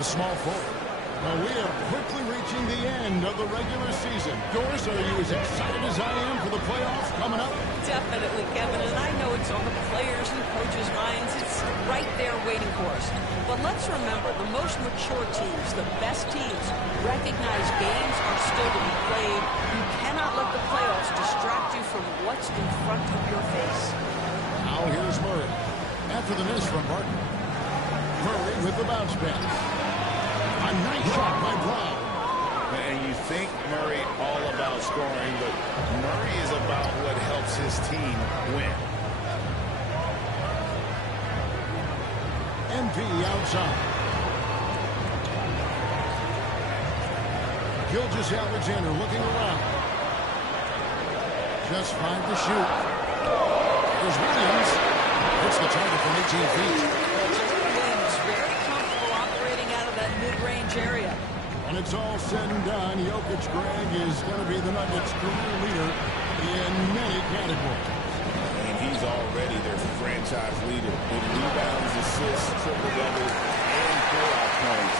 A small forward. Well, we are quickly reaching the end of the regular season. Doris, are you as excited as I am for the playoffs coming up? Definitely, Kevin, and I know it's on the players and coaches' minds. It's right there waiting for us. But let's remember, the most mature teams, the best teams, recognize games are still to be played. You cannot let the playoffs distract you from what's in front of your face. Now here's Murray. After the miss from Barton. Murray with the bounce pass. A nice shot by Brown. And you think Murray all about scoring, but Murray is about what helps his team win. MP outside. Gilgeous-Alexander looking around. Just 5 to shoot. There's Williams. Hits the target from 18 feet. Mid-range area. When it's all said and done, Jokic, Greg, is going to be the Nuggets' career leader in many categories. And he's already their franchise leader with rebounds, assists, triple-doubles, and blowout points,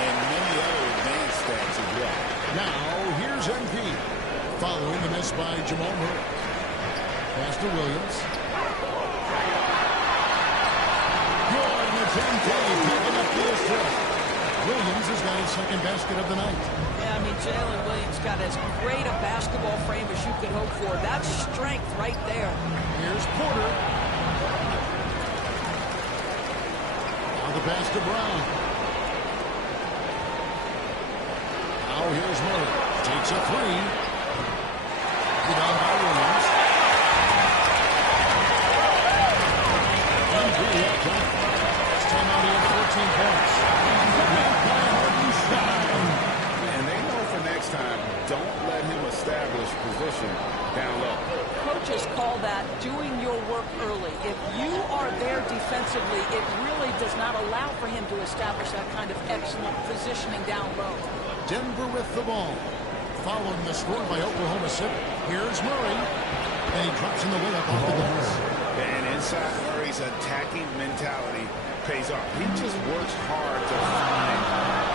and many other advanced stats as well. Now, here's MP. Following the miss by Jamal Murray. Pass to Williams. Good, and it's MP picking up the assist. Williams has got his second basket of the night. Yeah, I mean, Jalen Williams got as great a basketball frame as you could hope for. That's strength right there. Here's Porter. Now the pass to Brown. Now here's Murray. Takes a three. Rebound by Williams. And this time out he had 14 points. And they know for next time, don't let him establish position down low. Coaches call that doing your work early. If you are there defensively, it really does not allow for him to establish that kind of excellent positioning down low. Denver with the ball. Following the score by Oklahoma City. Here's Murray. And he drops in the layup off the glass. And inside Murray's attacking mentality pays off. He just works hard to find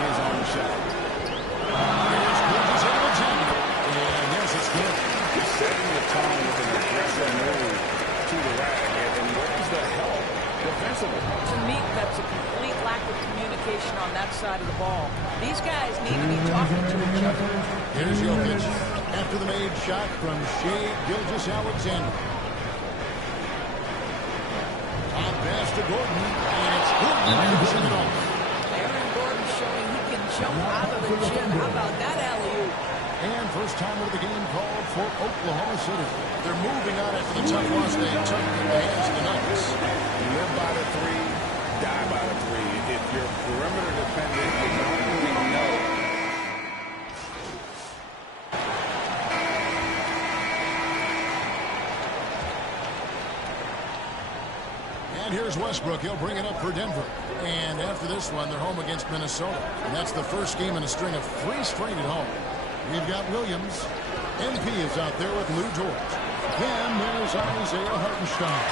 his own shot. Here's Gilgeous-Alexander. And yes, it's good. He's setting the tone with an aggressive move to the rack. And where's the help defensively? To me, that's a complete lack of communication on that side of the ball. These guys need to be talking to each other. Here's Jokic. After the made shot from Shai Gilgeous-Alexander. Top pass to Gordon. And it's Gordon finishing it off. Aaron Gordon showing he can jump out of the gym. How about that alley-oop? And first time of the game called for Oklahoma City. They're moving on after the tough loss they took in the hands of the Nuggets. Live by the three, die by the three. If you're perimeter dependent, you're going to be no. And here's Westbrook. He'll bring it up for Denver. And after this one, they're home against Minnesota. And that's the first game in a string of 3 straight at home. We've got Williams. MP is out there with Lou George. Then there's Isaiah Hartenstein.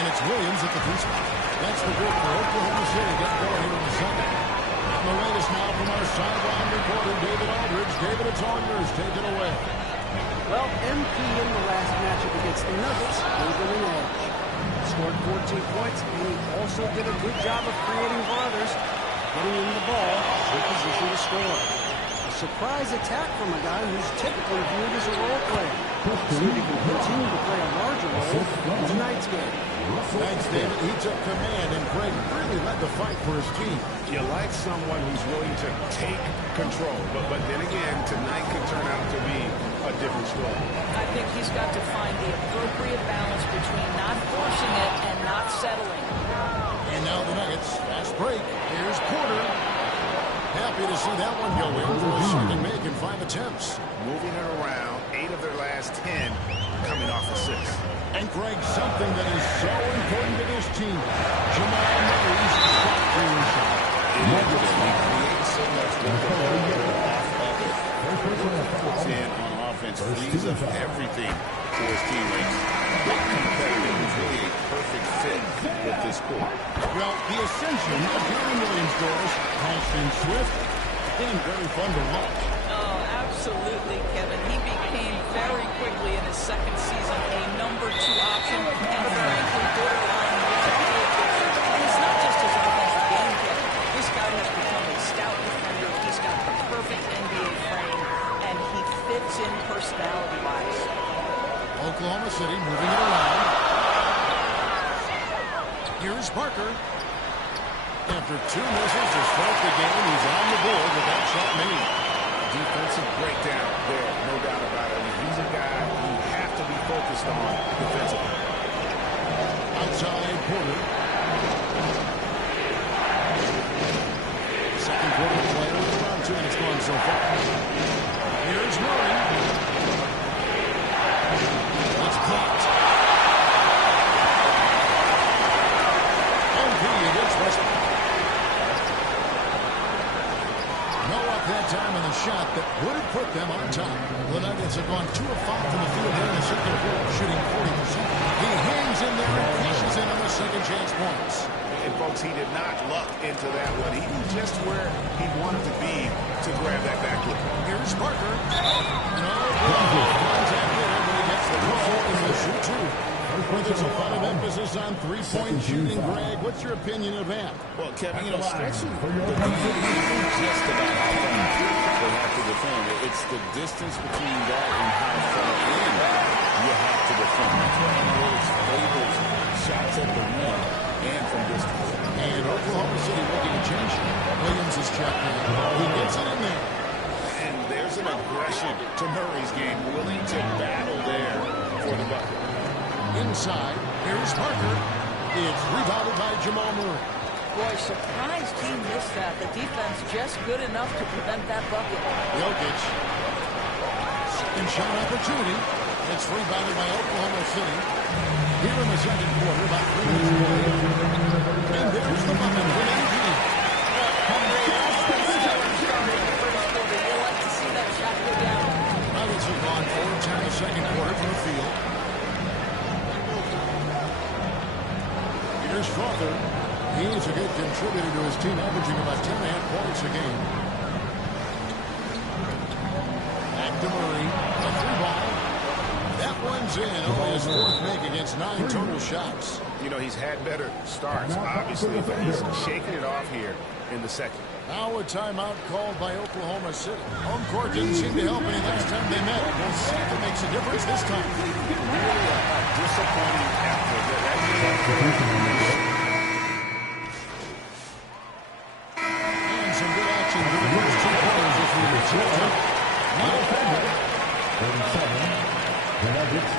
And it's Williams at the free spot. That's the group for Oklahoma City. Get going here in the second. And the latest now from our sideline reporter, David Aldridge. David, it's all yours. Take it away. Well, MP in the last matchup against the Nuggets gave them an edge. Scored 14 points, and he also did a good job of creating for others, getting in the ball in position to score. A surprise attack from a guy who's typically viewed as a role player. See if he can continue to play a larger role in tonight's game. Thanks, David. He took command, and Greg really led the fight for his team. You like someone who's willing to take control, but then again, tonight could turn out to be a different story. I think he's got to find the appropriate balance between not forcing it and not settling. And now the Nuggets. Fast break. Here's Porter. Happy to see that one go in for a second make in 5 attempts. Moving it around, 8 of their last 10 coming off assists. And Greg, something that is so important to this team. Jamal Murray's shot. He creates so much with the ball off of it. Puts in on offense. points frees up everything for his teammates. That competitive is really a perfect fit with this court. Well, the ascension of Gary Williams, Doris, has been swift and very fun to watch. Oh, absolutely, Kevin. He became very quickly in his second season a number 2 option and frankly borderline MVP. And it's not just his offensive game, Kevin. This guy has become a stout defender. He's got the perfect NBA frame, and he fits in personality-wise. Oklahoma City moving it around. Here's Parker. After 2 misses to start the game, he's on the board with that shot made. Defensive breakdown there, no doubt about it. I mean, he's a guy you have to be focused on defensively. Outside Porter. Second quarter play with around 2 minutes gone so far. Here's Murray. That's blocked. MP against Westbrook. No up that time on the shot that would have put them on top. The Nuggets have gone 2 of 5 from the field here in the second quarter, shooting 40%. He hangs in there and cashes in on the second chance points. And folks, he did not luck into that one. He knew just where he wanted to be to grab that backwood. Here's Parker. And contact there, but he gets the call in the shoot too. There's a lot of emphasis on three-point shooting, Greg. What's your opinion of that? Well, Kevin, you know, stretching the defense isn't just about how far they have to defend. It's the distance between that and how far in you have to defend. That's why analytics favors shots at the rim and from distance. And Oklahoma City making a change. Williams is checked in. He gets it in there. And there's an aggression to Murray's game, willing to battle there for the bucket. Inside, here's Parker. It's rebounded by Jamal Murray. Boy, surprised he missed that. The defense just good enough to prevent that bucket. Jokic. Second shot opportunity. It's rebounded by Oklahoma City. Here in the second quarter, about 3 minutes away. And there's the bucket for NG. You'll like to see that shot go down. Nuggets have gone 4 in the second quarter from the field. Here's Crowther. He's a good contributor to his team, averaging about 10.5 points a game. Back to Murray. A 3-ball. That one's in. Only his 4th make against 9 total shots. You know, he's had better starts, obviously, but he's shaking it off here in the second. Now a timeout called by Oklahoma City. Home court didn't seem to help any last time they met. We'll see if it makes a difference this time. Really a disappointing effort. And some good action for the first 2 quarters as we return. Now 37. The Nuggets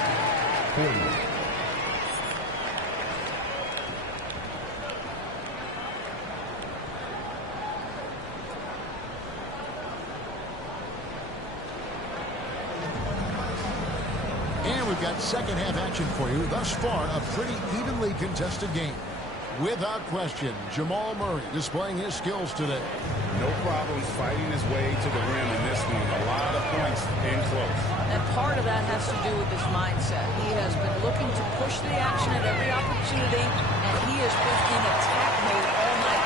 40. And we've got second half action for you. Thus far, a pretty evenly contested game. Without question, Jamal Murray displaying his skills today. No problems fighting his way to the rim in this one. A lot of points in close. And part of that has to do with his mindset. He has been looking to push the action at every opportunity, and he has been in attack mode all night.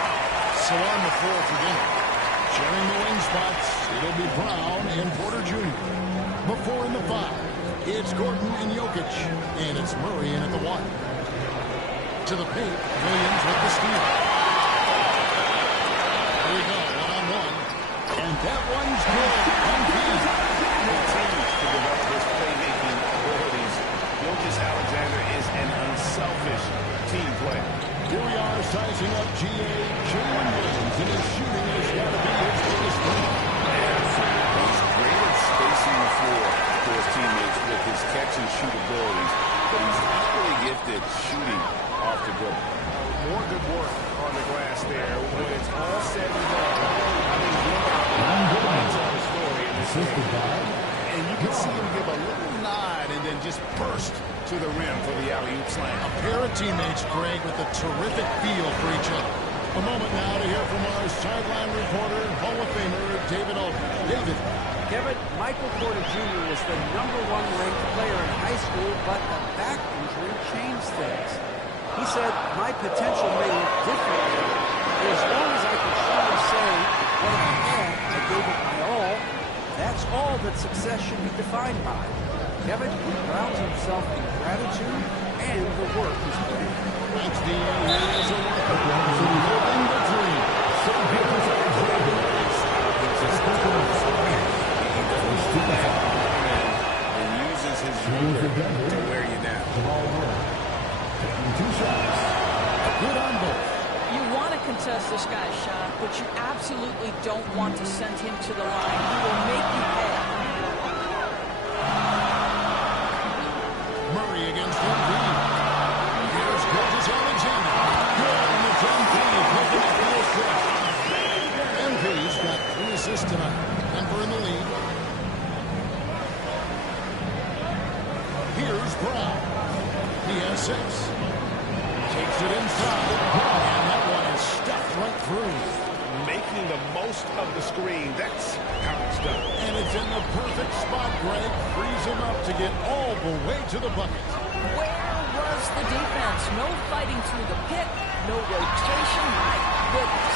So on the floor for dinner. Sharing the wing spots, it'll be Brown and Porter Jr. Before in the 5, it's Gordon and Jokic. And it's Murray in at the 1. To the paint, Williams with the steal. Here we go, one-on-one. And that one's good. Continues to develop his playmaking abilities. Gilgeous Alexander is an unselfish team player. Here we are sizing up GA Jalen Williams, and his shooting has got to be his biggest thing. He's great at spacing the floor for his teammates with his catch-and-shoot abilities, but he's equally gifted shooting off the dribble. More good work on the glass there. When it's all said and done, I think one tell the story in this game. And you can see him give a little nod and then just burst to the rim for the alley-oop slam. A pair of teammates, Greg, with a terrific feel for each other. A moment now to hear from our sideline reporter, Hall of Famer David Aldridge. David. Kevin, Michael Porter Jr. was the #1 ranked player in high school, but a back injury changed things. He said, my potential may look different now, but as long as I can truly say what I had, I gave it my all, that's all that success should be defined by. Kevin, he grounds himself in gratitude and the work he's put in. That's the areas of work. Living the dream. Some people say and uses his motor to wear you down. Two shots. good on both. You want to contest this guy's shot, but you absolutely don't want to send him to the line. He will make you pay. Murray against Embiid. Here's Gilgeous Alexander. Good on the 10-3, picking up the assist. Embiid's got 3 assists tonight. Denver in the lead. Here's Brown. He has 6. Takes it inside. And that one is stuffed right through. Making the most of the screen. That's how it's done. And it's in the perfect spot, Greg. Frees him up to get all the way to the bucket. Where was the defense? No fighting through the pick, no rotation. My goodness.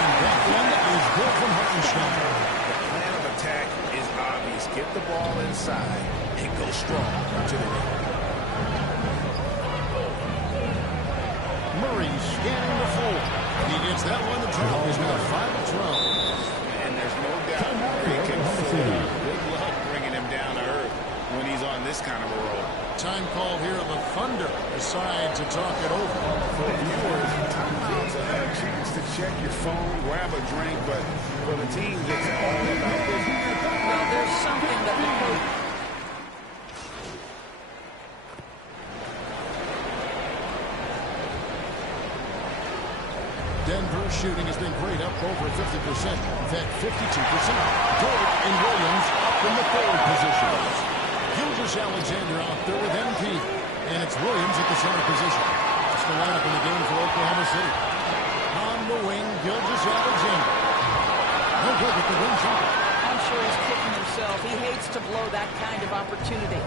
And that one is good from Hartenstein. The plan of attack is obvious. Get the ball inside and go strong to the rim. Murray scanning the floor. He gets that one to drop. He's got 5 of 12. And there's no doubt Murray can fool. Good luck bringing him down to earth when he's on this kind of a roll. Time call here. The Thunder decide to talk it over. For viewers, timeout's a chance to check your phone, grab a drink, but for the team, it's all about business. Well, there's something that the coach... Denver's shooting has been great, up over 50%. In fact, 52%. Dort and Williams up in the forward positions. Gilgeous Alexander out there with MP. And it's Williams at the center position. That's the lineup in the game for Oklahoma City. On the wing, Gilgeous Alexander. No good with the wing shot. I'm sure he's kicking himself. He hates to blow that kind of opportunity.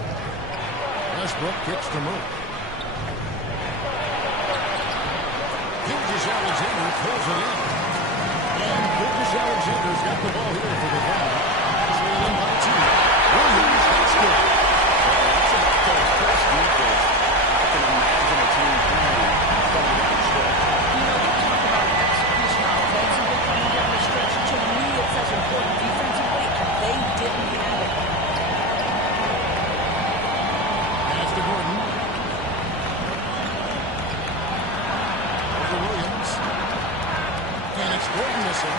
Westbrook kicks to Murray. Gilgeous Alexander pulls it in. And Gilgeous Alexander's got the ball here for the Thunder. Trailing in by 2. Williams, that's good. That's about the first defense. I can imagine a team playing coming down the stretch. You know, they talk about execution offensively coming down the stretch. To me, it's as important defensively, and they didn't have it. Pass to Gordon. Over Williams. And it's Gordon missing.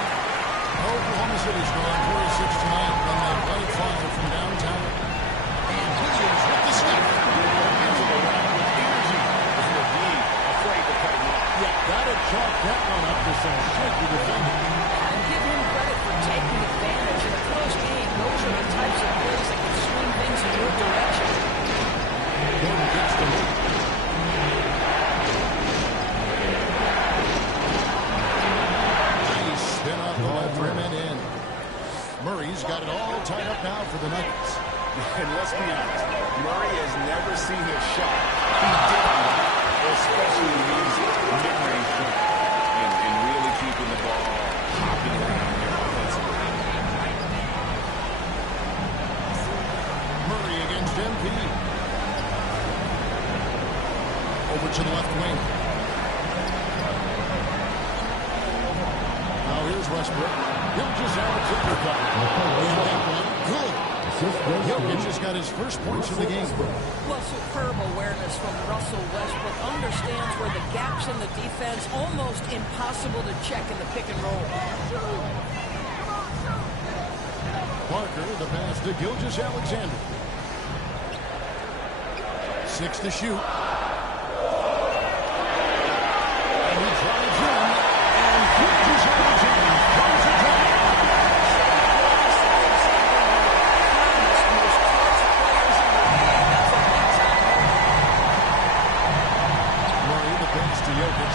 Oklahoma City's gone 46 tonight when they play fire from downtown. And Williams with the step. Into the round with energy. Before being afraid to cut him off. Yeah, gotta chalk that one up to some shaky defending. And give him credit for taking advantage in a close game. Those are the types of plays that can swing things in your direction. Gordon gets the move. Nice spin off the left rim and in. Murray's got it all tied up now for the Nuggets. And let's be honest, Murray has never seen a shot he didn't like, especially these mid-range points, and really keeping the ball hopping around here offensively. Murray against MP. Over to the left wing. Now here's Westbrook. Gilgeous Alexander cover. And that one, good. Jokic has got his first points of the game. Well, superb awareness from Russell Westbrook. Understands where the gaps in the defense, almost impossible to check in the pick and roll. Parker, the pass to Gilgeous Alexander. 6 to shoot. And he drives in. And Gilgeous Alexander throws it down. Murray, the pass to Jokic.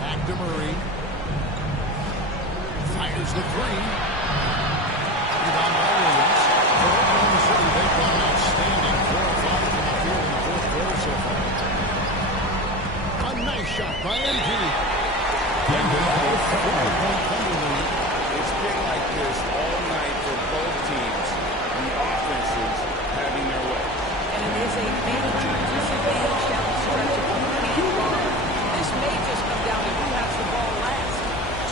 Back to Murray. Here's the three. Rebound by Williams. For Oklahoma City, they've been an outstanding 4 or 5 from the field in the fourth quarter so far. A nice shot by MP. It's been like this all night for both teams. The offenses having their way. And it is a major disadvantage down the stretch if you can't guard. This may just come down to who has the ball last.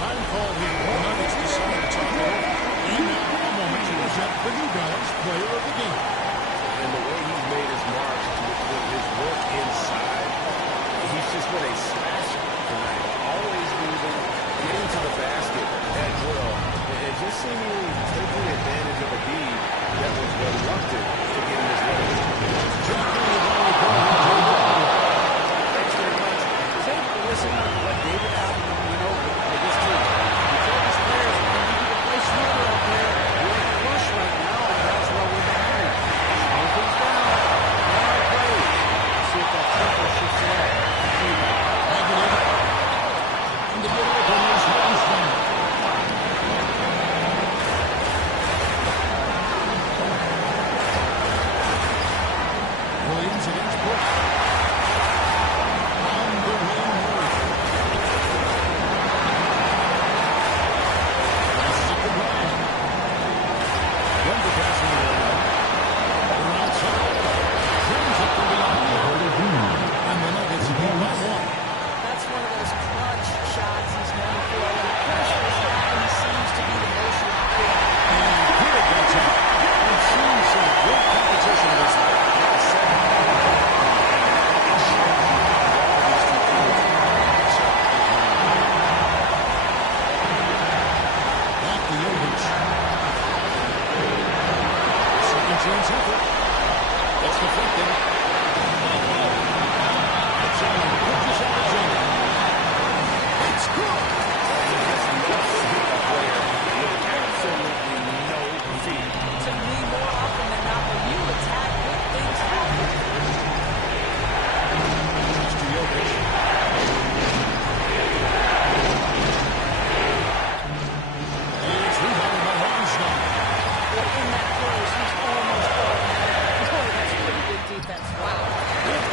Time called here. The Nuggets decide to talk it over. And now a moment to present the New Balance Player of the Game. And the way he's made his marks with his work inside, he's just been a slasher tonight. Always moving, getting to the basket at will, and just seemingly taking advantage of a D that was reluctant to get in his way. Thanks very much. Take a listen to what David Allen went over with his team. He told his players, we need to play smarter out there. We're in a rush right now, and that's why we're behind. Slow things down. Hard play. See if that tempo shifts out. In the middle of the race, Williams. Williams against Brook. On the wing, Murray. Passes it to Bryant. Denver passing it around. They're outside. Brings it to the line. And the Nuggets lead by 1. That's one of those clutch shots he's known for. And the pressure is high. He seems to be the most locked in. And here gets out. We've seen some great competition this night. Back to Jokic. Second chance effort. It's deflected. It's on. Pushes out of zone. It's good. Absolutely no fear. To me, more often than not, when you attack, good things happen. Pass to Jokic. It's rebounded by Hartenstein. Well, in that close, he's almost automatic. Boy, that's pretty good defense. Wow.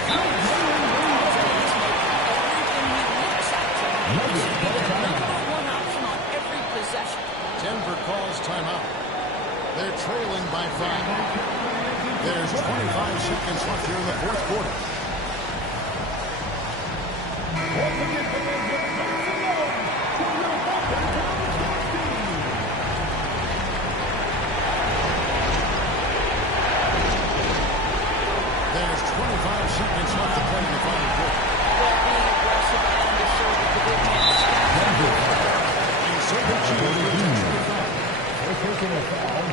He's making everything he looks at to me. He should be their number one option on every possession. Denver calls timeout. They're trailing by 5. There's 25 seconds left here in the fourth quarter. There's 25 seconds left to play in the final quarter. They're being aggressive and assertive. The big man And so the Chiefs will touch the foul. Taking a foul.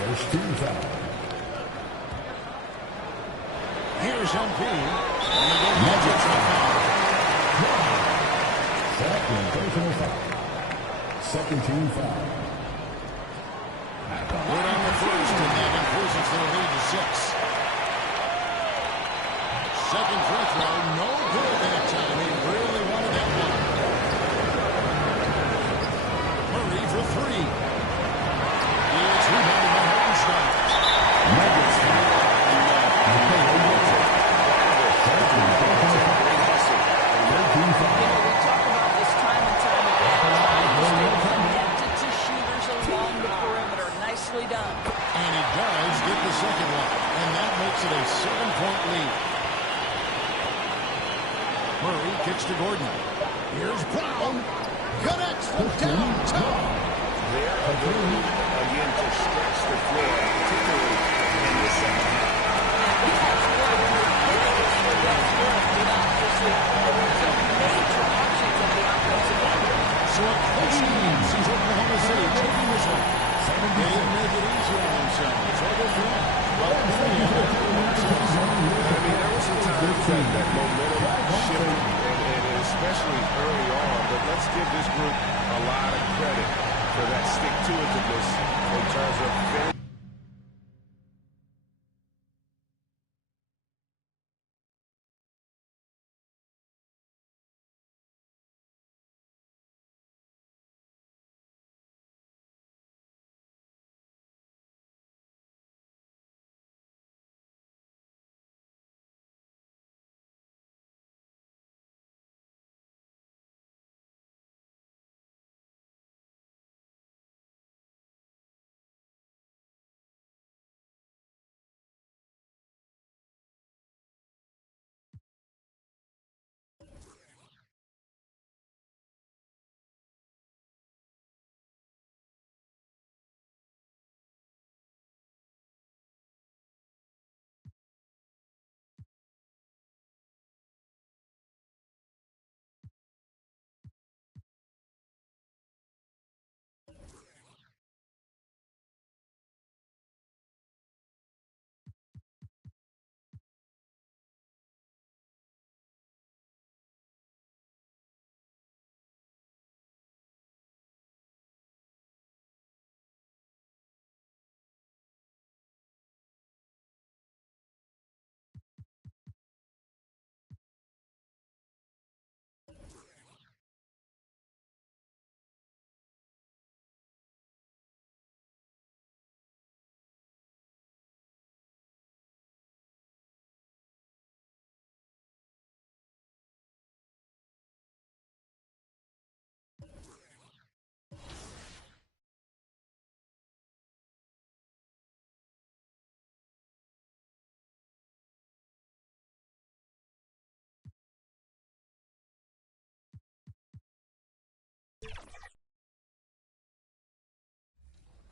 First team foul. Here's MP. And the Nuggets will foul. Second personal foul. Second team foul. Good on the first, and that increases their lead to 6. Second free throw, no good that time. He really wanted that one. Murray for 3. It's rebounded by Hartenstein. Nuggets. we talk about this time and time again. Trying to stay connected to shooters along the perimeter. Nicely done. And he does get the second one. And that makes it a 7-point lead. Murray kicks to Gordon. Here's Brown. Connects from downtown. Their ability, again, to stretch the floor, particularly in this second half. That's what we're getting is for that work. Obviously, there's a major options of the offensive end. So a close game sees Oklahoma City taking this one. They didn't make it easy on themselves. Over for them. Well, there was some times that momentum shifted, and especially early on, but let's give this group a lot of credit for that stick-to-itiveness in terms of finishing.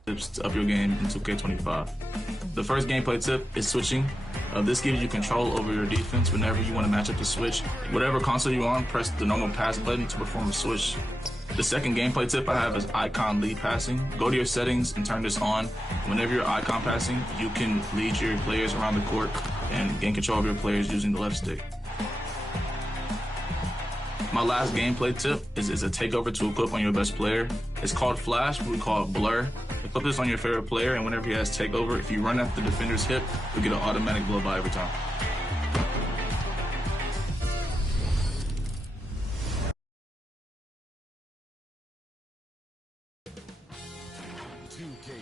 tips to up your game in 2K25. The first gameplay tip is switching. This gives you control over your defense whenever you want to match up the switch. Whatever console you're on, press the normal pass button to perform a switch. The second gameplay tip I have is icon lead passing. Go to your settings and turn this on. Whenever you're icon passing, you can lead your players around the court and gain control of your players using the left stick. My last gameplay tip is a takeover to equip on your best player. It's called Flash, but we call it Blur. Equip this on your favorite player, and whenever he has takeover, if you run after the defender's hip, you'll get an automatic blow by every time.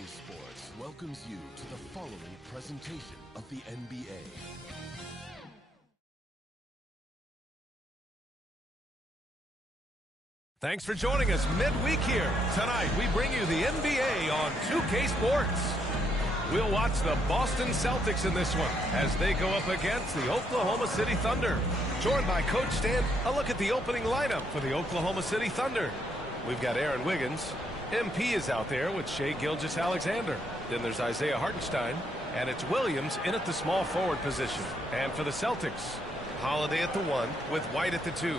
Sports welcomes you to the following presentation of the NBA. Thanks for joining us midweek here. Tonight, we bring you the NBA on 2K Sports. We'll watch the Boston Celtics in this one as they go up against the Oklahoma City Thunder. Joined by Coach Stan, a look at the opening lineup for the Oklahoma City Thunder. We've got Aaron Wiggins. MP is out there with Shai Gilgeous-Alexander. Then there's Isaiah Hartenstein. And it's Williams in at the small forward position. And for the Celtics, Holiday at the 1 with White at the 2.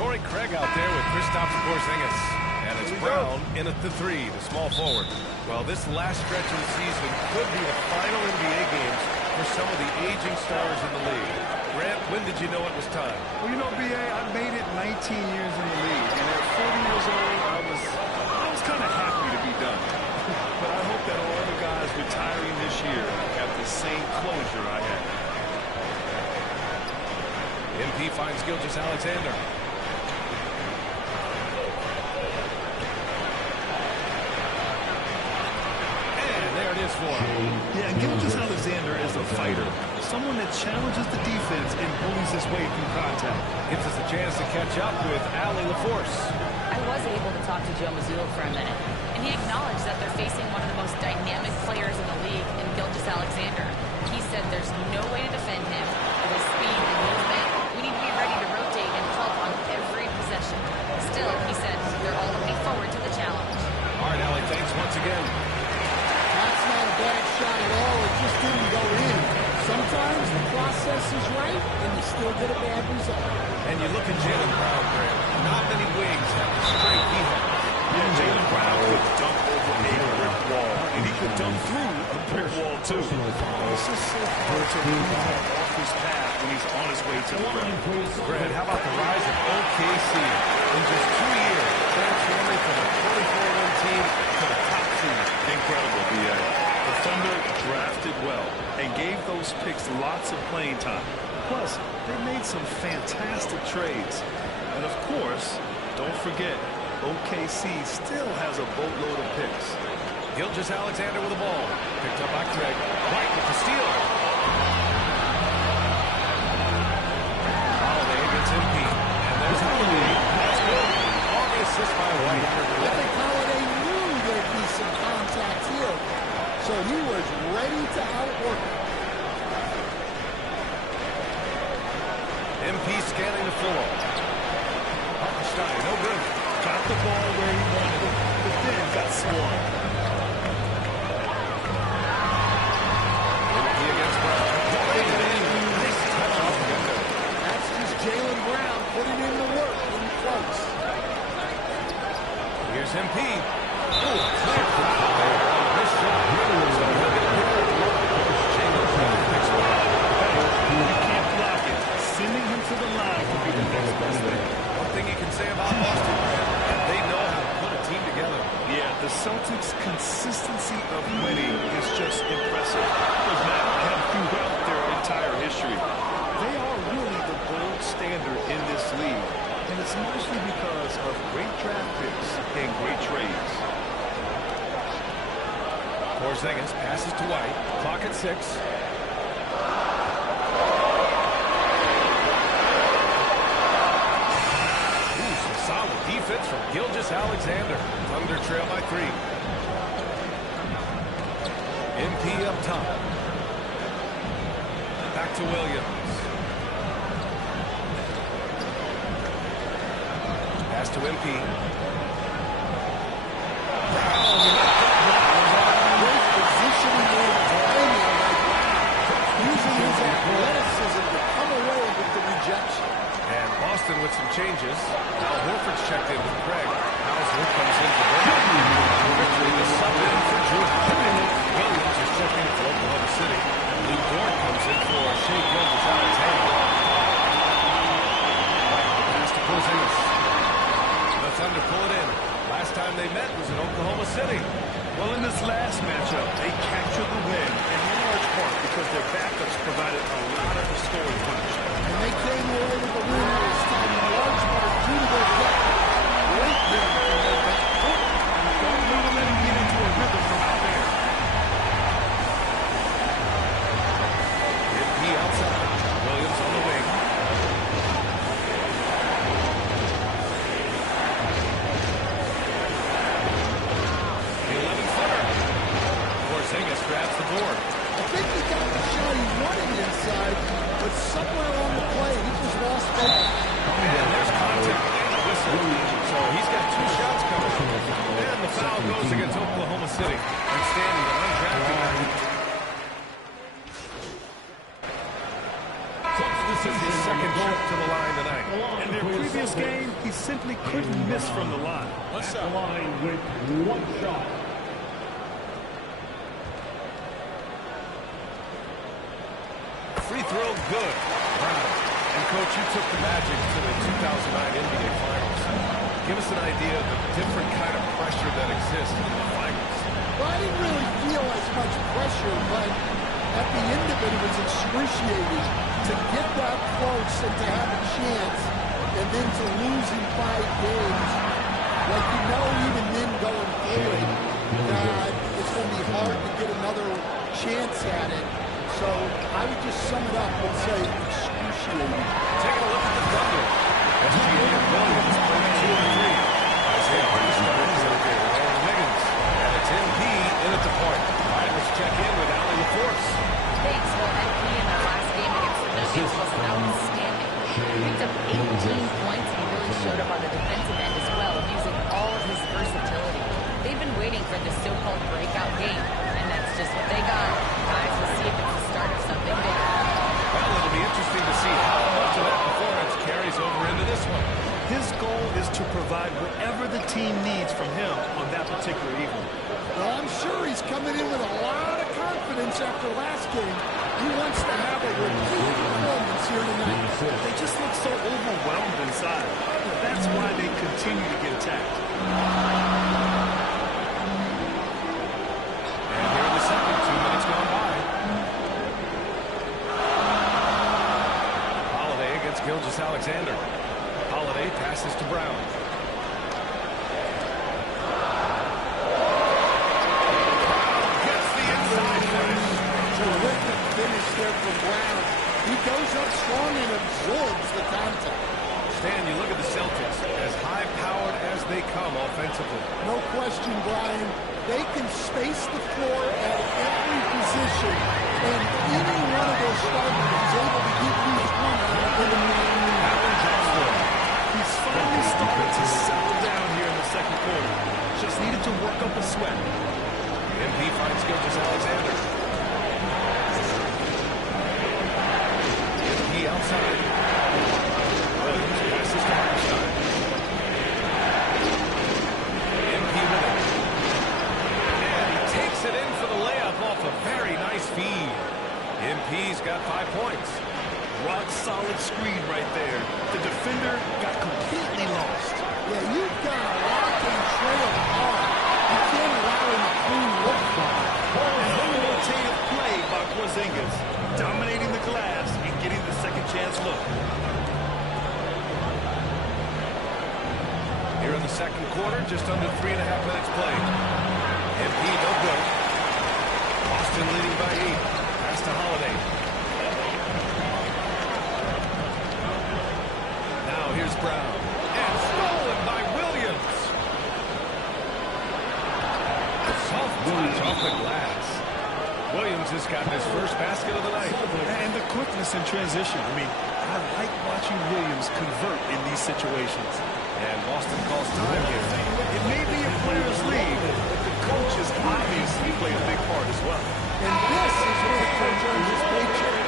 Torrey Craig out there with Kristaps Porzingis. And it's Brown in at the 3, the small forward. Well, this last stretch of the season could be the final NBA games for some of the aging stars in the league. Grant, when did you know it was time? Well, you know, B.A., I made it 19 years in the league. And at 40 years old, I was kind of happy to be done. But I hope that all the guys retiring this year have the same closure I had. MP finds Gilgeous-Alexander. And there it is for him. Yeah, Gilgeous-Alexander is a fighter. Someone that challenges the defense and bullies his way through contact. Gives us a chance to catch up with Allie LaForce. I was able to talk to Joe Mazzulla for a minute, and he acknowledged that they're facing one of the most dynamic players in the league in Gilgeous-Alexander. He said there's no way to defend him with his speed and movement. We need to be ready to rotate and help on every possession. Still, he said they're all looking forward to the challenge. All right, Allie, thanks once again. That's not a bad shot at all. It just didn't go in. Sometimes the process is right, and you still get a bad result. And you look at Jaylen Brown, Grant. Not many wings have the strength he has. Yeah, Jaylen Brown could dunk over a brick wall, and he could dunk through a brick wall, too. It's just so hard to move him off his path when he's on his way to the rim. Grant, how about the rise of OKC? In just 2 years, transforming from a 24-win team to the top team. Incredible, B.A. The Thunder drafted well and gave those picks lots of playing time. Plus, they made some fantastic trades. And of course, don't forget, OKC still has a boatload of picks. Gilgeous-Alexander with the ball. Picked up by Craig. White with the steal. Holiday against MP. And there's Holiday. That's good. On the assist by White. I think Holiday knew there'd be some contact here, so he was ready to outwork it. MP scanning the floor. Hartenstein, no good. Got the ball where he wanted it, but then got swung. MP against Brown. Nice touch off the window. That's just Jaylen Brown putting in the work in close. Here's MP. Oh, clear foul there. Nice shot. So he'll get a pick at the line. Jaylen Brown picks one up. You can't block it. Sending him to the line would be the next best thing. One thing you can say about Boston, they know how to put a team together. Yeah, the Celtics' consistency of winning is just impressive. Does not have throughout their entire history. They are really the gold standard in this league, and it's mostly because of great draft picks and great trades. Porzingis passes to White. Clock at 6. Solid defense from Gilgeous-Alexander. Thunder trail by 3. MP up top. Back to Williams. Pass to MP. Brown. Boston with some changes. Al Horford's checked in for Craig. Hauser comes in for Brown. Quickly to sub in for Drew Holiday. Williams is checking in for Oklahoma City. Lou Dort comes in for Shea Gilgeous-Alexander. Pass to Porzingis. The Thunder pull it in. Last time they met was in Oklahoma City. Well, in this last matchup, they captured the win in large part because their backups provided a lot of the scoring punch. And they came away with the win last time in large part due to their depth. Great game from their backcourt. Don't want to let him get into a rhythm from out there. MP outside. Williams on the wing. Porzingis grabs the board. I think he got the shot he wanted inside, but somewhere on the play, he just lost focus. And there's contact and a whistle. So he's got 2 shots coming. And the foul goes against Oklahoma City. And standing an undrafted. This is his second trip to the line tonight. In their previous game, he simply couldn't miss from the line. At the line with 1 shot. Free throw, good. Brown. And, Coach, you took the Magic to the 2009 NBA Finals. Give us an idea of the different kind of pressure that exists in the finals. Well, I didn't really feel as much pressure, but at the end of it, it was excruciating to get that close and to have a chance, and then to lose in 5 games. Like, you know, even then going forward, that it's going to be hard to get another chance at it. So I would just sum it up and say excruciating. Taking a look at the Thunder. SGA and Williams playing 2 and 3. Isaiah Hartenstein is out there. Aaron Wiggins. And it's MP in at the point. All right, let's check in with Allie LaForce. Thanks. Well, MP in their last game against the Nuggets was outstanding. He picked up 18 points and he really showed up on the defensive end as well, using all of his versatility. They've been waiting for this so-called breakout game, and that's just what they got. Guys, we'll see if it's the start of something big. Well, it'll be interesting to see how much of that performance carries over into this one. His goal is to provide whatever the team needs from him on that particular evening. Well, I'm sure he's coming in with a lot of confidence after last game. He wants to have a repeat performance here tonight. They just look so overwhelmed inside. That's why they continue to get attacked. And here in the second, 2 minutes gone by. Holiday against Gilgeous-Alexander. Holiday passes to Brown. Gets the inside finish. Terrific finish there from Brown. He goes up strong and absorbs the contact. Stan, you look at the Celtics, as high-powered as they come offensively. No question, Brian. They can space the floor at every position, and any one of those starters is able to give you 20 in the minute. He's finally started to settle down here in the second quarter. Just needed to work up a sweat. MP finds Gilgeous-Alexander. MP outside. Williams passes to Hartenstein. MP with it. And he takes it in for the layup off a very nice feed. MP's got 5 points. Rock solid screen right there. The defender got completely lost. Yeah, you've got to lock and trail hard. You can't allow him a clean look from it. An authoritative play by Porzingis, dominating the glass and getting the second chance look. Here in the second quarter, just under 3.5 minutes played. MP no good. Boston leading by 8. Pass to Holiday. Now here's Brown. And stolen by Williams. Soft touch off the glass. Williams has gotten his first basket of the night. And the quickness in transition. I mean, I like watching Williams convert in these situations. And Boston calls time here. It may be a player's league, but the coaches obviously play a big part as well. And this is where the coach earns his paycheck.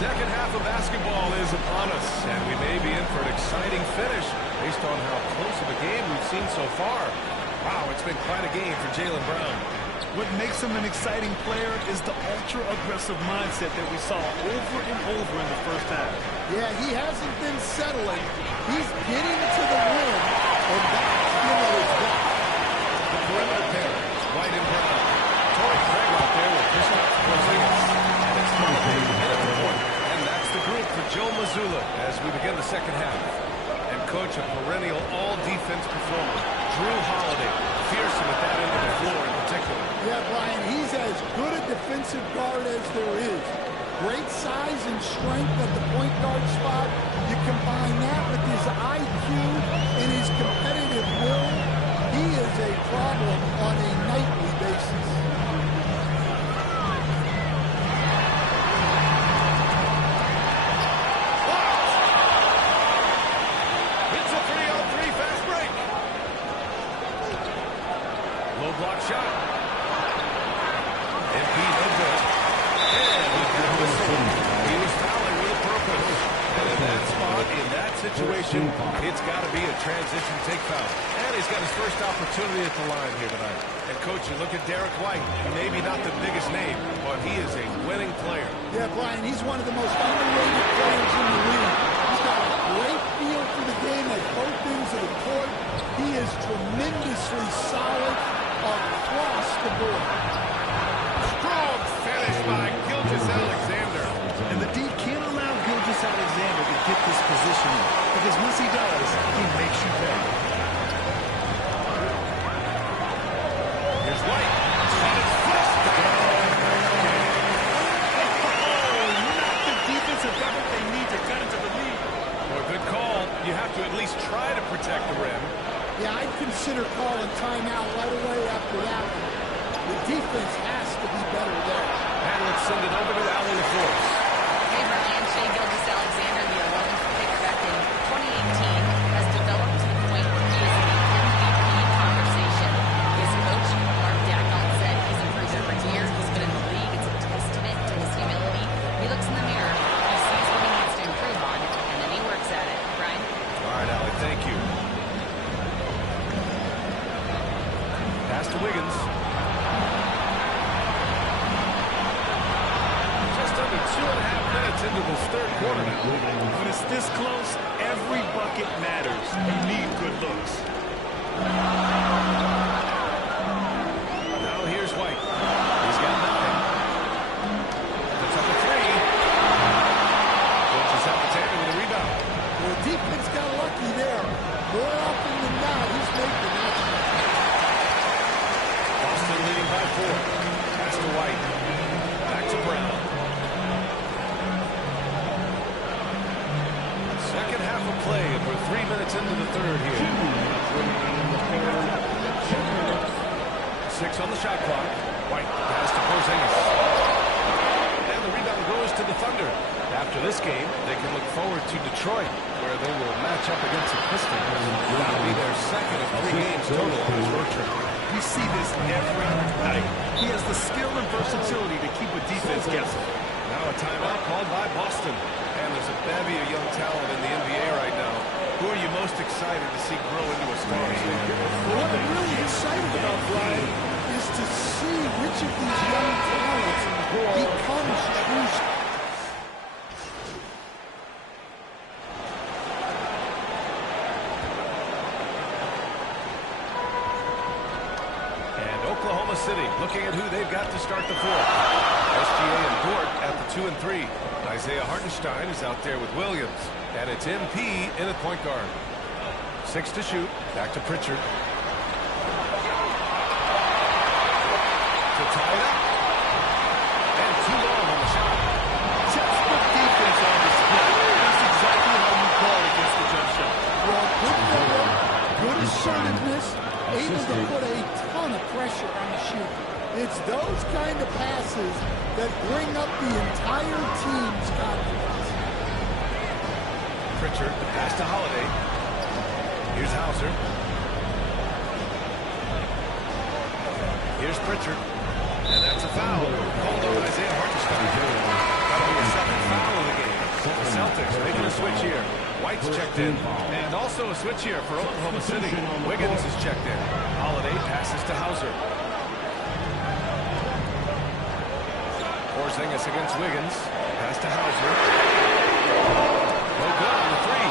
Second half of basketball is upon us, and we may be in for an exciting finish based on how close of a game we've seen so far. Wow, it's been quite a game for Jaylen Brown. What makes him an exciting player is the ultra-aggressive mindset that we saw over and over in the first half. Yeah, he hasn't been settling. He's getting to the rim, and that's his best. The perimeter pair, White and Brown. Torrey Craig out there with Kristaps Porzingis. And it's Holiday at the point. And that's the group for Joe Mazzulla as we begin the second half. And coach, a perennial all-defense performer, Drew Holiday, fearsome at that end of the floor in particular. Yeah, Brian, he's as good a defensive guard as there is. Great size and strength at the point guard spot. You combine that with his IQ and his competitive will, he is a problem on a nightly basis. It's a 3-on-3 fast break. Low block shot. MP no good. And he was fouling with a purpose. And in that spot, in that situation, it's got to be a transition take foul. And he's got his first opportunity at the line here tonight. And coach, you look at Derek White. Maybe not the biggest name, but he is a winning player. Yeah, Brian, he's one of the most underrated players in the league. He's got a great feel for the game at both ends of the court. He is tremendously solid across the board. Strong finish by Gilgeous-Alexander. And the D can't allow Gilgeous-Alexander to get this position in, because once he does, he makes you pay. Here's White. And it's flushed. Not the defensive effort they need to cut into the lead. Well, good call. You have to at least try to protect the rim. Yeah, I'd consider calling timeout right away after that one. The defense has to be better there. And let's send it over to Allie LaForce. Hey, Brian, Shai Gilgeous-Alexander, the 11th pick back in 2018, has developed to the point where he is in the MVP conversation. His coach, Mark Dagnall, said he's improved every year. He's been in the league. It's a testament to his humility. He looks in the mirror, he sees what he needs to improve on, and then he works at it. Brian? All right, Allie, thank you. Pass to Wiggins. Just under 2.5 minutes into this third quarter now. When it's this close, every bucket matters. You need good looks. Now here's White. He's got 9. Puts up a 3. Gilgeous-Alexander with a rebound. The defense got lucky there. More often than not, he's making that. Boston leading by 4. Pass to White. Back to Brown. Second half of play, and we're 3 minutes into the third here. 6 on the shot clock. White pass to Porzingis. And the rebound goes to the Thunder. After this game, they can look forward to Detroit, where they will match up against the Pistons. That'll be their second of 3 games total on his road trip. We see this every night. He has the skill and versatility to keep a defense guessing. Now a timeout called by Boston. And there's a bevy of young talent in the NBA right now. Who are you most excited to see grow into a star? What I'm really excited about, Brian, is to see which of these young talents becomes true stars. Oklahoma City looking at who they've got to start the fourth. SGA and Dort at the 2 and 3. Isaiah Hartenstein is out there with Williams. And it's MP in at point guard. 6 to shoot. Back to Pritchard. To tie it up. And too long on the shot. Textbook defense on display. That's exactly how you call it against the jump shot. Well, good footwork, good assertiveness, able to put a ton of pressure on the shoot. It's those kind of passes that bring up the entire team's confidence. Pritchard, the pass to Holiday. Here's Hauser. Here's Pritchard. And that's a foul called on Isaiah Hartenstein. That'll be a second foul of the Making a switch here. White's checked in. And also a switch here for Oklahoma City. Wiggins is checked in. Holiday passes to Hauser. Porzingis against Wiggins. Pass to Hauser. No good on the three.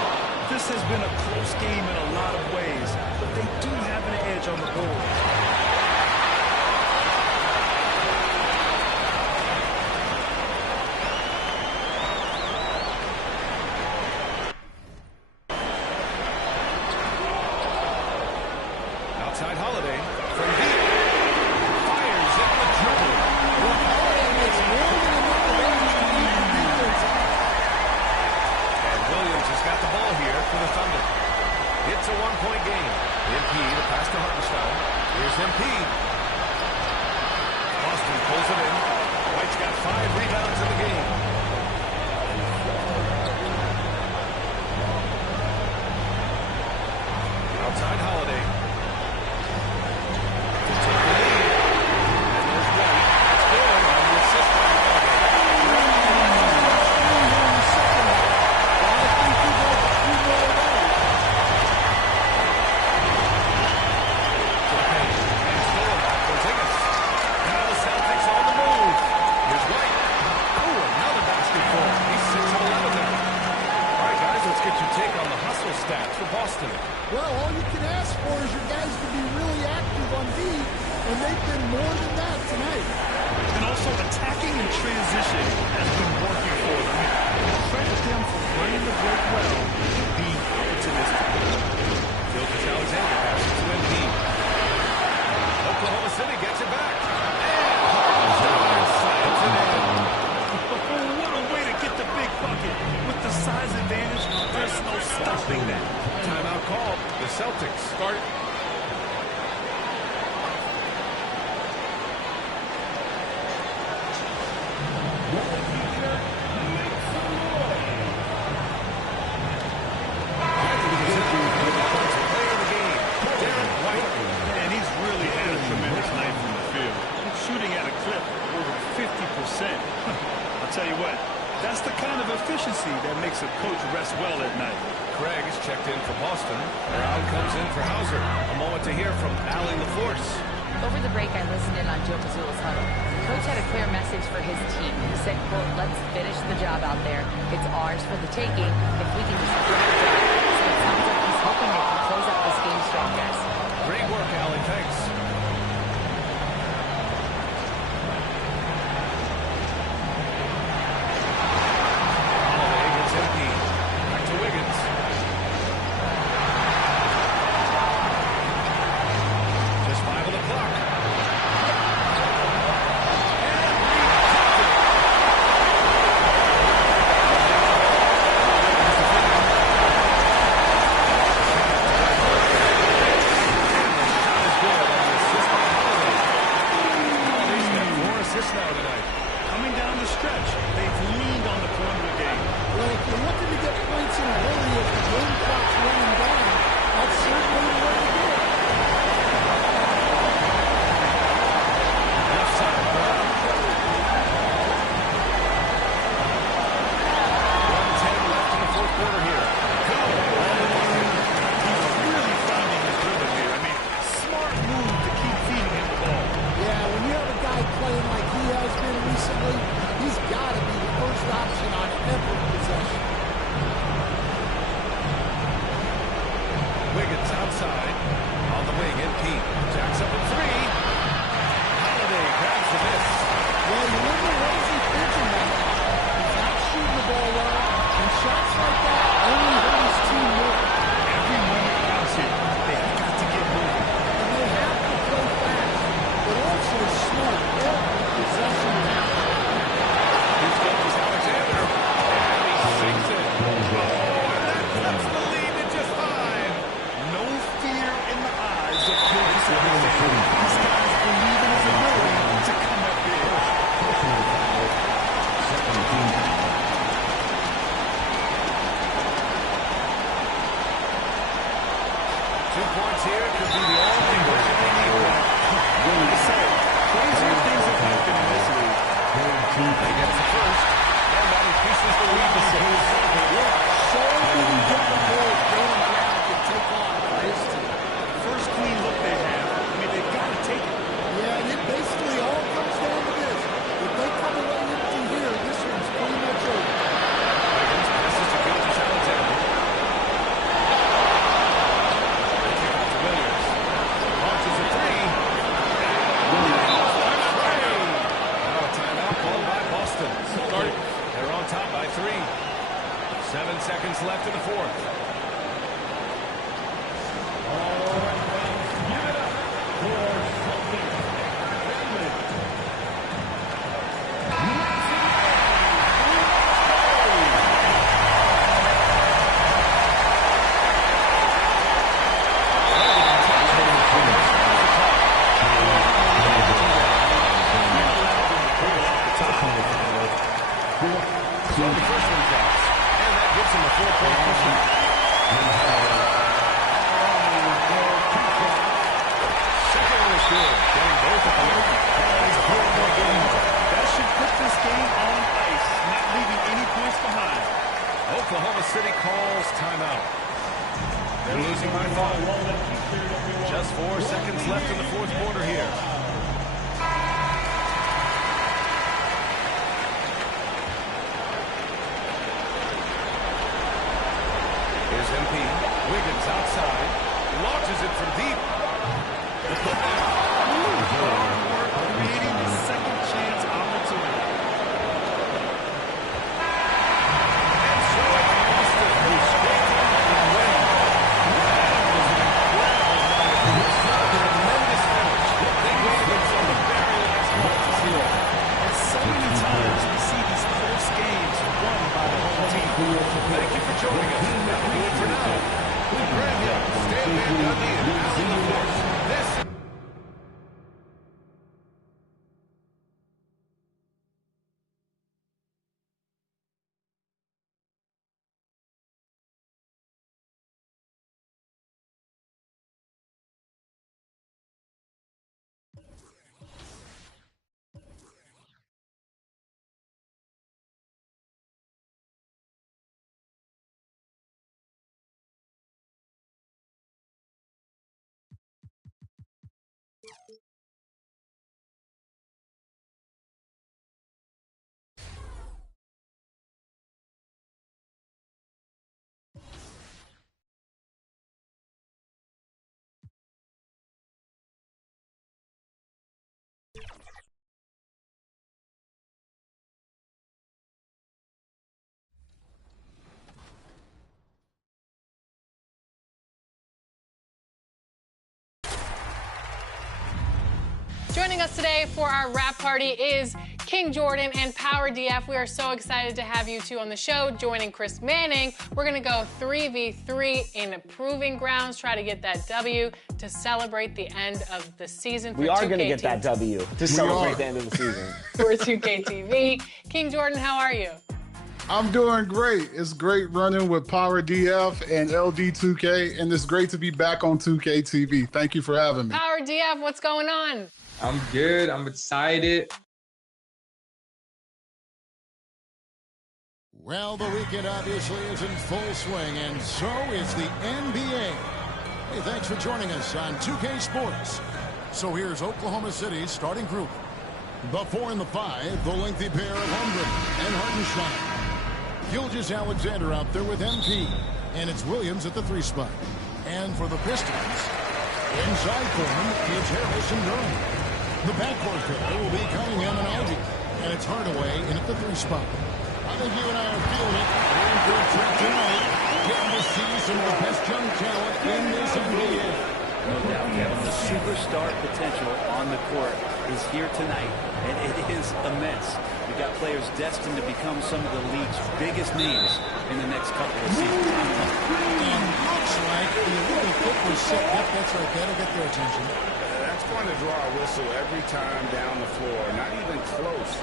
This has been a close game in a lot of ways, but they do have an edge on the board. Outside Holiday from deep. Fires in the dribble. Holiday makes more than enough of those to keep the defense out. And Williams has got the ball here for the Thunder. It's a one-point game. MP to pass to Hartenstein. Here's MP. Boston pulls it in. White's got 5 rebounds in the game. Outside Holiday. To take the lead. And there's White. It's good on the assist by Holiday. Stats for Boston. Well, all you can ask for is your guys to be really active on D, and they've been more than that tonight. And also attacking in transition has been working for them. Credit them for running the break well and being opportunistic. Gilgeous-Alexander passes to MP. Oklahoma City gets it back. What a way to get the big bucket. With the size advantage, there's no stopping that. Timeout called. The Celtics start. And he's really had a tremendous night from the field. He's shooting at a clip over 50%. I'll tell you what, that's the kind of efficiency that makes a coach rest well at night. Craig is checked in for Boston. Brown comes in for Hauser. A moment to hear from Allie LaForce. Over the break, I listened in on Joe Mazzulla's huddle. Coach had a clear message for his team. He said, quote, let's finish the job out there. It's ours for the taking if we can just get it done. So it sounds like he's hoping they can close out this game strong, guys. Great work, Allie. Thanks. Holiday gets MP. Back to Wiggins. Just 5 on the clock. Now tonight. Coming down the stretch, they've leaned on the perimeter game. Well, if you're looking to get points in a hurry as the game clock's running down, that's certainly the way to do it. Left side, Brown. 1:10 left in the fourth quarter here. He's really finding his rhythm here. I mean, smart move to keep feeding him the ball. Yeah, when you have a guy playing like he has been recently, he's got to be the first option on every possession. Wiggins outside. On the wing, MP. Jacks up a three. Holiday grabs the miss. Well, you wonder what is he thinking now? He's not shooting the ball well, and shots like that only hurt his team more. Every moment counts here. They have got to get moving. And they have to play fast, but also smart every possession now. Here's Gilgeous-Alexander. And he sinks it. Oh, and that cuts the lead to just 5. No fear in the eyes of Gilgeous-Alexander. These guys believe in his ability to come up big. Second team. 2 points here could be the only one they need. I say, crazier things have happened in this league. He gets the first, and that increases the lead to 6. seconds left in the fourth. So the first one drops, and that gives him a 4-point cushion. Second one is good, getting both at the line. It's a 4-point game. That should put this game on ice, not leaving any points behind. Oklahoma City calls timeout. They're losing by 5. Just 4 seconds left in the fourth quarter here. Here's MP. Wiggins outside. Launches it from deep. Creating the second chance opportunity. And so it's Boston who's scraped and winning. Tremendous finish. They waited until the very last moment to seal it. And so many times we see these close games won by the home team. Thank you for joining us. That'll do it for now. Grant Hill, Stan Van Gundy, and Alan LaForce. This Joining us today for our wrap party is King Jordan and Power DF. We are so excited to have you two on the show. Joining Chris Manning, we're going to go 3v3 in proving grounds, try to get that W to celebrate the end of the season. We are going to get that W to celebrate the end of the season. For 2K TV. King Jordan, how are you? I'm doing great. It's great running with Power DF and LD2K, and it's great to be back on 2K TV. Thank you for having me. Power DF, what's going on? I'm good. I'm excited. Well, the weekend obviously is in full swing, and so is the NBA. Hey, thanks for joining us on 2K Sports. So here's Oklahoma City's starting group. The 4 and the 5, the lengthy pair of Holmgren and Hartenstein. Gilgeous-Alexander out there with MP, and it's Williams at the 3 spot. And for the Pistons, inside for them, it's Harris and Durham. The backcourt pair will be Cunningham and Ivey, and it's Hardaway in at the 3 spot. I think you and I are feeling it. We're in for a treat tonight, getting to see some of the best young talent in this NBA. No doubt, Kevin. The superstar potential on the court is here tonight, and it is immense. We've got players destined to become some of the league's biggest names in the next couple of seasons. And looks like the little foot was set. Yep, that's right. That'll get their attention. That's going to draw a whistle every time down the floor. Not even close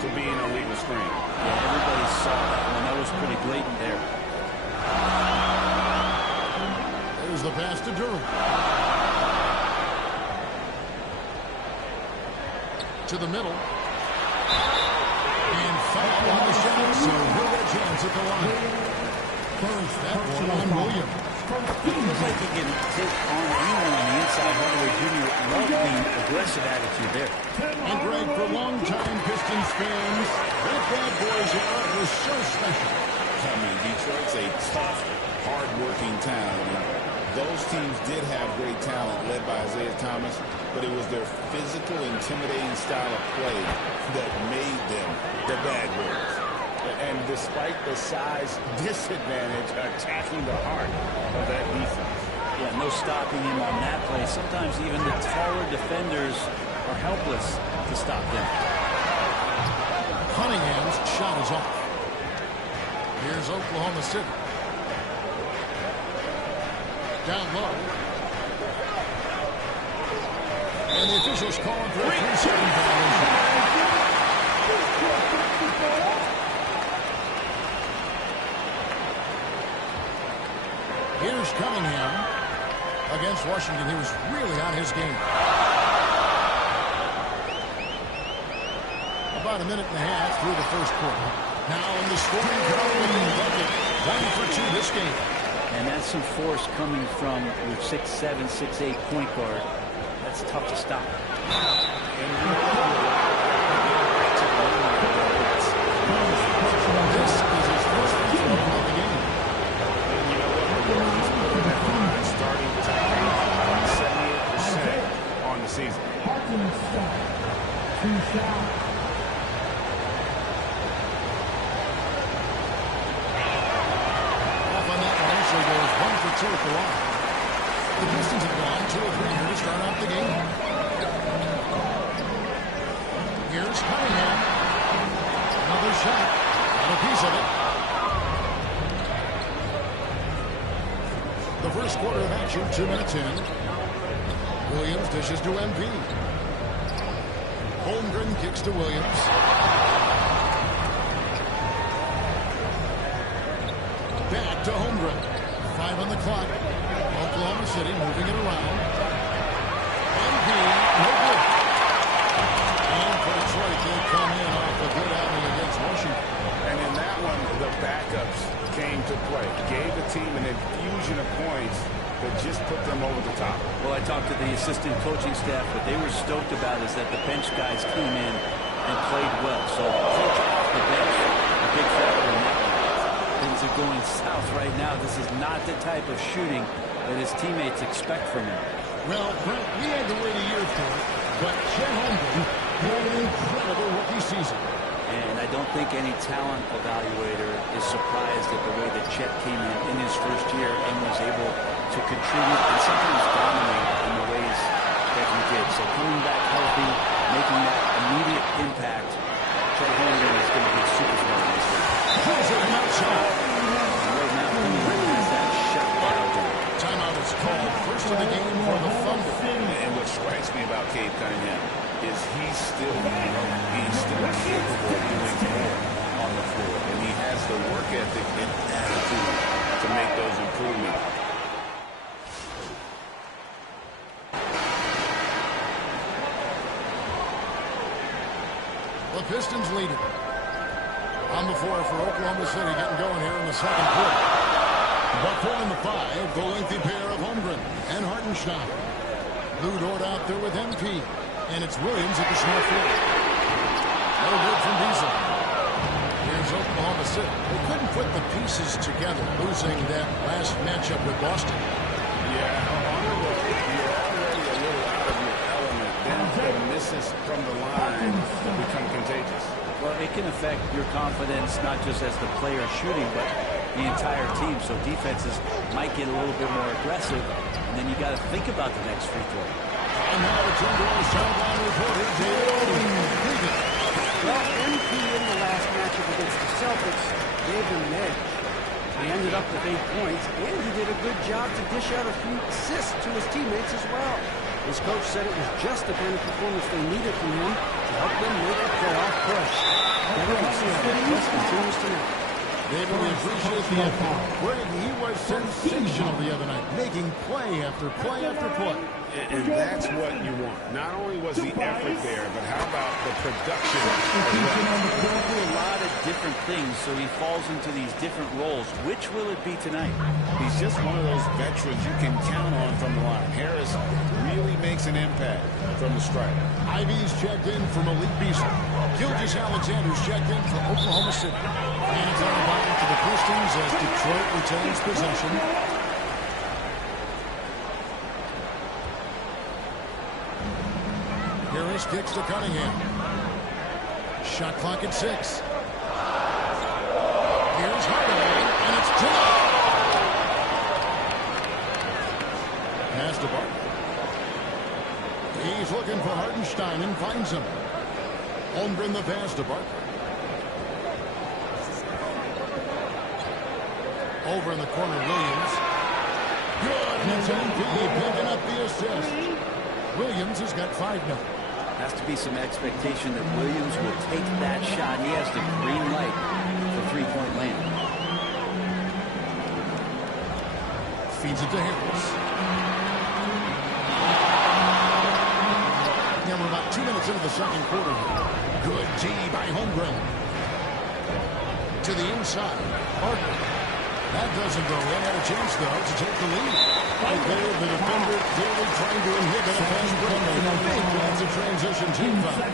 to being a legal screen. Yeah, everybody saw that one. That was pretty blatant there. There's the pass to Durham. To the middle. And foul on the shot, so he'll get a chance at the line. First, that one on Williams. It looks like he can take on anyone on the inside. Hardaway Jr. loved the aggressive attitude there. And Greg, for longtime Pistons fans, that bad boys era was so special. I mean, Detroit's a tough, hard-working town. And those teams did have great talent led by Isaiah Thomas, but it was their physical, intimidating style of play that made them the bad boys. And despite the size disadvantage, attacking the heart of that defense. Yeah, no stopping him on that play. Sometimes even the taller defenders are helpless to stop them. Cunningham's shot is off. Here's Oklahoma City. Down low. And the officials calling for a 3-second violation. Here's Cunningham against Washington. He was really on his game. About a minute and a half through the first quarter. Now in the scoring bucket. 1 for 2 this game. And that's some force coming from your 6'7", 6'8" point guard. That's tough to stop. This is his first free throw of the game. And you know what? He's put in that line starting to about 78% on the season. Off on that one, so he goes 1 for 2 at the line. The Pistons have gone 2 of 3 here to start out the game. Here's Cunningham. Another shot. Got a piece of it. The first quarter of action, 2 minutes in. Williams dishes to MP. Holmgren kicks to Williams. Back to Holmgren. 5 on the clock. Oklahoma City moving it around. MP, no good. And for Detroit, they come in off a good outing against Washington. And in that one, the backups came to play. Gave the team an infusion of points that just put them over the top. Well, I talked to the assistant coaching staff. What they were stoked about is that the bench guys came in and played well. So coach off the bench, a big factor in that one. Things are going south right now. This is not the type of shooting that his teammates expect from him. Well, Brent, we had to wait a year for it, but Chet Holmgren had an incredible rookie season. And I don't think any talent evaluator is surprised at the way that Chet came in his first year and was able to contribute and sometimes dominate in the ways that he did. So coming back healthy, making that immediate impact, Chet Holmgren is going to be a superstar in this league. Pulls it outside. Right now, he has that shot dialed in. Timeout is called. First of the game for the Thunder. And what strikes me about Cade Cunningham is he's still young. He's still capable of doing more on the floor. And he has the work ethic and attitude to make those improvements. The Pistons lead it. On the floor for Oklahoma City, getting going here in the second quarter. But 4 in the 5, the lengthy pair of Holmgren and Hartenstein. Lou Dort out there with MP. And it's Williams at the small forward. No good from Diesel. Here's Oklahoma City. They couldn't put the pieces together, losing that last matchup with Boston. Yeah, on the road, you're already a little out of your element. Then the misses from the line become contagious. Well, it can affect your confidence, not just as the player shooting, but the entire team. So defenses might get a little bit more aggressive, and then you got to think about the next free throw. And now return to our sideline reporter, David. Well, MP in the last matchup against the Celtics gave them an edge. He ended up with 8 points, and he did a good job to dish out a few assists to his teammates as well. His coach said it was just the kind of performance they needed from him to help them make a playoff push. Continues tonight. David, we appreciate the effort. Greg, he was sensational the other night, making play after play after play. And that's what you want. Not only was the effort there, but how about the production as well? He can do a lot of different things, so he falls into these different roles. Which will it be tonight? He's just one of those veterans you can count on from the line. Harris really makes an impact from the stripe. Ivy's checked in for Malik Beasley. Gilgeous-Alexander's checked in for Oklahoma City. And it's on the bottom to the Pistons as Detroit retains possession. Harris kicks to Cunningham. Shot clock at 6. Here's Hardaway, and it's Jalal. Pass to Barton. He's looking for Hartenstein and finds him. Holmgren the pass to Barton. Over in the corner, Williams. Good, and it's MP picking up the assist. Williams has got 5 now. Has to be some expectation that Williams will take that shot. He has the green light for three-point land. Feeds it to Harris. Now we're about 2 minutes into the second quarter. Good D by Holmgren. To the inside. Barton. That doesn't go in. Had a chance, though, to take the lead. Right there, the defender clearly trying to inhibit a fast break. That's a transition team foul.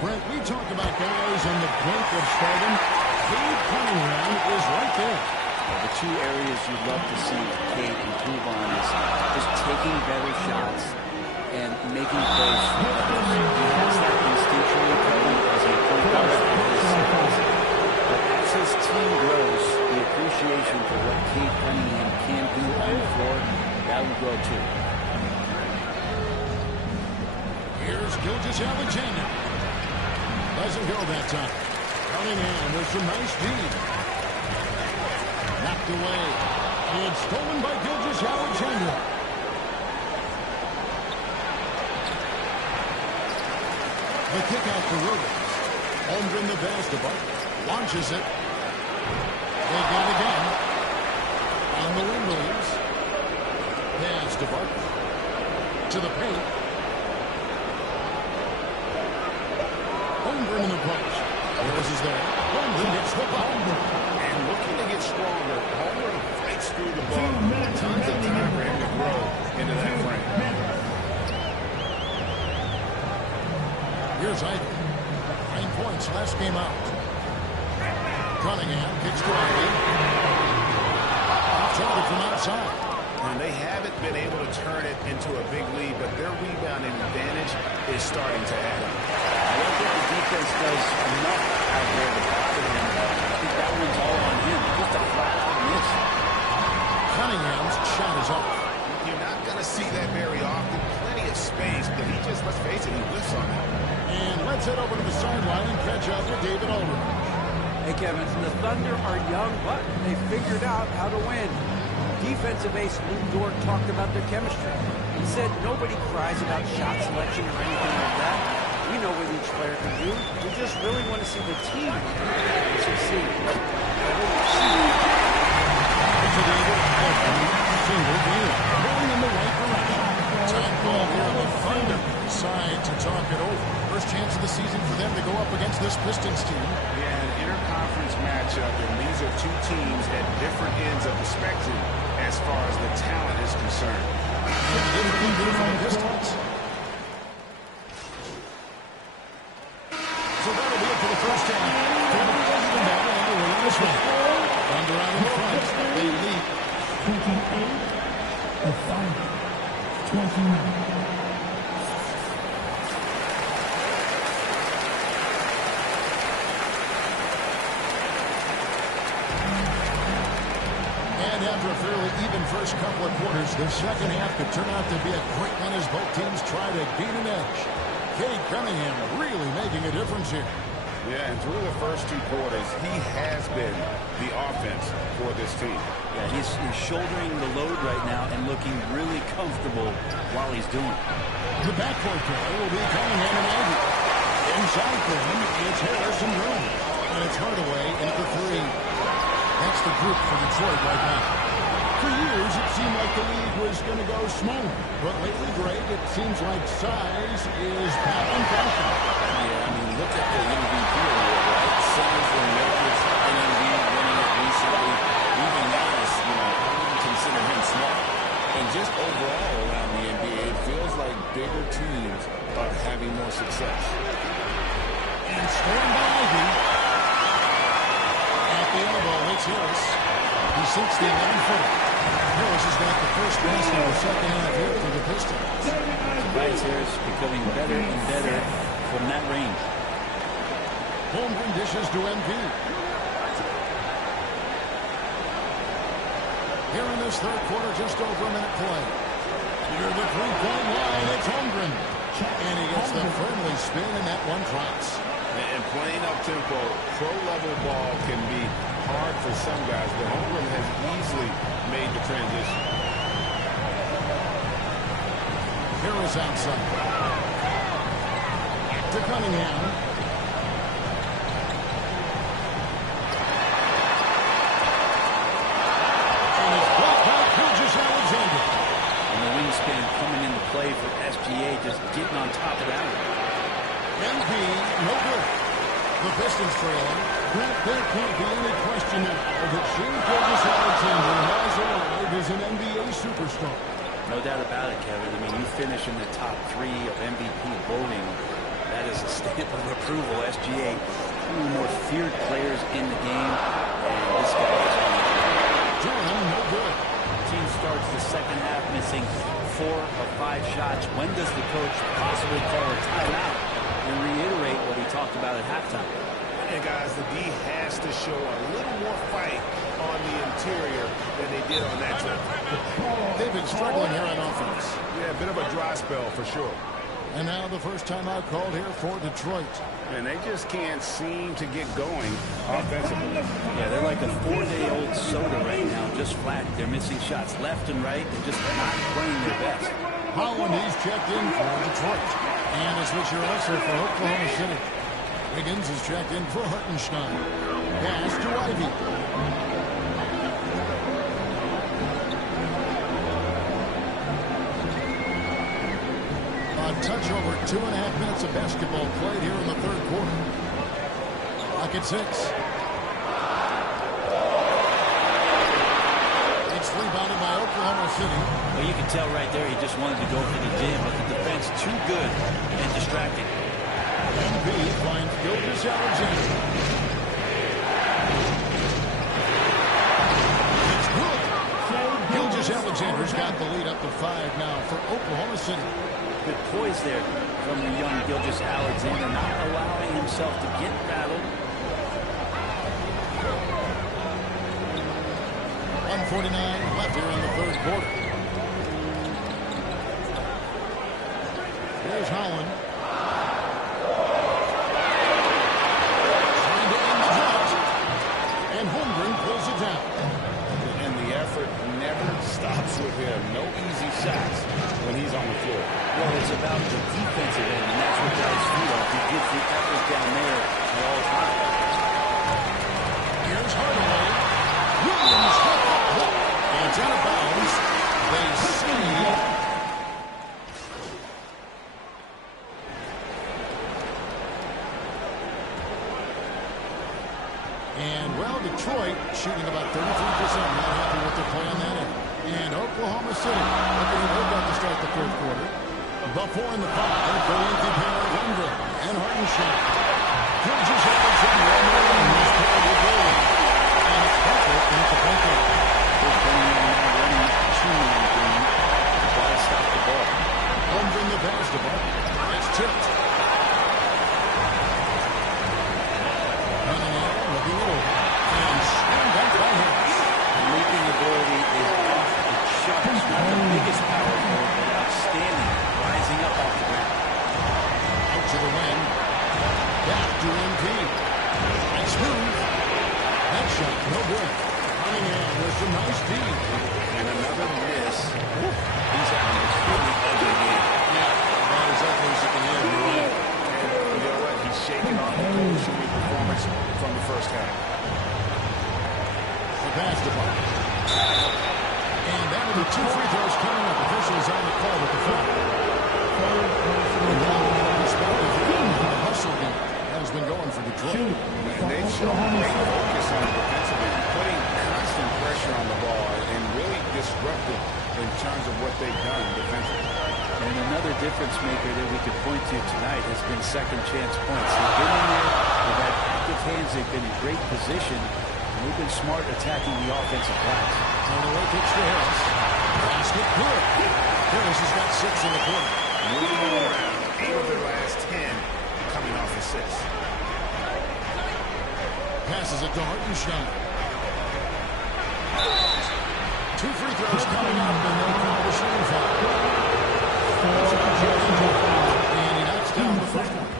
Brent, we talk about guys on the brink of stardom. Cade Cunningham is right there. The 2 areas you'd love to see Cade improve on is just taking better shots and making plays. He has that instinctually covered as a point guard. But as his team grows, the appreciation for what Cade Cunningham can do on the floor, that will grow too. Here's Gilgeous-Alexander. Doesn't go that time. Cunningham with some nice D. Knocked away. And stolen by Gilgeous-Alexander. The kick out for Williams. Holmgren the pass to Barton. Launches it. They got it again. On the wing, Williams. Pass to Barton. To the paint. Holmgren in the post. Harris is there. Holmgren gets the ball. And looking to get stronger, Holmgren fights through the ball. Tons of time for him to grow into that frame. Here's Ivy. 9 points last game out. Cunningham kicks to Ivy. Off target from outside. And they haven't been able to turn it into a big lead, but their rebounding advantage is starting to add up. I don't think the defense does enough out there to bother him. I think that one's all on him. Just a flat-out miss. Cunningham's shot is off. You're not going to see that very often. Plenty of space, but he just, let's face it, he whiffs on it. And let's head over to the sideline and catch up with David Aldridge. Hey, Kevin, the Thunder are young, but they figured out how to win. Defensive ace Lou Dort talked about their chemistry. He said nobody cries about shot selection or anything like that. We know what each player can do. We just really want to see the team succeed. Single view, going in the right direction. Time call here on the Thunder side to talk it over. First chance of the season for them to go up against this Pistons team. Yeah, an interconference matchup, and these are 2 teams at different ends of the spectrum as far as the talent is concerned. Didn't look good from the Pistons. So that'll be it for the first half. Thunder out in front. They lead. 28, the Thunder, 29. And after a fairly even first couple of quarters, the second half could turn out to be a great one as both teams try to gain an edge. Cade Cunningham really making a difference here. Yeah, and through the first 2 quarters, he has been the offense for this team. Yeah, he's shouldering the load right now and looking really comfortable while he's doing it. The backcourt play will be Cunningham and Ivy. Inside for him, it's Harris and Green. And it's Hardaway in at the 3. That's the group for Detroit right now. For years, it seemed like the league was going to go smaller. But lately, Greg, it seems like size is back in fashion. Yeah, I mean, look at the MVP award, right? Centers and Jokic, and Embiid winning it recently. Even Giannis, I wouldn't consider him small. And just overall around the NBA, it feels like bigger teams are having more success. And scoring by Ivy. At the elbow, it's Harris. He sinks the 11-footer. Harris has got the first basket of the second half here for the Pistons. Tobias Harris becoming better and better from that range. Holmgren dishes to MP. Here in this third quarter, just over a minute play. Near the three-point line, it's Holmgren. And he gets the friendly spin, and that one drops. And playing up-tempo, pro-level ball can be hard for some guys, but Holmgren has easily made the transition. Here is outside. To Cunningham. And it's blocked by Gilgeous Alexander. And the wingspan coming into play for SGA, just getting on top of that one. MP, no good. The Pistons trailing. But there can't be any question now that Gilgeous Alexander has arrived as an NBA superstar. No doubt about it, Kevin. I mean, you finish in the top 3 of MVP voting. That is a stamp of approval. SGA, one of the more feared players in the game. And this guy is on the Jordan, no good. The team starts the second half missing 4 of 5 shots. When does the coach possibly call a timeout and reiterate what he talked about at halftime? And guys, the D has to show a little more fight on the interior than they did on that trip. They've been struggling here on offense. Yeah, a bit of a dry spell for sure. And now the first time out called here for Detroit. And they just can't seem to get going offensively. Yeah, they're like a 4-day-old soda right now, just flat. They're missing shots left and right. They're just not playing their best. Holland, he's checked in for Detroit. And a switcher also for Oklahoma City. Higgins is checked in for Hartenstein. Pass to Ivy. A touch over 2.5 minutes of basketball played here in the third quarter. Clock at 6. It's rebounded by Oklahoma City. Well, you can tell right there he just wanted to go for the jam, but the defense too good and distracting. MP finds Gilgeous Alexander. It's good. Gilgeous Alexander's got the lead up to 5 now for Oklahoma City. Good poise there from the young Gilgeous Alexander, not allowing himself to get rattled. 1:49 left here in the third quarter. Here's Holland. Trying to end the drought. And Holmgren pulls it down. And the effort never stops with him. No easy shots when he's on the floor. Well, it's about the defensive end, and that's what guys feel. He gives the effort down there at all times. Here's Hardaway. Williams hit the hook. And it's out of bounds. They see. And, well, Detroit shooting about 33%. Not happy with their play on that end. And Oklahoma City looking to about to start the fourth quarter. The 4 and the 5 for lengthy pair of Lundgren and Hartenstein. Gilgeous Alexander on the wing. He's paired with Williams. And it's Parker into the point guard. They're playing on now running that 2-man game. You've got to stop the ball. Lundgren the pass to Parker. It's tipped. Cunningham looking it over. And slammed back by Harris. Leaping ability is off the charts. Not the biggest power forward, but outstanding. Rising up off the ground. Out to the wing. Back to MP. Nice move. That shot, no good. Cunningham with some nice speed. And another miss. He's having a really ugly game. Yeah, about as ugly as you can have. You're right. And you know what? He's shaking off the cold shooting performance from the first half. The pass to Parker. And that will be 2 free throws coming up. Officials on the call with the foul. The hustle game that has been going for Detroit. And they've shown great focus on the defensive end, putting constant pressure on the ball and really disruptive in terms of what they've done defensively. And another difference maker that we could point to tonight has been second chance points. They've been in there, they've had active hands, they've been in great position, and they've been smart attacking the offensive glass. On the way pitch to Harris. Basket good. Harris has got 6 in the quarter. Moving around, 8 of their last 10 coming off assists. Passes it to Hartenstein. 2 free throws coming up, and they'll call the shooting foul. And he knocks down the first one.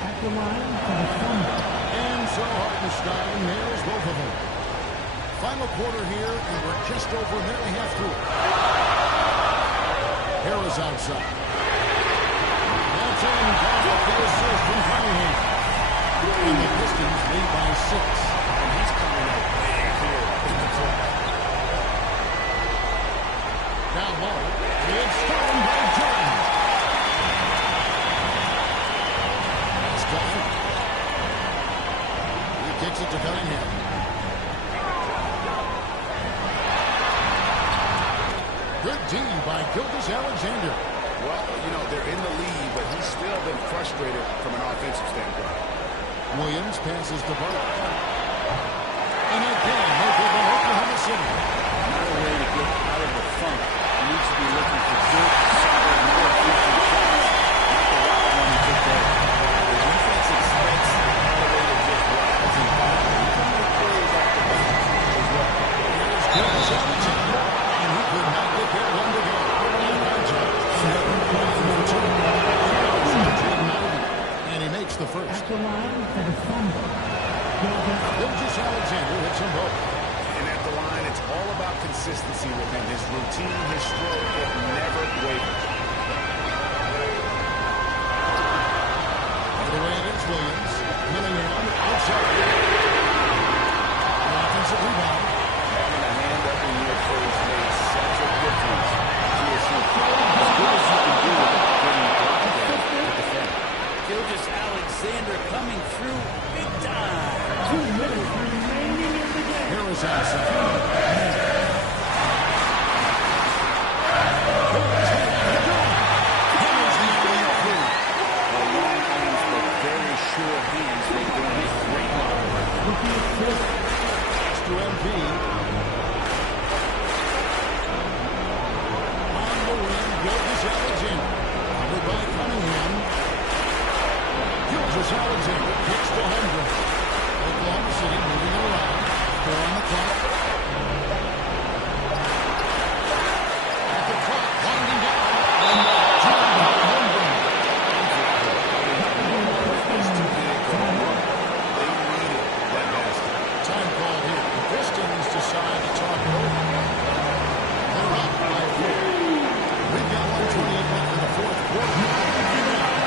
At the line for the Thunder. And so Hartenstein nails both of them. Final quarter here, and we're just over nearly half through. Harris outside. That's in. Down the assist from Cunningham. And the Pistons lead by 6. And he's coming up big here in the club. Down low. It's stolen by Jordan. That's Cunningham. He kicks it to Cunningham. Good D by Gilgeous-Alexander. Well, you know, they're in the lead, but he's still been frustrated from an offensive standpoint. Williams passes to Burke. And again, no good by Oklahoma City. Not a way to get out of the funk. He needs to be looking for good, solid, more efficient shots. Not the wild one he took there. The defense expects Hardaway to just rise and fall. He can make plays off the bench as well. Here's Gilgeous-Alexander. And he could not get there long to go. And he makes the first. At the line for the Thunder. Gilgeous-Alexander hits them both. And at the line, it's all about consistency with him. His routine, his stroke, it never wavers. By the way, it is Williams. Cunningham outside. The offensive rebound. Having a hand up in your face makes such a difference to your shooting. As good as you can do with it, getting blocked there to defend. Gilgeous-Alexander coming through big time. 2 minutes remaining in the game. Harris outside. Sure hands, they're doing a great job. Pass to MP. On the wing, Gilgeous-Alexander. Covered by Cunningham. Gilgeous-Alexander kicks to Holmgren. Oklahoma City moving it around. 4 on the clock. At the clock, winding down. Jordan Holmgren. Time call here. The Pistons decide to talk it over. They're up by 4. We've got 1:28 left in the fourth quarter.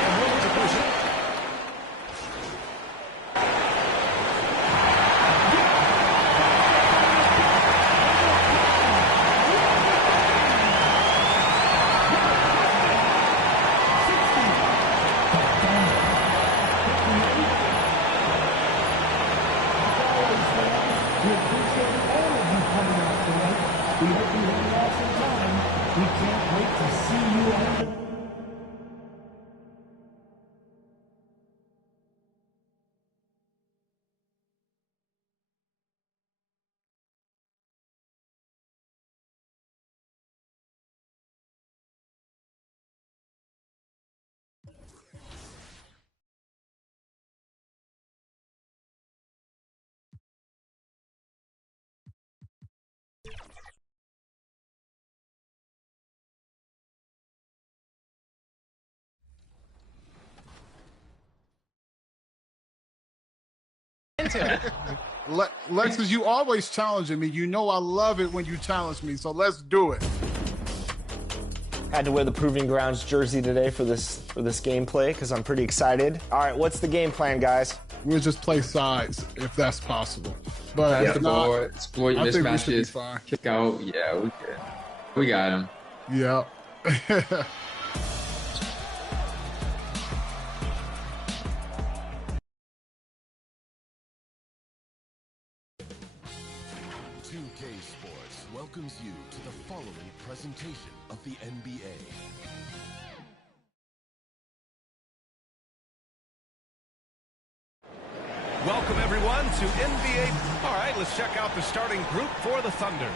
And what's the present? We appreciate all of you coming out tonight. We hope you had an awesome time. We can't wait to see you on the... Lexus, you always challenging me. You know I love it when you challenge me, so let's do it. Had to wear the Proving Grounds jersey today for this gameplay because I'm pretty excited. All right, what's the game plan, guys? We'll just play sides if that's possible. But Pass if the not, ball, exploit I think we should be mismatches, fine. kick out. Yeah, we good. We got him. Yeah. 2K Sports welcomes you to the following presentation of the NBA. Welcome, everyone, to NBA. All right, let's check out the starting group for the Thunder.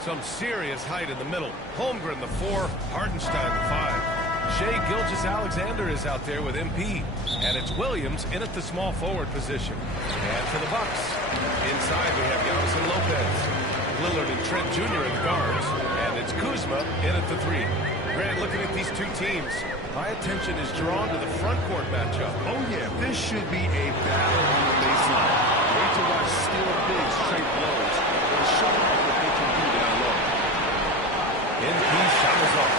Some serious height in the middle. Holmgren, the 4. Hartenstein, the 5. Shai Gilgeous-Alexander is out there with MP. And it's Williams in at the small forward position. And for the Bucks, inside we have Giannis and Lopez. Lillard and Trent Jr. in the guards, and it's Kuzma in at the 3. Grant, looking at these two teams, my attention is drawn to the front court matchup. Oh, yeah, this should be a battle on the baseline. Great to watch skilled bigs trade blows. They'll show off what they can do down low. NP shot is off.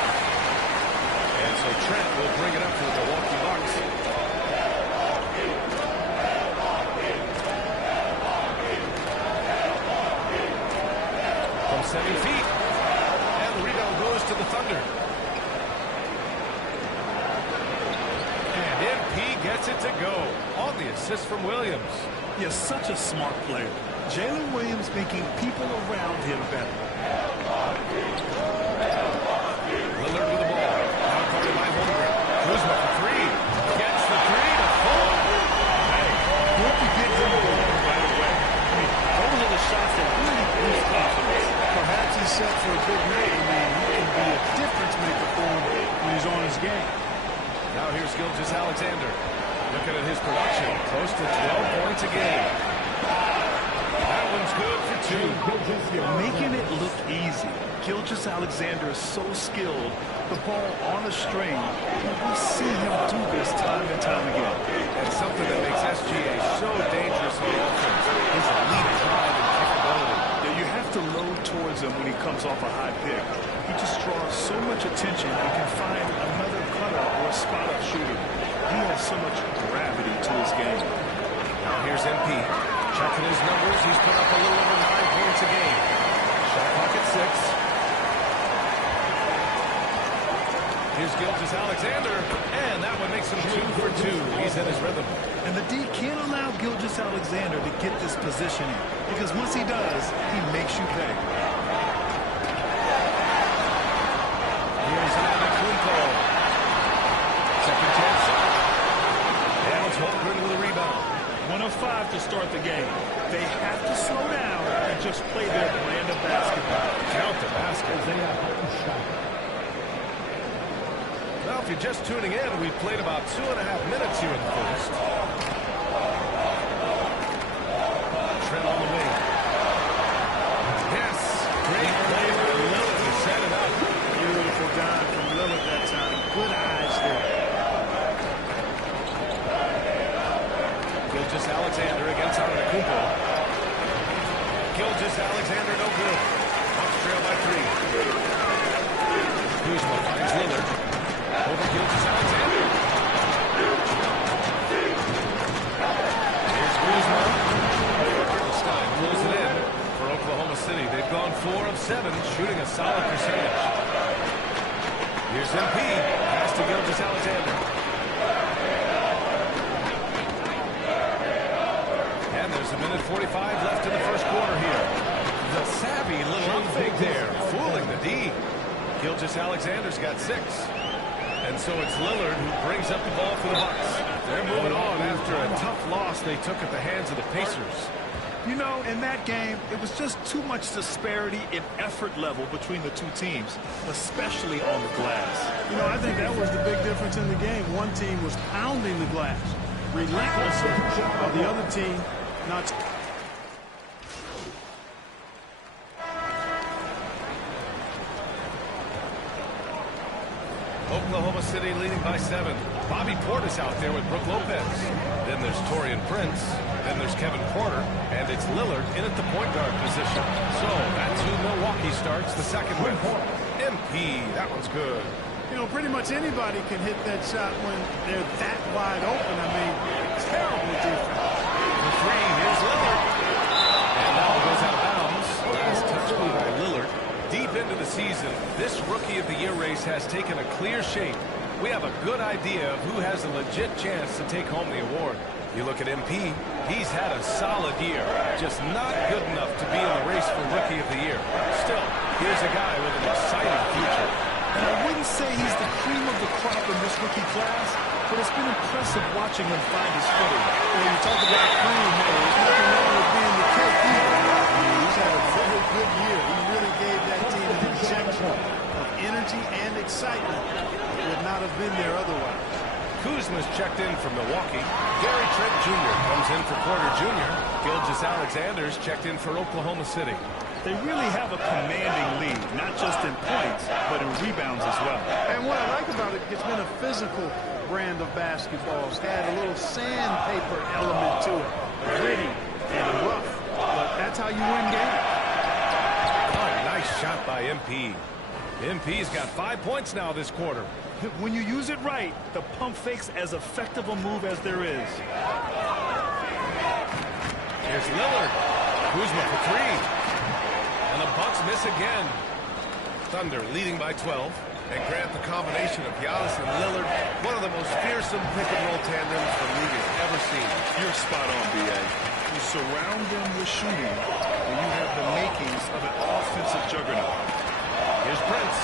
And so Trent will bring it up for the Milwaukee Bucks. From 7 feet. And the rebound goes to the Thunder. And NP gets it to go on the assist from Williams. You're such a smart player. Jalen Williams making people around him better. Lillard with the ball. Now guarded by Holmgren. Kuzma for 3. Gets the 3 to fall. Hey, good to get him the ball right away. I mean, those are the shots that really boost confidence. Perhaps he's set for a big night. I mean, he can be a difference maker for him when he's on his game. Now here's Gilgeous Alexander. Looking at his production, close to 12 points a game. That one's good for 2. You're making it look easy. Gilgeous Alexander is so skilled. The ball on a string. We see him do this time and time again. And something that makes SGA so dangerous on offense is elite drive and capability. Yeah, you have to load towards him when he comes off a high pick. He just draws so much attention and can find another cutter or a spot-up shooter. He has so much gravity to his game. Now here's NP. Checking his numbers. He's put up a little over 9 points a game. Shot clock at 6. Here's Gilgeous Alexander. And that one makes him 2 for 2. He's in his rhythm. And the D can't allow Gilgeous Alexander to get this positioning. Because once he does, he makes you pay. Here's Antetokounmpo. Second chance shot. And it's Holmgren with a rebound. 1 of 5 to start the game. They have to slow down and just play their brand of basketball. Count the basket. Well, if you're just tuning in, we've played about 2.5 minutes here in the first. Trent on the wing. Yes. Great play by Lillard to set it up. Beautiful dive from Lillard that time. Good eyes there. Gilgeous Alexander against Antetokounmpo. Gilgeous Alexander no good. Bucks trail by 3. Kuzma finds Lillard. Over Gilgeous Alexander. Here's Kuzma. Stein pulls it in for Oklahoma City. They've gone 4 of 7, shooting a solid percentage. Here's MP. Pass to Gilgeous Alexander. And there's a minute 45 left in the first quarter here. The savvy little fake there, fooling the D. Gilgeous Alexander's got 6. And so it's Lillard who brings up the ball for the Bucks. They're moving on after a tough loss they took at the hands of the Pacers. You know, in that game, it was just too much disparity in effort level between the two teams, especially on the glass. You know, I think that was the big difference in the game. One team was pounding the glass relentlessly, while the other team not. Oklahoma City leading by 7. Bobby Portis out there with Brook Lopez. Then there's Taurean Prince. Then there's Kevin Porter. And it's Lillard in at the point guard position. So that's who Milwaukee starts the second with. MP, that one's good. You know, pretty much anybody can hit that shot when they're that wide open. I mean, terrible defense. For 3, here's Lillard. And now it goes out of bounds. Last touch by Lillard. Deep into the season, this Rookie of the Year race has taken a clear shape. We have a good idea of who has a legit chance to take home the award. You look at MP, he's had a solid year, just not good enough to be in the race for Rookie of the Year. Still, here's a guy with an exciting future. And I wouldn't say he's the cream of the crop in this rookie class, but it's been impressive watching him find his footing. When you talk about cream, there's nothing wrong with being the cake either. I mean, he's had a very good year. He really gave that team an injection of energy and excitement that would not have been there otherwise. Kuzma's checked in for Milwaukee. Gary Trent Jr. comes in for Porter Jr. Gilgeous Alexander's checked in for Oklahoma City. they really have a commanding lead, not just in points, but in rebounds as well. And what I like about it, it's been a physical brand of basketball. It's had a little sandpaper element to it. Gritty and rough, but that's how you win games. Oh, nice shot by MP. MP's got 5 points now this quarter. When you use it right, the pump fake's as effective a move as there is. Here's Lillard. Kuzma for three. And the Bucks miss again. Thunder leading by 12. And Grant, the combination of Giannis and Lillard, one of the most fearsome pick-and-roll tandems the league has ever seen. You're spot on, B.A. You surround them with shooting, and you have the makings of an offensive juggernaut. Here's Prince.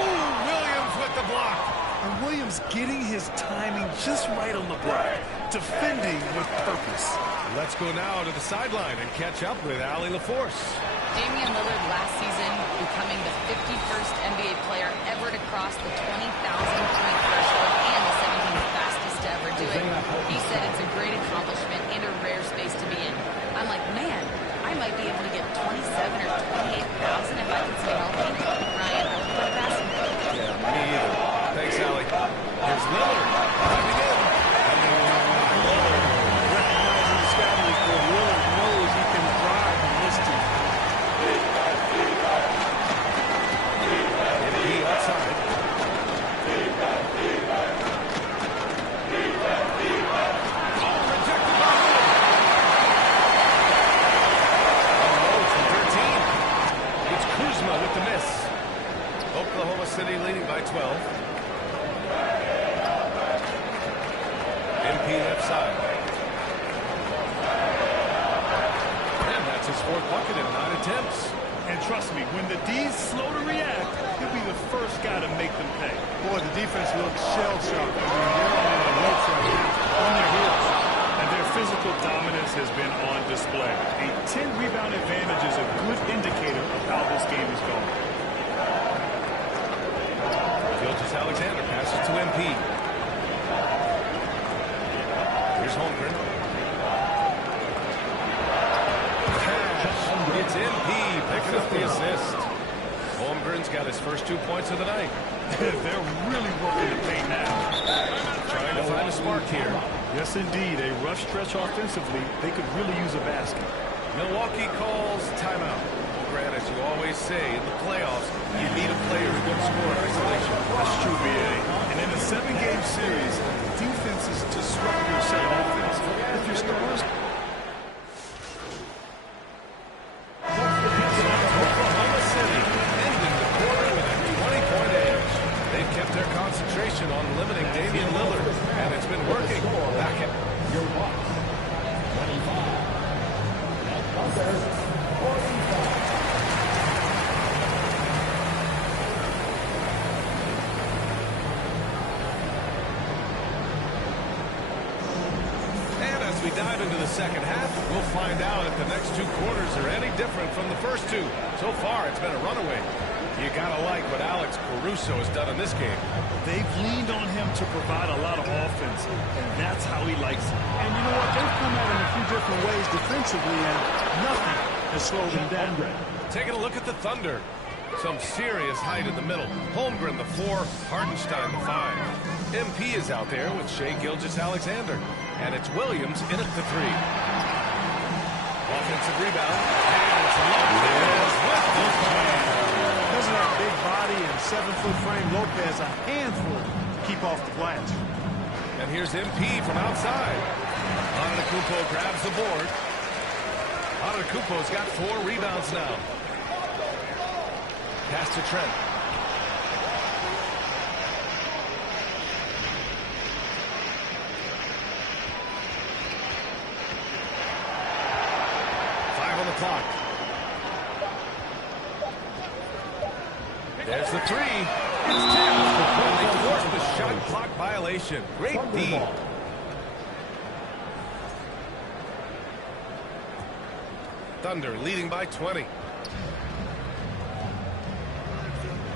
Ooh, Williams with the block. And Williams getting his timing just right on the block. Defending with purpose. Let's go now to the sideline and catch up with Allie LaForce. Damian Lillard last season becoming the 51st NBA player ever to cross the 20,000 point threshold and the 17th fastest to ever do it. He said it's a great accomplishment and a rare space to be in. I'm like, man, I might be able to get 27 or 28,000 if I can stay healthy. Ryan, I would play basketball. Yeah, me either. Thanks, Allie. Here's Lillard. Driving in. Lillard recognizing the scouting report. Lillard knows he can drive on this team. MP outside. Rejected by Lillard. From 13. It's Kuzma with the miss. Oklahoma City leading by 12. MP left side. And that's his fourth bucket in 9 attempts. And trust me, when the D's slow to react, he'll be the first guy to make them pay. Boy, the defense looks shell-shocked. I mean, they're on the ropes right now, on their heels. And their physical dominance has been on display. A 10-rebound advantage is a good indicator of how this game is going. Gilgeous-Alexander passes to MP. Here's Holmgren. It's MP picking up the assist. Holmgren's got his first 2 points of the night. They're really working the paint now. Trying to find a spark here. Yes, indeed. A rough stretch offensively. They could really use a basket. Milwaukee calls timeout. Grant, as you always say, in the playoffs, you need a player who can score in isolation. That's true, B.A. And in a 7-game series, defense is disrupt your set offense. If your stars... Oklahoma City ending the quarter with a 20-point edge. They've kept their concentration on limiting Damian Lillard, and it's been working. Back at Your Bucks, 25. And Thunder, 45. As we dive into the second half, we'll find out if the next 2 quarters are any different from the first 2. So far, it's been a runaway. You gotta like what Alex Caruso has done in this game. They've leaned on him to provide a lot of offense, and that's how he likes it. And you know what? They've come at him a few different ways defensively, and nothing has slowed them down. Taking a look at the Thunder. Some serious height in the middle. Holmgren, the 4. Hardenstein, the 5. MP is out there with Shai Gilgeous-Alexander. And it's Williams in at the 3. Offensive rebound. And it's Lopez with the slam. Because of that big body and 7-foot frame, Lopez a handful to keep off the glass. And here's MP from outside. Antetokounmpo grabs the board. Antetokounmpo's got 4 rebounds now. Pass to Trent. On the clock. There's the 3. It's tipped. They forced the shot clock violation. Great D. Thunder leading by 20.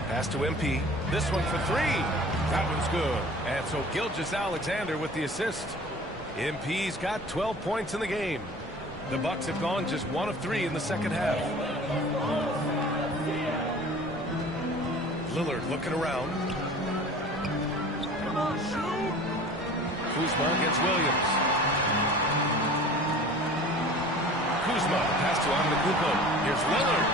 Pass to MP. This one for 3. That one's good. And so Gilgeous-Alexander with the assist. MP's got 12 points in the game. The Bucks have gone just 1 of 3 in the second half. Lillard looking around. Kuzma against Williams. Kuzma, pass to Antetokounmpo. Here's Lillard.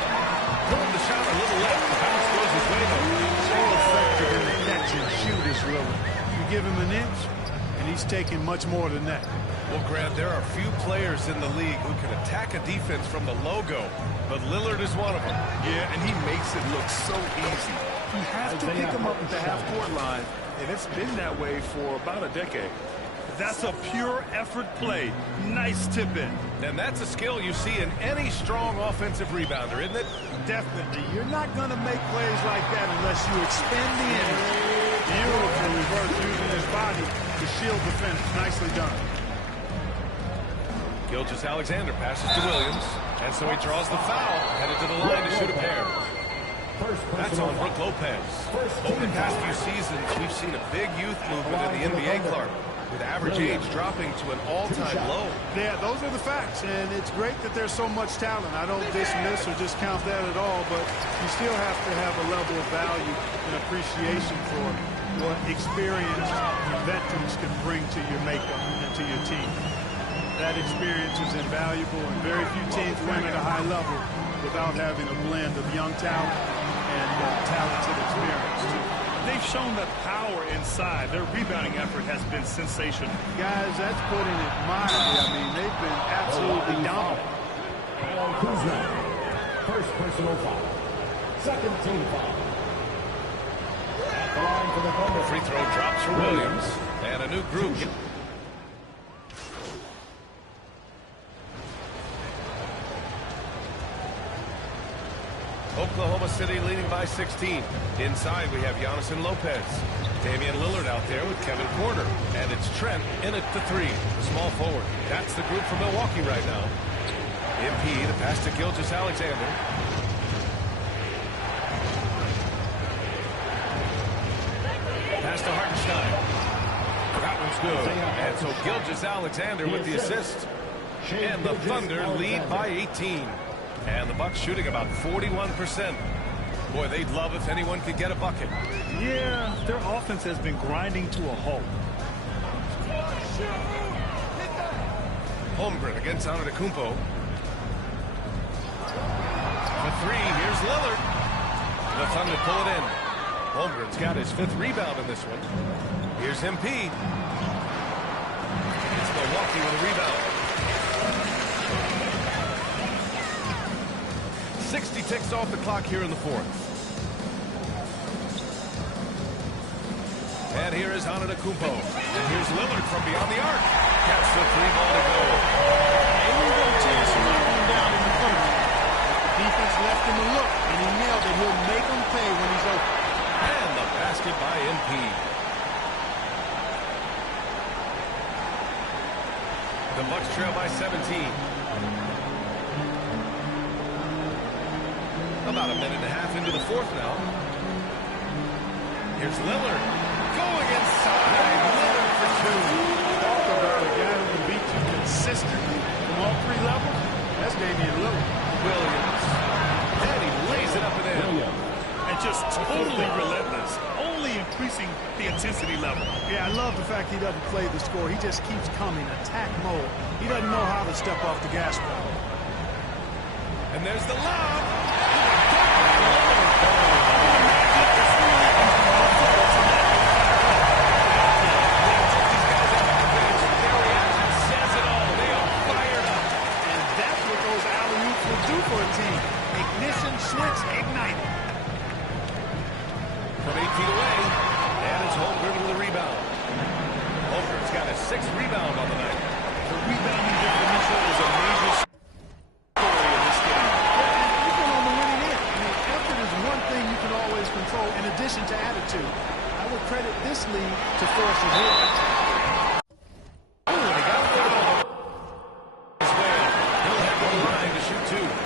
Pulling the shot a little left. The bounce goes his way, though. So effective in the catch and shoot is Lillard. You give him an inch, and he's taking much more than that. Well, Grant, there are few players in the league who can attack a defense from the logo, but Lillard is one of them. Yeah, and he makes it look so easy. You have to pick him up at the half-court line, and it's been that way for about a decade. That's a pure effort play. Nice tip in. And that's a skill you see in any strong offensive rebounder, isn't it? Definitely. You're not going to make plays like that unless you expend the energy. Beautiful reverse using his body to shield the finish. Nicely done. Gilgeous-Alexander passes to Williams, and so he draws the foul, headed to the line to shoot a pair. That's on Brook Lopez. Over the past few seasons, we've seen a big youth movement in the NBA, Clark, with average age dropping to an all-time low. Yeah, those are the facts, and it's great that there's so much talent. I don't dismiss or discount that at all, but you still have to have a level of value and appreciation for what experienced veterans can bring to your makeup and to your team. That experience is invaluable, and very few teams win at a high level without having a blend of young talent and talented experience, too. They've shown that power inside. Their rebounding effort has been sensational. Guys, that's putting it mildly. I mean, they've been absolutely dominant. Kuzma, first personal foul. Second team foul. At the line for the Thunder. Free throw drops for Williams, and a new group. Oklahoma City leading by 16. Inside, we have Giannis and Lopez. Damian Lillard out there with Kevin Porter. And it's Trent in at the 3, the small forward. That's the group for Milwaukee right now. MP, the pass to Gilgeous-Alexander. Pass to Hartenstein. That one's good. And so Gilgeous-Alexander with the assist. And the Thunder lead by 18. And the Bucks shooting about 41%. Boy, they'd love if anyone could get a bucket. Yeah, their offense has been grinding to a halt. Holmgren against Antetokounmpo. For 3, here's Lillard. The Thunder pull it in. Holmgren's got his 5th rebound in this one. Here's MP. It's Milwaukee with a rebound. 60 ticks off the clock here in the 4th. And here is Antetokounmpo. And here's Lillard from beyond the arc. Gets the 3-ball to go. Ain't no chance to knock him down in the first. The defense left him a look, and he nailed it. He'll make him pay when he's open. And the basket by MP. The Bucks trail by 17. About a minute and a half into the 4th now. Here's Lillard. Going inside. Lillard for 2. Talk about a guy who can beat you consistently from all 3 levels. That's Damian Lillard. Williams. And he lays it up and in. And just totally relentless. Only increasing the intensity level. Yeah, I love the fact he doesn't play the score. He just keeps coming, attack mode. He doesn't know how to step off the gas pedal. And there's the lob. Switch ignited. From 8 feet away, and it's Holmgren with a rebound. Holmgren's got his 6th rebound on the night. The rebounding differential is a major story in this game. Even on the winning end, I mean, effort is one thing you can always control in addition to attitude. I would credit this lead to force a hit. Oh, and he got fouled. He'll head to the line to shoot 2.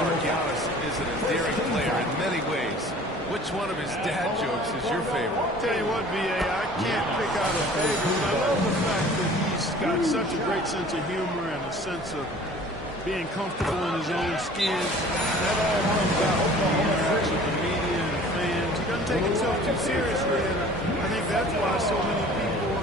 Clark Giannis is an endearing player in many ways. Which one of his dad jokes is your favorite? Tell you what, B.A., I can't pick out a favorite. I love the fact that he's got such a great sense of humor and a sense of being comfortable in his own skin. That all comes out when he interacts with the media and the fans. He doesn't take himself too seriously, and I think that's why so many people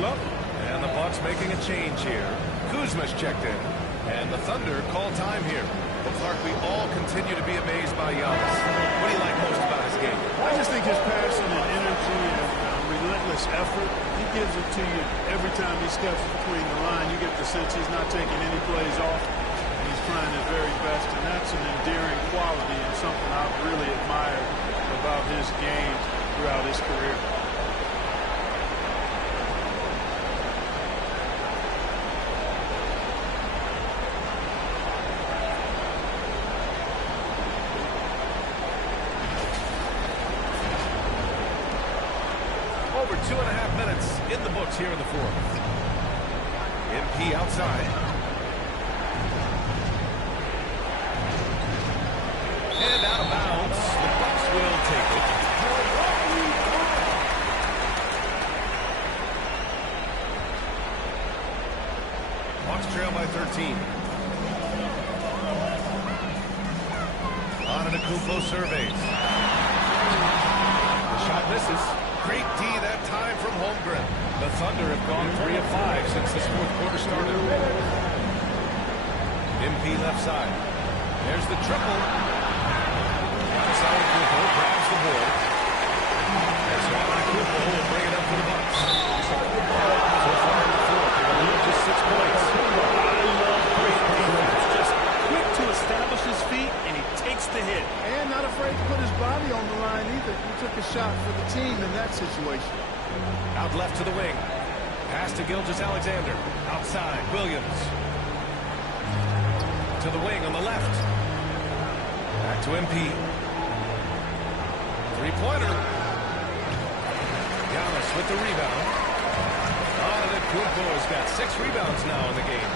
love him. And the Bucks making a change here. Kuzma's checked in, and the Thunder call time here. But Clark, we all continue to be amazed by Giannis. What do you like most about his game? I just think his passion and energy and relentless effort, he gives it to you every time he steps between the line. You get the sense he's not taking any plays off, and he's trying his very best, and that's an endearing quality and something I've really admired about his game throughout his career. Over 2.5 minutes in the books here in the fourth. MP outside. And out of bounds. The Bucks will take it. Bucks trail by 13. Antetokounmpo surveys. The shot misses. Great D that time from Holmgren. The Thunder have gone 3 of 5 since this fourth quarter started. MP left side. There's the triple. Antetokounmpo grabs the board. As Antetokounmpo will bring it up for the Bucks. So far in the fourth, they've only just 6 points. Great defense. Just quick to establish his feet, and he takes the hit. And not afraid to put his body on the line either. He took a shot for the team in that situation. Out left to the wing. Pass to Gilgeous-Alexander. Outside, Williams. To the wing on the left. Back to MP. Three-pointer. Giannis with the rebound. Antetokounmpo has got 6 rebounds now in the game.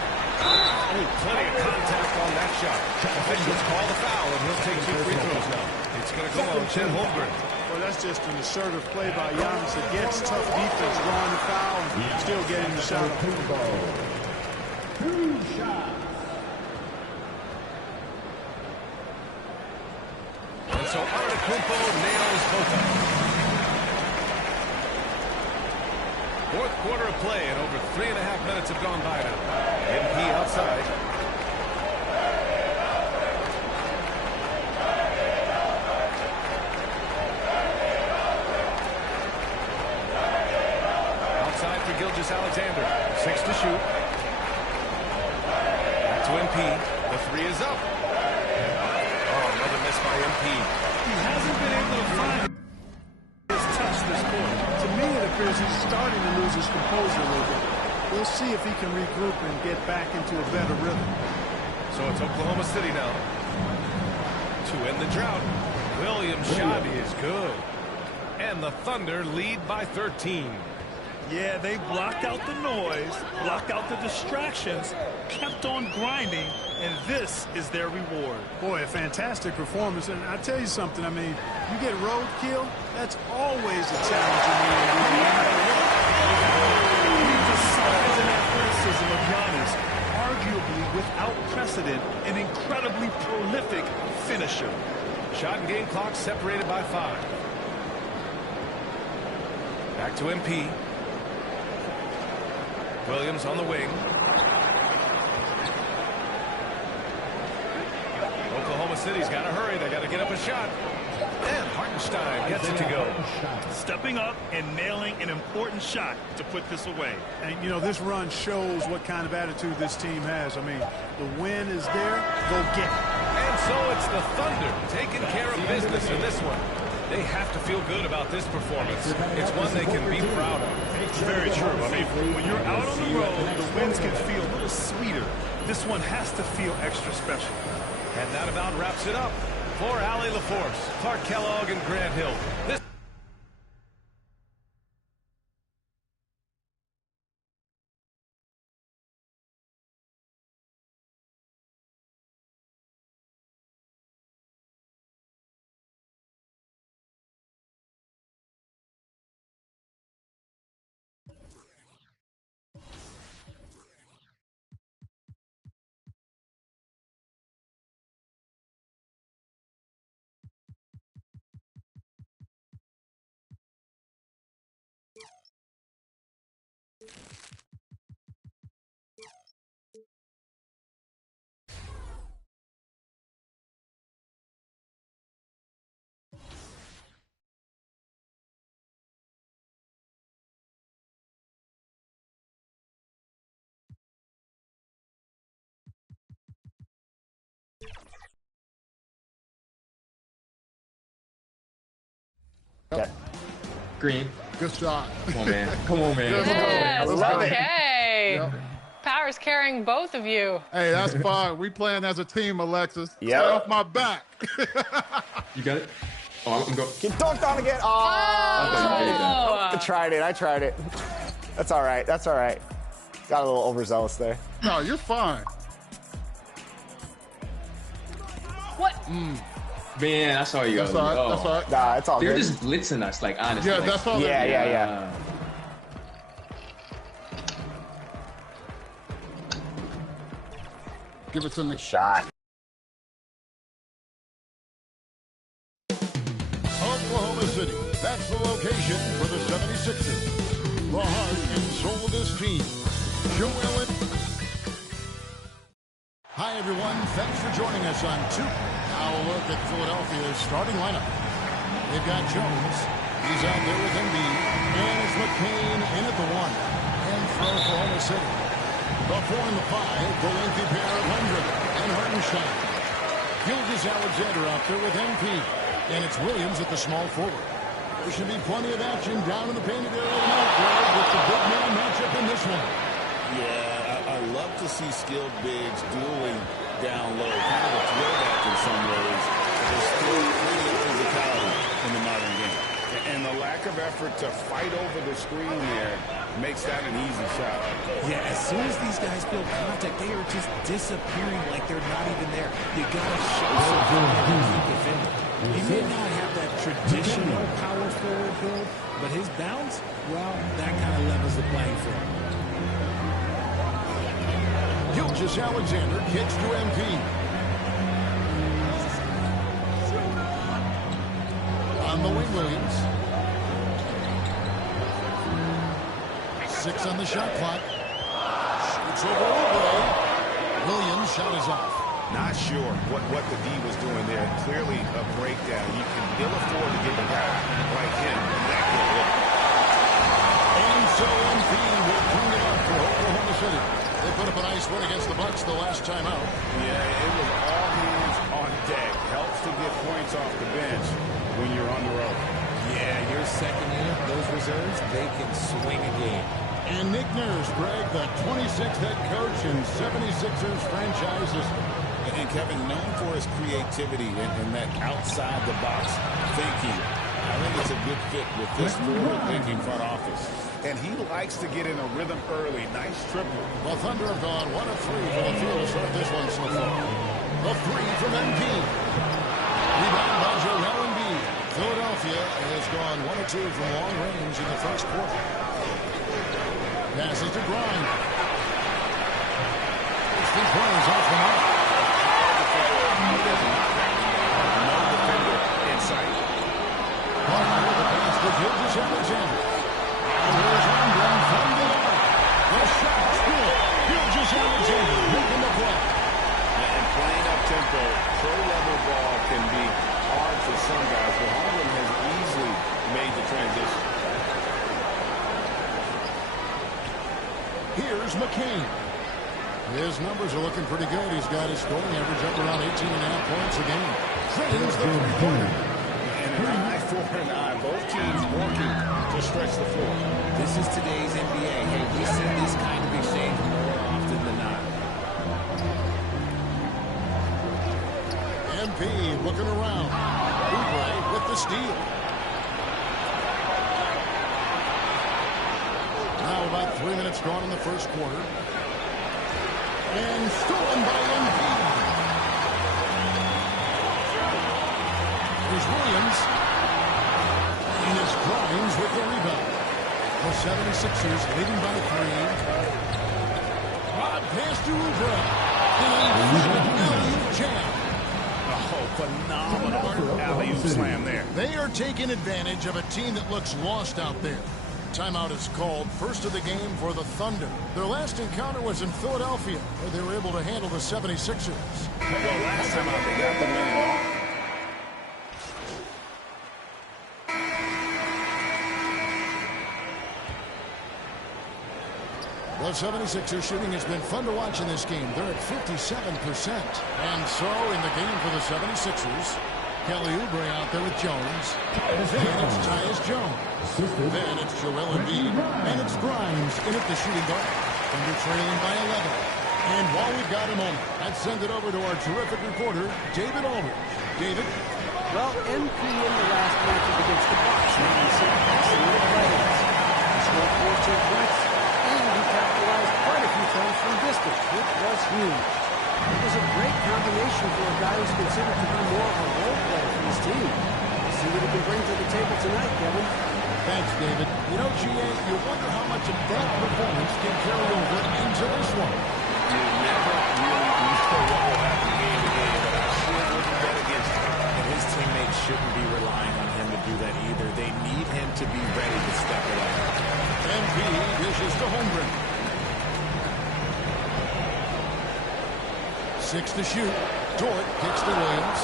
Oh, plenty of contact on that shot. Officials call the foul, and he'll take 2 free throws now. It's going to go on Chet Holmgren. Well, that's just an assertive play by Giannis against tough defense, drawing the foul and still getting the shot. 2 shots. And so Antetokounmpo nails both of them. Fourth quarter of play, and over 3.5 minutes have gone by now. MP outside. Outside for Gilgeous-Alexander. 6 to shoot. Back to MP. The 3 is up. Oh, another miss by MP. He hasn't been able to find his touch this quarter. To me, it appears he's starting to lose his composure a little bit. We'll see if he can regroup and get back into a better rhythm. So it's Oklahoma City now. To end the drought. Williams' shot is good. And the Thunder lead by 13. Yeah, they blocked out the noise, blocked out the distractions, kept on grinding, and this is their reward. Boy, a fantastic performance. And I tell you something, I mean, you get roadkill, that's always a challenge in the NBA. The size and athleticism of Giannis, arguably without precedent, an incredibly prolific finisher. Shot and game clock separated by 5. Back to MP. Williams on the wing. Oklahoma City's got to hurry. They got to get up a shot. And Hartenstein gets it to go. Stepping up and nailing an important shot to put this away. And, you know, this run shows what kind of attitude this team has. I mean, the win is there. Go get it. And so it's the Thunder taking care of business in this one. They have to feel good about this performance. It's one they can be proud of. Very true. I mean, when you're out on the road, the wins can feel a little sweeter. This one has to feel extra special. And that about wraps it up. For Allie LaForce, Clark Kellogg, and Grant Hill. This Yep. Green. Good shot. Come on, man. Come on, man. Yes, Love it. okay. Yep. Power's carrying both of you. Hey, that's fine. We playing as a team, Alexis. Yep. Stay off my back. You got it? Oh, I'm going. Get dunked on again. Oh, I tried it. That's all right. That's all right. Got a little overzealous there. No, you're fine. What? Man, I saw you. That's all right. Oh. That's all right. Nah, it's all They're good. just blitzing us, like, honestly. Yeah, like, that's all. Yeah. Give it to me. Shot. Oklahoma City. That's the location for the 76ers. The heart and soul of this team. Joel. Hi, everyone. Thanks for joining us on 2. Now a look at Philadelphia's starting lineup. They've got Jones. He's out there with Embiid. And it's McCain in at the 1. And for Oklahoma City. The 4 and the 5, the lengthy pair of Hendrick and Hartenstein. Gilgeous-Alexander out there with MP. And it's Williams at the small forward. There should be plenty of action down in the painted area tonight, Greg, with the big man matchup in this one. Yeah, I love to see skilled bigs dueling down low. Kind of a throwback in some ways. There's still plenty of physicality in the modern game. And the lack of effort to fight over the screen there makes that an easy shot. Yeah, as soon as these guys feel contact, they are just disappearing like they're not even there. You gotta show some defender. He may not have that traditional power forward build, but his bounce, well, that kind of levels the playing field. Gilgeous-Alexander kicks to MP. On the wing, Williams. 6 on the shot clock. Shoots over Oubre. Williams' shot is off. Not sure what the D was doing there. Clearly a breakdown. You can ill afford to give a guy like him that good look. And so MP will clean it up for Oklahoma City. They put up a nice win against the Bucks the last time out. Yeah, it was all hands on deck. Helps to get points off the bench when you're on the road. Yeah, your second unit, those reserves, they can swing a game. And Nick Nurse, Greg, the 26th head coach in 76ers franchises. And Kevin, known for his creativity and that outside-the-box thinking. I think it's a good fit with this forward-thinking front office. And he likes to get in a rhythm early. Nice triple. The Thunder have gone 1 of 3 for the field to start this one so far. The 3 from Embiid. Rebound by Joel Embiid. Philadelphia has gone 1 of 2 from long range in the first quarter. Passes to Grind. His 3-pointers off the mark. No defender in sight. Parker with the pass to Gilgeous-Alexander. And there's Rondon from the line. The shot's good. Gilgeous-Alexander making the play. And playing up-tempo, pro-level ball can be hard for some guys, but Holmgren has easily made the transition. Here's McCain. His numbers are looking pretty good. He's got his scoring average up around 18.5 points a game. Drains the 3-pointer. And an eye for an eye. Both teams working to stretch the floor. This is today's NBA. Hey, we see this kind of exchange more often than not. MP looking around. Oubre with the steal. Now about 3 minutes gone in the first quarter. And stolen by MP. Here's Williams. And it's Grimes with the rebound. The 76ers leading by 3. Rod pass to Oubre. And jam. Oh, phenomenal alley-oop slam there. They are taking advantage of a team that looks lost out there. Timeout is called. First of the game for the Thunder. Their last encounter was in Philadelphia, where they were able to handle the 76ers. Well, last time out, they got the win. The 76ers shooting has been fun to watch in this game. They're at 57%. And so in the game for the 76ers, Kelly Oubre out there with Jones. And it's Tyus Jones. Then it's Joel Embiid. And it's Grimes in at the shooting guard. Thunder trailing by 11. And while we've got a moment, let's send it over to our terrific reporter, David Aldridge. David? Well, MP in the last matchup against the Bucks made some excellent plays. He scored 14 points, and he capitalized quite a few times from distance, which was huge. It was a great combination for a guy who's considered to be more of a role player for his team. We'll see what he can bring to the table tonight, Kevin. Thanks, David. You know, GA, you wonder how much of that performance can carry over into this one. You never really know what will happen game to game, but I sure wouldn't bet against him. And his teammates shouldn't be relying on him to do that either. They need him to be ready to step it up. MP dishes to Holmgren. 6 to shoot. Dort kicks to Williams.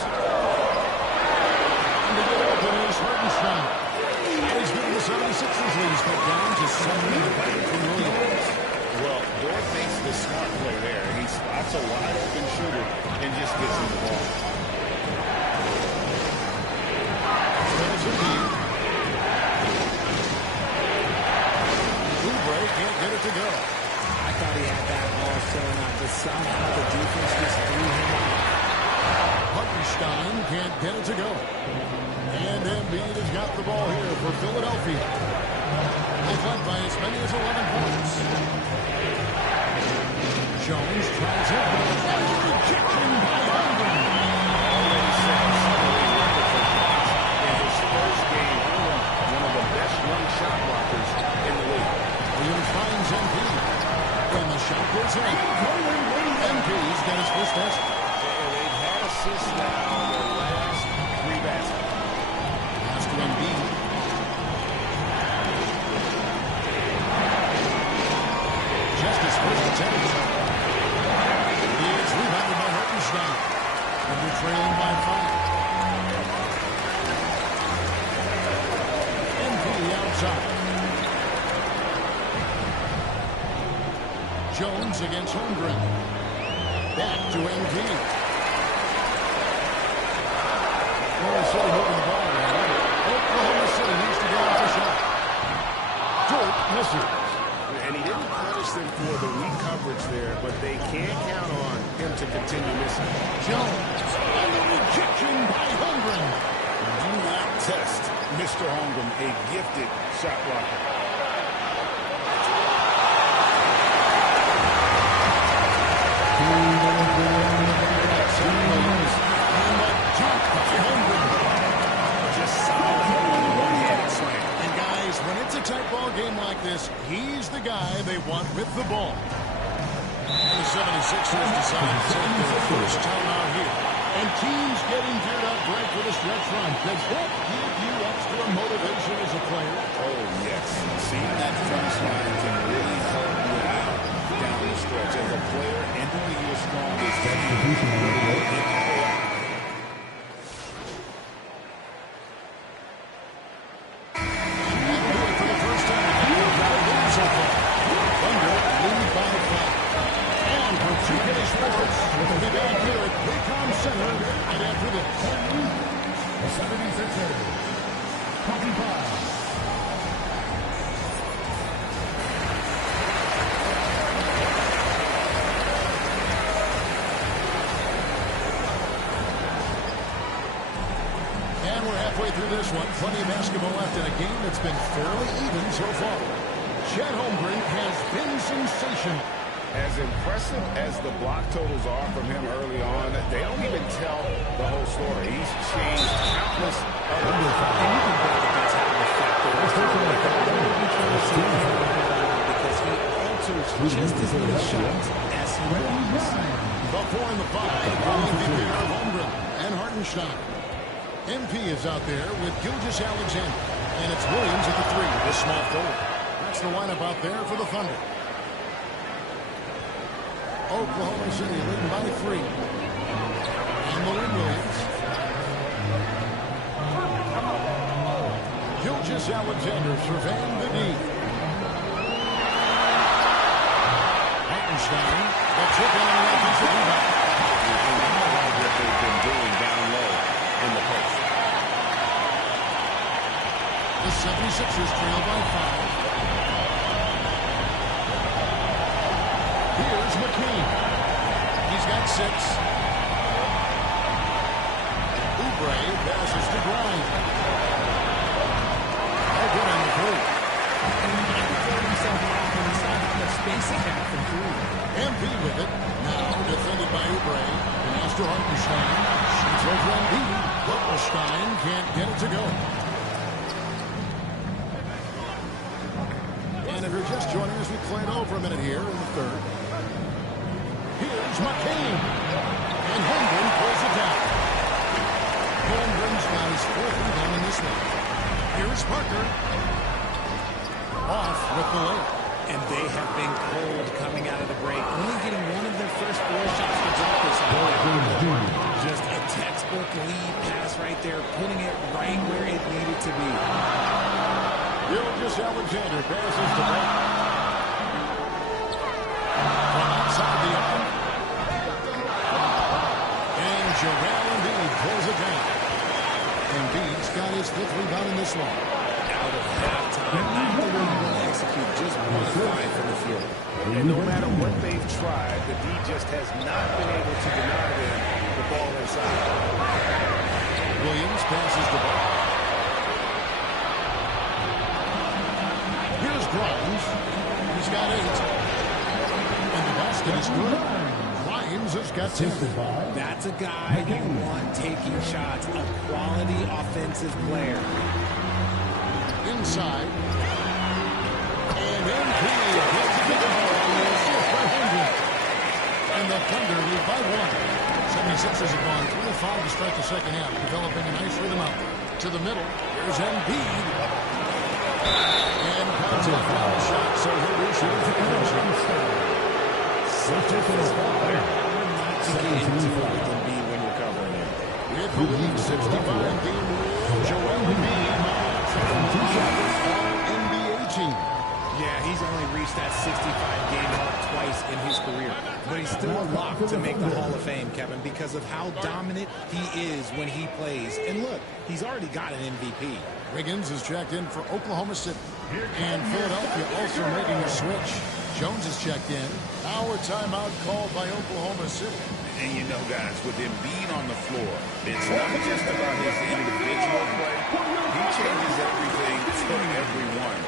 And to get open is Hartenstein. And he's given the 76ers lead cut down to 7 from Williams. Well, Dort makes the smart play there. He spots a wide open shooter and just gets him the ball. Oubre can't get it to go. I thought he had that ball sewn up, but somehow the defense just threw him out. Hartenstein can't get it to go. And Embiid has got the ball here for Philadelphia. They've led by as many as 11 points. Jones tries it. Rejection by Holmgren. Already set a scoring record for blocks in his first game. One of the best run shot blockers in the league. Williams finds MP. And the shot goes in. MP's got his first test. They've had assists now on their last 3 baskets. Pass to Embiid. Just his first attempt. It's rebounded by Hartenstein. And they're trailing by 5. MP outside. Jones against Holmgren. Back to MP. Oklahoma City moving the ball around. Oklahoma City needs to get off the shot. Dort misses. And he didn't punish them for the weak coverage there, but they can't count on him to continue missing. Jones and the rejection by Holmgren. Do not test Mr. Holmgren, a gifted shot blocker. And guys, when it's a tight ball game like this, he's the guy they want with the ball. And the 76ers decide to take their first timeout here. And teams getting geared up right for the stretch run. Does that give you extra motivation as a player? Oh, yes. Seeing that finish line can really help you out down the stretch. As a player, ending the year strong is that you can really work it all out. Through this one, plenty of basketball left in a game that's been fairly even so far. Chet Holmgren has been sensational. As impressive as the block totals are from him early on, they don't even tell the whole story. He's changed countless other and you can bet against having the factor because he alters just as many shots as he blocks. The 4 and the 5, Holmgren and Hartenstein. MP is out there with Gilgeous-Alexander. And it's Williams at the 3 with small forward. That's the lineup out there for the Thunder. Oklahoma City leading by 3. And Williams. Gilgeous-Alexander surveying the D. Hartenstein, the trip on the offensive rebound. What they've been doing down low in the post. Oubre passes to Grimes. They're good on the three. And he throw himself off when he saw how much space he had from three. MP with it. Now defended by Oubre. Pass to Hartenstein. Shoots over Embiid. Hartenstein can't get it to go. And if you're just joining us, we played over a minute here in the third. Here's McCain. And Holmgren pulls it down. Holmgren's got his fourth rebound in this one. Here's Parker. Off with the layup. And they have been cold coming out of the break. Only getting one of their first 4 shots to drop this one. Just a textbook lead pass right there, putting it right where it needed to be. Gilgeous Alexander passes to Brown. From outside the arc. And Joel Embiid pulls it down. Embiid's got his 5th rebound in this one. Out of halftime, not the way you want to execute, just 1-5 from the field. And no matter what they've tried, the D just has not been able to deny them the ball inside. Williams passes the ball. Here's Grimes. He's got 8. And the basket is good. Grimes has got 10. That's a guy you want taking shots, a quality offensive player. Inside. And MP gets it to the ball. And the Thunder lead by 1. 76ers have gone 3 of 5 to start the second half, developing a nice rhythm out to the middle. Here's Embiid. And comes a foul shot, so he'll be shooting for Such a physical player. Not to get into it with Embiid when you're covering him. With the lead, 65 game rule. Joel Embiid from 2 shots on NBA team. Yeah, he's only reached that 65-game mark twice in his career. But he's still a lock to make the Hall of Fame, Kevin, because of how dominant he is when he plays. And look, he's already got an MVP. Wiggins is checked in for Oklahoma City. And Philadelphia also making a switch. Jones is checked in. Our timeout called by Oklahoma City. And you know, guys, with Embiid on the floor, it's not just about his individual play. He changes everything for everyone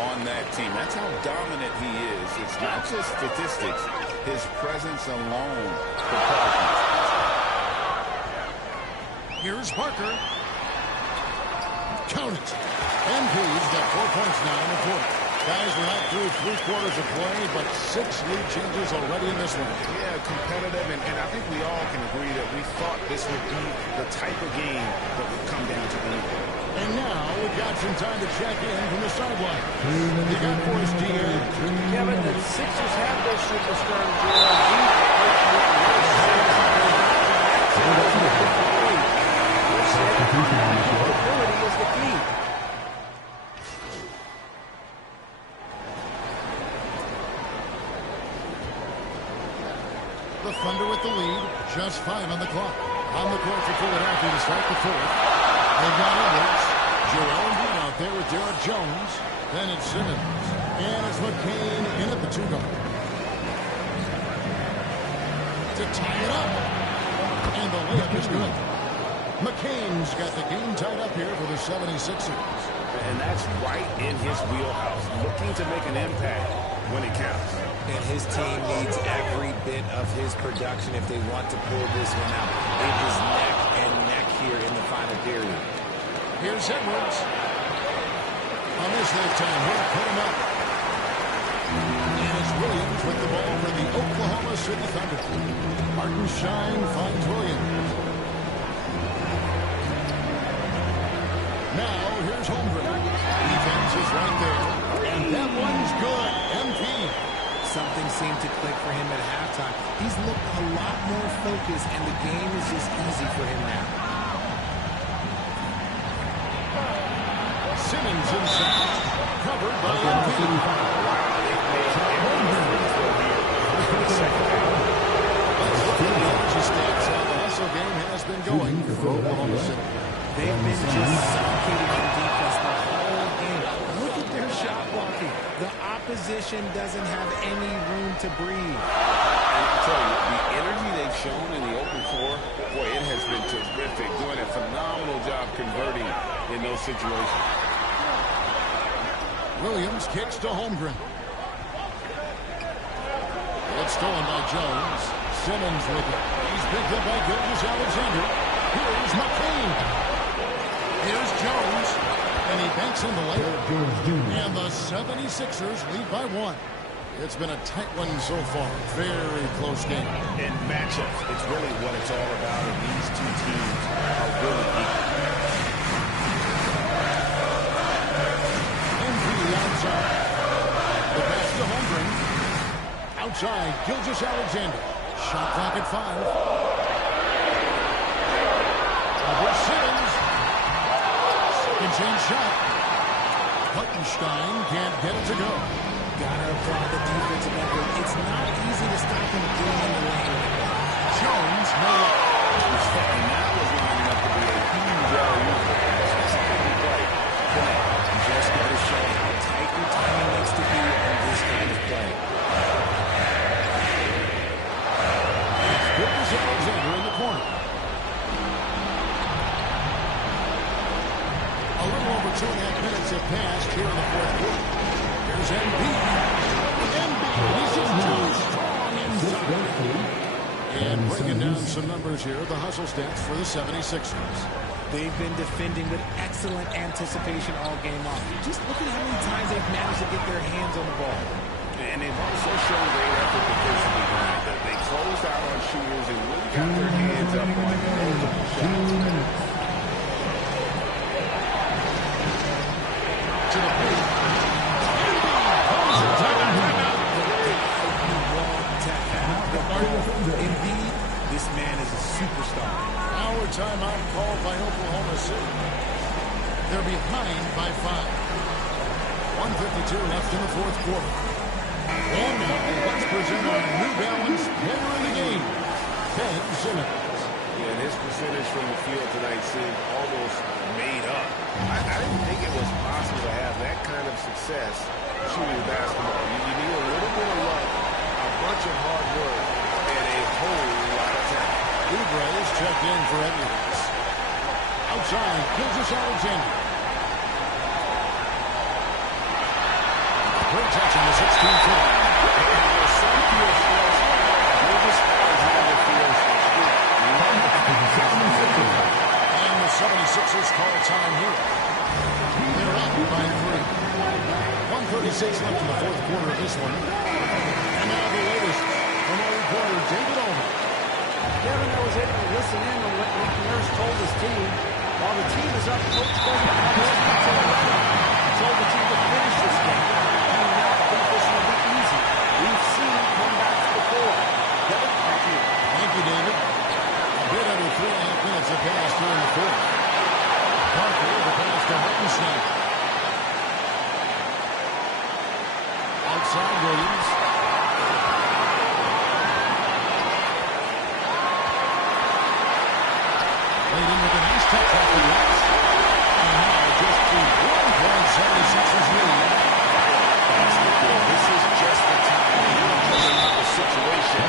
on that team. That's how dominant he is. It's not just statistics. His presence alone propels him. Here's Parker. Count it. MP's got 4 points now in the fourth. Guys, we're not through 3 quarters of play, but 6 lead changes already in this one. Yeah, competitive, and I think we all can agree that we thought this would be the type of game that would come down to the end. And now we've got some time to check in from the sideline. You got for us, DA. Kevin, the Sixers have their superstar Joel Embiid. Ability is the key. The Thunder with the lead, just 5 on the clock. On the court for Philadelphia to start the fourth. They've got Edwards. Joel Embiid out there with Derek Jones. Then it's Simmons. And it's McCain in at the 2-guard. To tie it up. And the layup is good. McCain's got the game tied up here for the 76ers. And that's right in his wheelhouse, looking to make an impact when it counts. And his team needs every bit of his production if they want to pull this one out. It is neck and neck here in the final period. Here's Edwards. On this late time, he'll put him up. And it's Williams with the ball for the Oklahoma City Thunder. Hartenstein finds Williams. Now, here's Holmgren. Defense is right there. And that one's good. MP. Something seemed to click for him at halftime. He's looked a lot more focused, and the game is just easy for him now. Simmons inside. Covered by MP. Let's look at the energy stats. How the hustle game has been going for Oklahoma City. They've been just suffocating on defense the whole game. Look at their shot blocking. The opposition doesn't have any room to breathe. And I'll tell you, the energy they've shown converting in those situations. Williams kicks to Holmgren. It's stolen by Jones. Simmons with it. He's picked up by Gilgeous-Alexander. Here's McCain. Here's Jones. And he banks in the layup. And the 76ers lead by 1. It's been a tight one so far. Very close game. In matchups, it's really what it's all about, and these two teams are really equal. McCain outside. The pass to Holmgren. Outside, Gilgeous-Alexander. Shot clock at 5. Over Simmons. Second chance shot. Hartenstein can't get it to go. Gotta applaud the defensive effort. It's not easy to stop him getting in the lane. Jones, no luck. And that was lining up to be a huge alley-oop. That's a big play. You just got to show how tight your timing needs to be on this kind of play. Gilgeous-Alexander in the corner. A little over 2.5 minutes have passed here in the fourth quarter. Here's Embiid. He's just too strong inside. And bringing down some numbers here, the hustle stats for the 76ers. They've been defending with excellent anticipation all game long. Just look at how many times they've managed to get their hands on the ball. And they've also shown great effort defensively tonight. That they closed out on shooters and really got their hands up on multiple shots. To the plate. Indeed, this man is a superstar. Our timeout called by Oklahoma City. They're behind by 5. 1:52 left in the fourth quarter. And now, let's present our New Balance player of the game, Ben Simmons. Yeah, and his percentage from the field tonight seemed almost made up. I didn't think it was possible to have that kind of success shooting the basketball. You need a little bit of luck, a bunch of hard work, and a whole lot of talent. Oubre is checked in for Edwards. Outside, Gilgeous-Alexander. Great touch on the 16-foot. And the 76ers call time here. They're up by 3. 1:36 left in the fourth quarter of this one. And now the latest from our reporter, David Ulmer. Kevin, I was able to listen in on what Nick Nurse told his team. While the team is up, Coach doesn't have anything to the game. He told the team to finish this game. He did not think this will be easy. We've seen comebacks before. Kevin, back to you. Thank you, David. A bit under 3.5 minutes have passed here in the fourth. Parker, the pass to Hartenstein. Outside Williams. Laid in with a nice touch off the glass. And now just the 1.76ers lead. That's the deal. This is just the time to clean up the situation.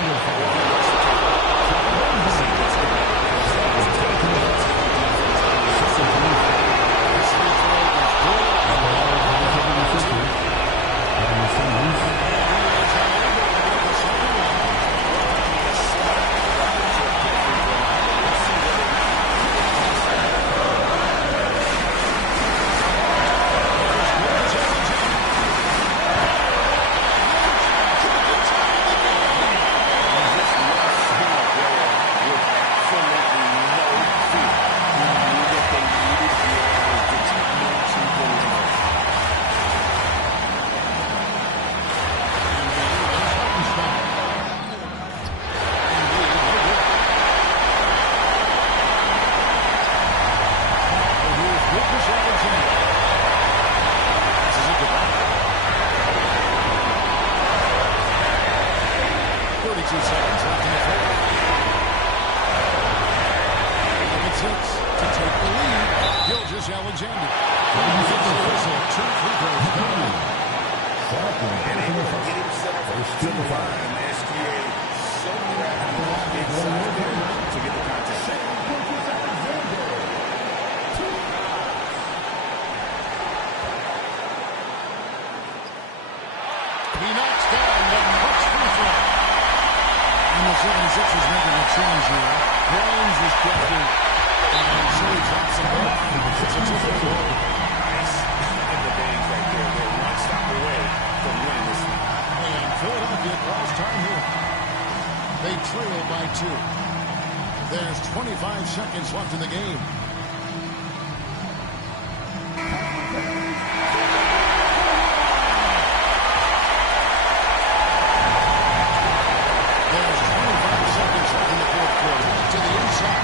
Gilgeous-Alexander. Two free throws gone. And able to get himself to the line. SGA so rapid inside there to get the contact. change here. Grimes is kept in. And so he drops it back. It's a 2-point ball. Nice in the veins right there. They're one stop away from winning this one. And Philadelphia calls time here. They trail by 2. There's 25 seconds left in the game. There's 25 seconds left in the fourth quarter. To the inside.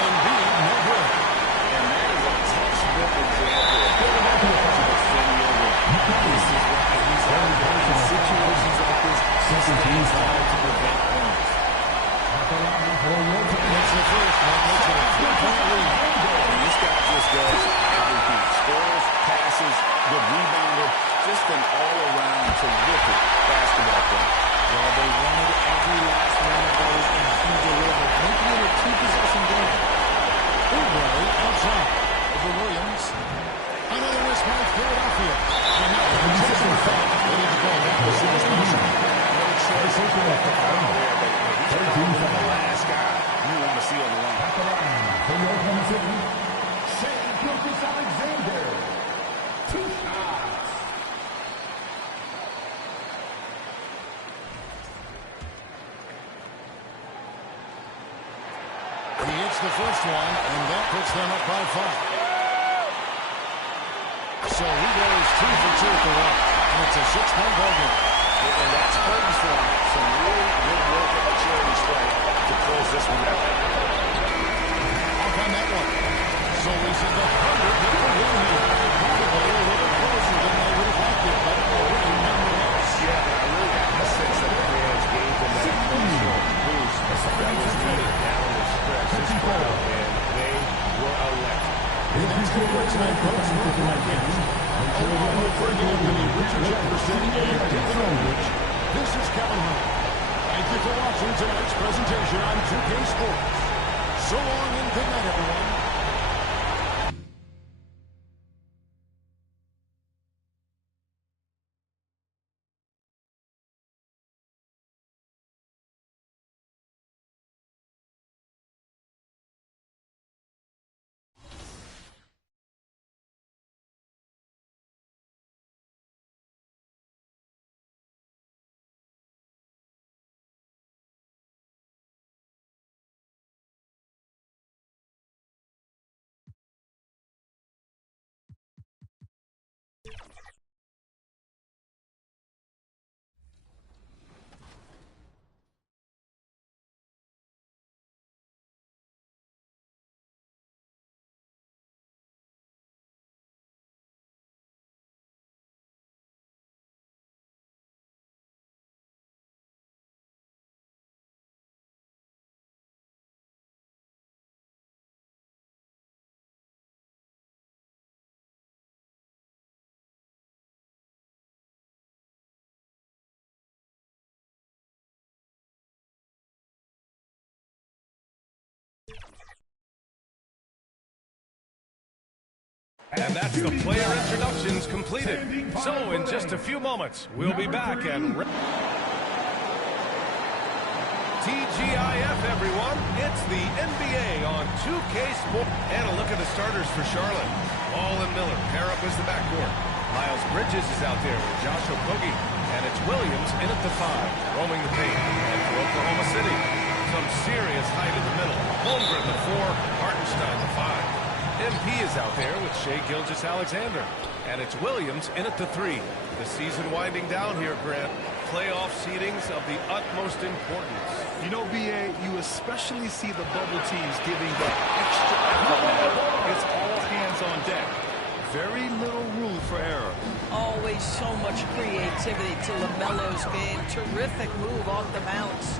Embiid, no good. And that is a textbook example of Philadelphia to defend your win. This is why he's hard in situations like this. It's hard to prevent points. It's the first one. It's a 3-point lead. And this guy just does everything. Scores, passes, good rebounder. Just an all-around terrific basketball player. Well, they wanted every last one of those, and he delivered, making it a 2-possession game. Oubre outside. Over Williams. Another miss by Philadelphia. And now the possession foul. They need to call that as soon as possible. No choice to call the foul there, but he's probably the last guy you want to see on the line. For the Oklahoma City, Shai Gilgeous-Alexander. 2 shots. He hits the first one, and that puts them up by 5. So he goes 2 for 2 at the line. And it's a 6-point ball game. And that's Curtin's for him. Some really good work at the charity strike to close this one out. Off on that one. So we see the 100 hit the win here. Probably a little closer than they would have liked it, but a win nonetheless. Yeah, but I really have to sense that the fans gave them that emotional boost that was needed down the stretch. This crowd, man, they were electric. And that's the first night coach for the Vikings. Along with Greg Anthony, Richard Jefferson, and David Aldridge, this is Kevin Hunt. Thank you for watching tonight's presentation on 2K Sports. So long and good night, everyone. And that's the player introductions completed. So in just a few moments, we'll be back and TGIF, everyone. It's the NBA on 2K Sports. And a look at the starters for Charlotte. Ball and Miller pair up as the backcourt. Miles Bridges is out there with Josh Okogie. And it's Williams in at the 5, roaming the paint. And for Oklahoma City, some serious height in the middle. Holmgren the 4, Hartenstein the 5. MP is out there with Shai Gilgeous-Alexander. And it's Williams in at the 3. The season winding down here, Grant. Playoff seedings of the utmost importance. You know, B.A., you especially see the bubble teams giving that extra effort. It's all hands on deck. Very little room for error. Always so much creativity to LaMelo's game. Terrific move off the bounce.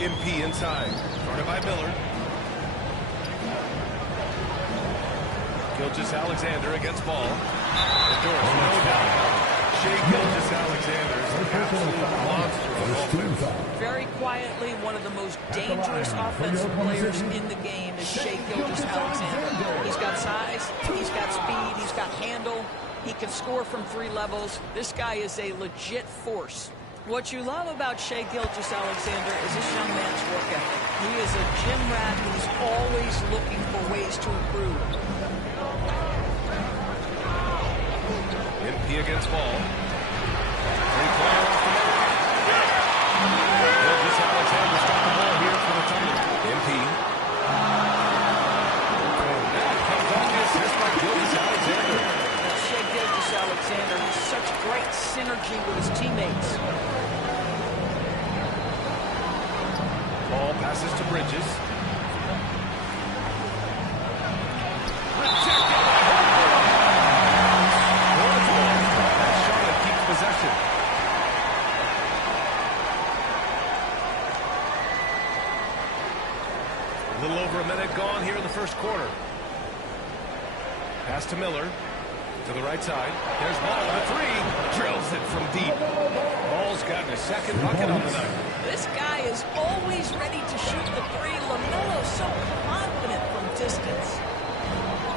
MP inside. Guarded by Miller. Gilgeous-Alexander against ball. Endorsed, no doubt. Shai Gilgeous-Alexander is an absolute monster of offense. Very quietly, one of the most dangerous offensive players in the game is Shai Gilgeous-Alexander. He's got size, he's got speed, he's got handle. He can score from 3 levels. This guy is a legit force. What you love about Shai Gilgeous-Alexander is this young man's work ethic. He is a gym rat who's always looking for ways to improve. MP against ball. Three-pointer off the mark. Gilgeous-Alexander's got the ball here for the Thunder. MP. And that comes off the assist by Gilgeous-Alexander. Shai Gilgeous-Alexander has such great synergy with his teammates. Ball passes to Bridges. Rejected by Holmgren. Charlotte keeps possession. A little over a minute gone here in the first quarter. Pass to Miller. To the right side. There's Ball with a 3. Drills it from deep. Ball's gotten his second bucket on the night. This guy is always ready to shoot the 3. LaMelo's so confident from distance.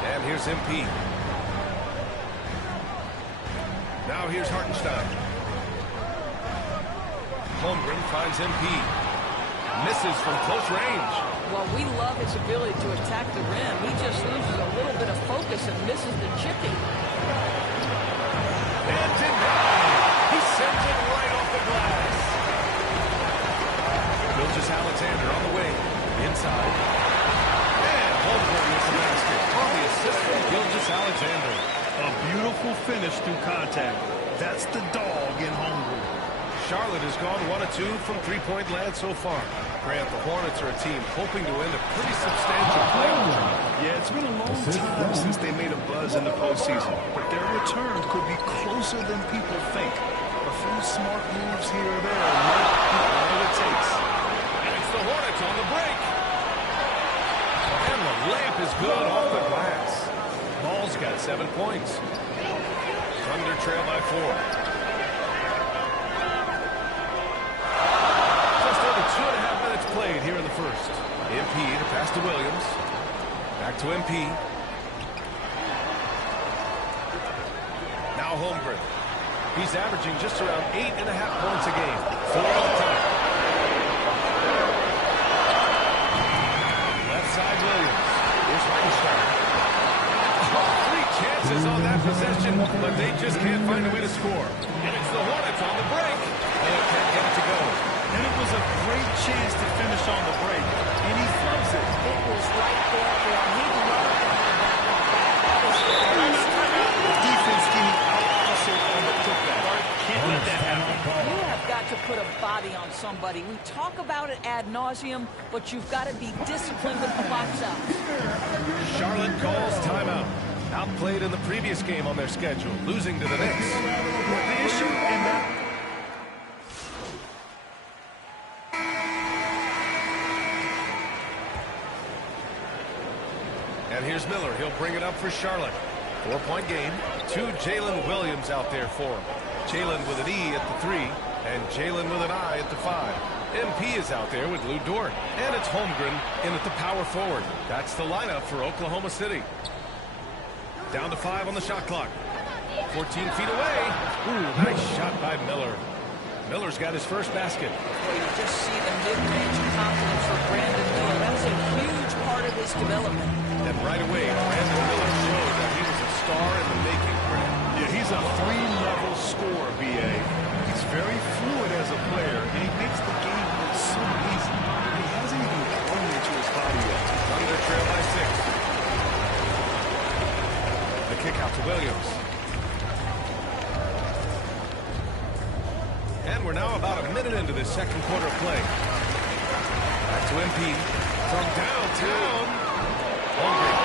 And here's MP. Now here's Hartenstein. Holmgren finds MP. Misses from close range. Well, we love his ability to attack the rim. He just loses a little bit of focus and misses the chipping. And denied. He sends it right off the glass. Gilgeous-Alexander on the wing. Inside. And Holmgren with the basket. On the assist from Gilgeous-Alexander. A beautiful finish through contact. That's the dog in Holmgren. Charlotte has gone 1 of 2 from three-point land so far. Grant, the Hornets are a team hoping to win a pretty substantial playoff run. Yeah, it's been a long time since they made a buzz in the postseason, but their return could be closer than people think. A few smart moves here or there might be all it takes. And it's the Hornets on the break. And the layup is good off the glass. Ball's got 7 points. Thunder trail by 4. Just over 2.5 minutes played here in the first. MP to pass to Williams. Back to MP. Now Holmgren. He's averaging just around 8.5 points a game. 4 on time. Left side Williams. Here's Hartenstein. 3 chances on that possession, but they just can't find a way to score. And it's the Hornets on the break. They can't get it to go. And it was a great chance to finish on the break. And he flubs it. It was right there for him. He loved to have that one back. That was the first time. Defense getting out-hustled on the putback. Can't let that happen. You have got to put a body on somebody. We talk about it ad nauseum, but you've got to be disciplined with the box out. Charlotte calls timeout. Outplayed in the previous game on their schedule, losing to the Knicks. The issue in that... And here's Miller. He'll bring it up for Charlotte. 4-point game. 2 Jalen Williams out there for him. Jalen with an E at the 3, and Jalen with an I at the 5. MP is out there with Lou Dort. And it's Holmgren in at the power forward. That's the lineup for Oklahoma City. Down to 5 on the shot clock. 14 feet away. Ooh, nice shot by Miller. Miller's got his first basket. Well, you just see the mid-range confidence for Brandon Miller. That's a huge part of his development. And right away, Brandon Miller showed that he was a star in the making, Brand. Yeah, he's a 3-level scorer, B.A. He's very fluid as a player, and he makes the game look so easy. He hasn't even grown into his body yet. Thunder trail by 6. The kick out to Williams. And we're now about a minute into this second quarter play. Back to MP. From downtown. Holmgren.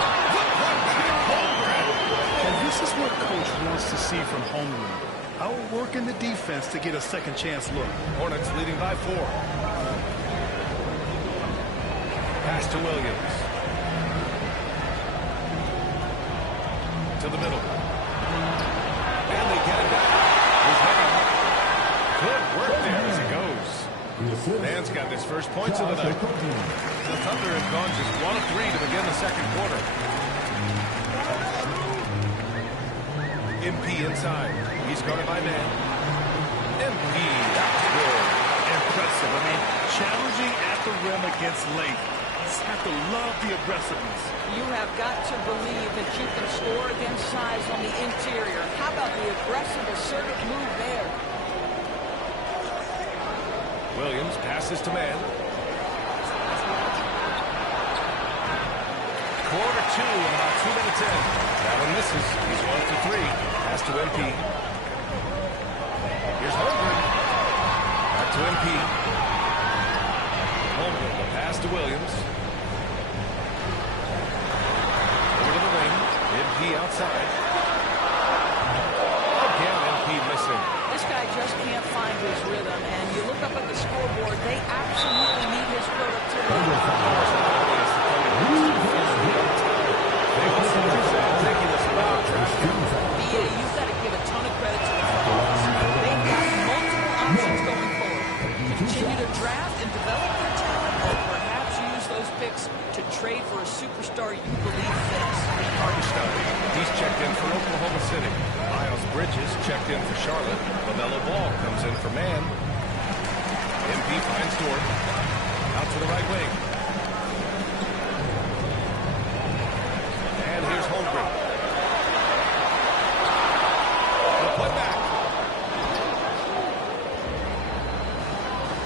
And this is what Coach wants to see from Holmgren. Outworking the defense to get a second chance look. Hornets leading by 4. Pass to Williams. To the middle. And they get it back. Good work there as it goes. Man's got his first points of the night. The Thunder have gone just 1 of 3 to begin the second quarter. MP inside. He's guarded by man. MP, that's good. Impressive. I mean, challenging at the rim against length. You have to love the aggressiveness. You have got to believe that you can score against size on the interior. How about the aggressive, assertive move there? Williams passes to man. Quarter two and about 2 minutes in. That one misses. He's 1 for 3. Pass to MP. Here's Holmgren. Back to MP. Holmgren, the pass to Williams. Over to the wing. MP outside. Again, MP missing. This guy just can't find his rhythm, and you look up at the scoreboard, they absolutely need his productivity. You've got to give a ton of credit to the front office. They've got multiple options going forward. Continue to draft and develop their talent, or perhaps use those picks to trade for a superstar you believe fits. Hartenstein, he's checked in for Oklahoma City. Miles Bridges checked in for Charlotte. LaMelo Ball comes in for man. MP finds Dort. Out to the right wing. And here's Holmgren. The putback.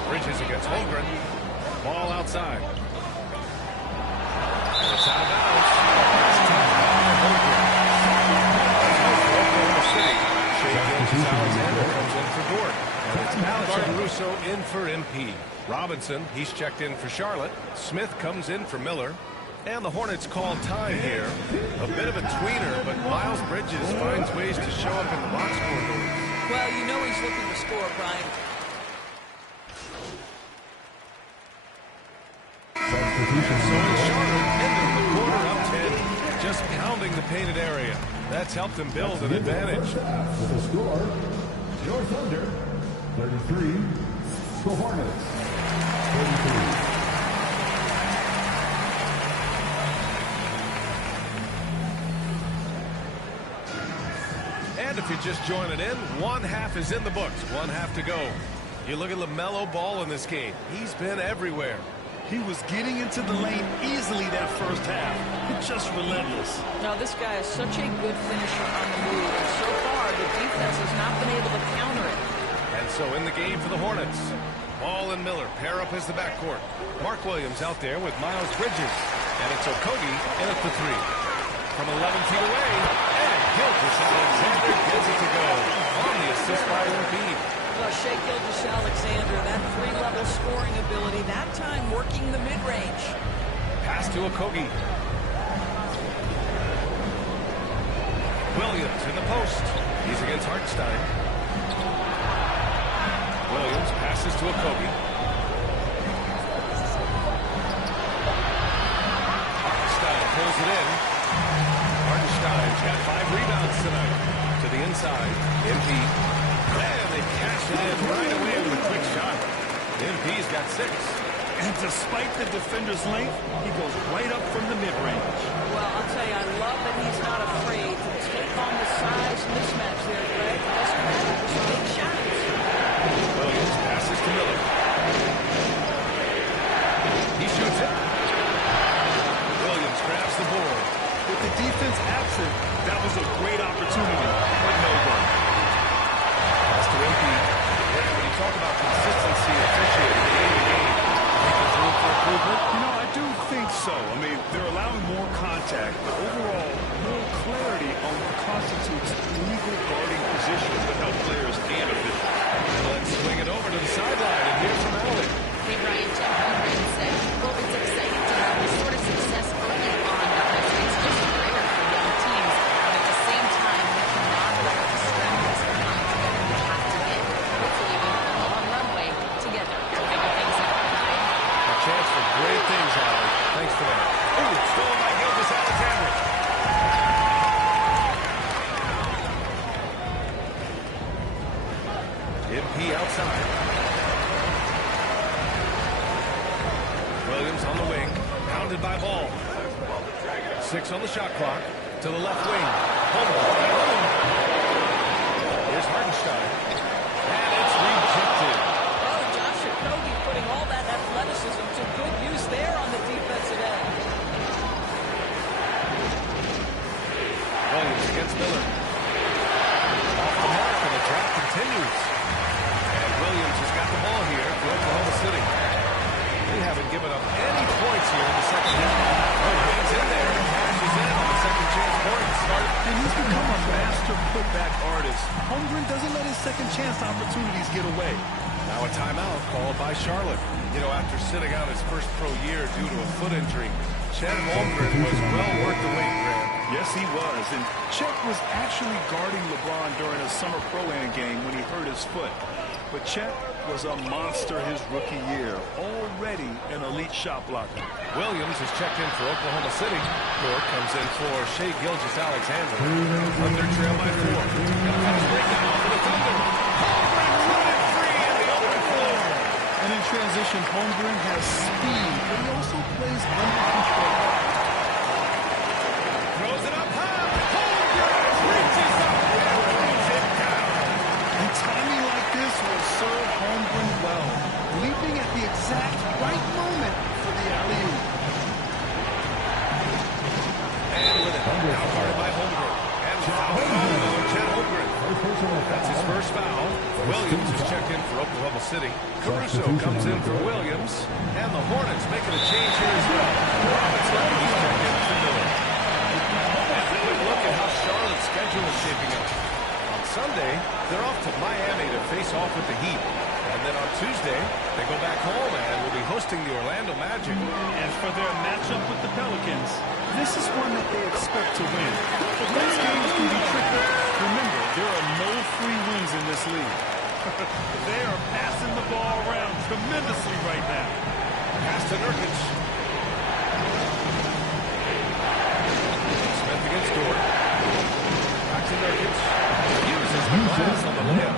Bridges against Holmgren. Ball outside. And it's out of bounds. Alexander comes in for Dort. And it's Alex Russo in for MP. Robinson, he's checked in for Charlotte. Smith comes in for Miller. And the Hornets call time here. A bit of a tweener, but Miles Bridges finds ways to show up in the box score. Well, you know he's looking to score, Brian. Ending the quarter up 10. Just pounding the painted area. That's helped him build an advantage. With the score, your Thunder, 33. The Hornets, 33. And if you're just joining in, one half is in the books. One half to go. You look at LaMelo Ball in this game. He's been everywhere. He was getting into the lane easily that first half. Just relentless. Now, this guy is such a good finisher on the move, and so far, the defense has not been able to counter it. And so in the game for the Hornets, Ball and Miller pair up as the backcourt. Mark Williams out there with Miles Bridges. And it's Okogie in at the 3. From 11 feet away, and Gilgeous Alexander gets it to go. On the assist by Embiid. Well, Shai Gilgeous-Alexander, that 3-level scoring ability, that time working the mid-range. Pass to Okogie. Williams in the post. He's against Hartenstein. Williams passes to Okogie. Hartenstein pulls it in. Hartenstein's got 5 rebounds tonight. To the inside. MP. And they cash it in right away with a quick shot. MP's got 6. And despite the defender's length, he goes right up from the mid-range. Well, I'll tell you, I love that he's not afraid to take on the size mismatch there, Greg. Doesn't matter, just big shots. Williams passes to Miller. He shoots it. Williams grabs the board. With the defense absent, that was a great opportunity, but no good. Pass to MP. Yeah, when you talk about consistency and officiating game to game, I think there's room for improvement. You know, I do think so. I mean, they're allowing more contact, but overall, more clarity on what constitutes legal guarding positions that help players and officials. And let's swing it over to the sideline and hear from Allen. Hey, Brian, Tim Holmgren said, well, it's exciting to have this sort of success early on because it's just rare for young teams. But at the same time, we cannot let the strategies come together. We have to get, hopefully, we have a long runway together to figure things out. A chance for great things, Allen. Thanks for that. Ooh, stolen by Gilgeous-Alexander. MP outside. Williams on the wing, pounded by Ball. 6 on the shot clock, to the left wing. Holmgren. Hartenstein. And it's rejected. Oh, Josh Okogie putting all that athleticism to good use there on the defensive end. Williams against Miller. Off the mark, and the draft continues. And Williams has got the ball here for Oklahoma City. They haven't given up any points here in the second half. Hands in there and cashes in on the second chance points. And he's become a master putback artist. Holmgren doesn't let his second chance opportunities get away. Now a timeout called by Charlotte. You know, after sitting out his first pro year due to a foot injury, Chet Holmgren was well worth the wait, Graham. Yes, he was. And Chet was actually guarding LeBron during a summer pro-am game when he hurt his foot. But Chet was a monster his rookie year, already an elite shot blocker. Williams is checked in for Oklahoma City. Dort comes in for Shai Gilgeous-Alexander. Thunder trail by 4. Got a fast break now for the Thunder. Holmgren running free in the open floor. And in transition, Holmgren has speed, but he also plays under control. Throws it up high. Holmgren reaches up and brings it down. And timing like this will serve Holmgren well, leaping at the exact right moment for the alley-oop. And with it, now guarded by Holmgren. And foul on Chet Holmgren. That's his first foul. Williams is checked in for Oklahoma City. Caruso comes in for Williams. And the Hornets making a change here as well. Robinson is checked in for Miller. And a quick look at how Charlotte's schedule is shaping up. On Sunday, they're off to Miami to face off with the Heat. And then on Tuesday, they go back home and will be hosting the Orlando Magic. As for their matchup with the Pelicans, this is one that they expect to win. But those games can be tricky. Remember, there are no free wins in this league. They are passing the ball around tremendously right now. Pass to Nurkic. Smith against Dort. Back to Nurkic. Uses the glass on the layup.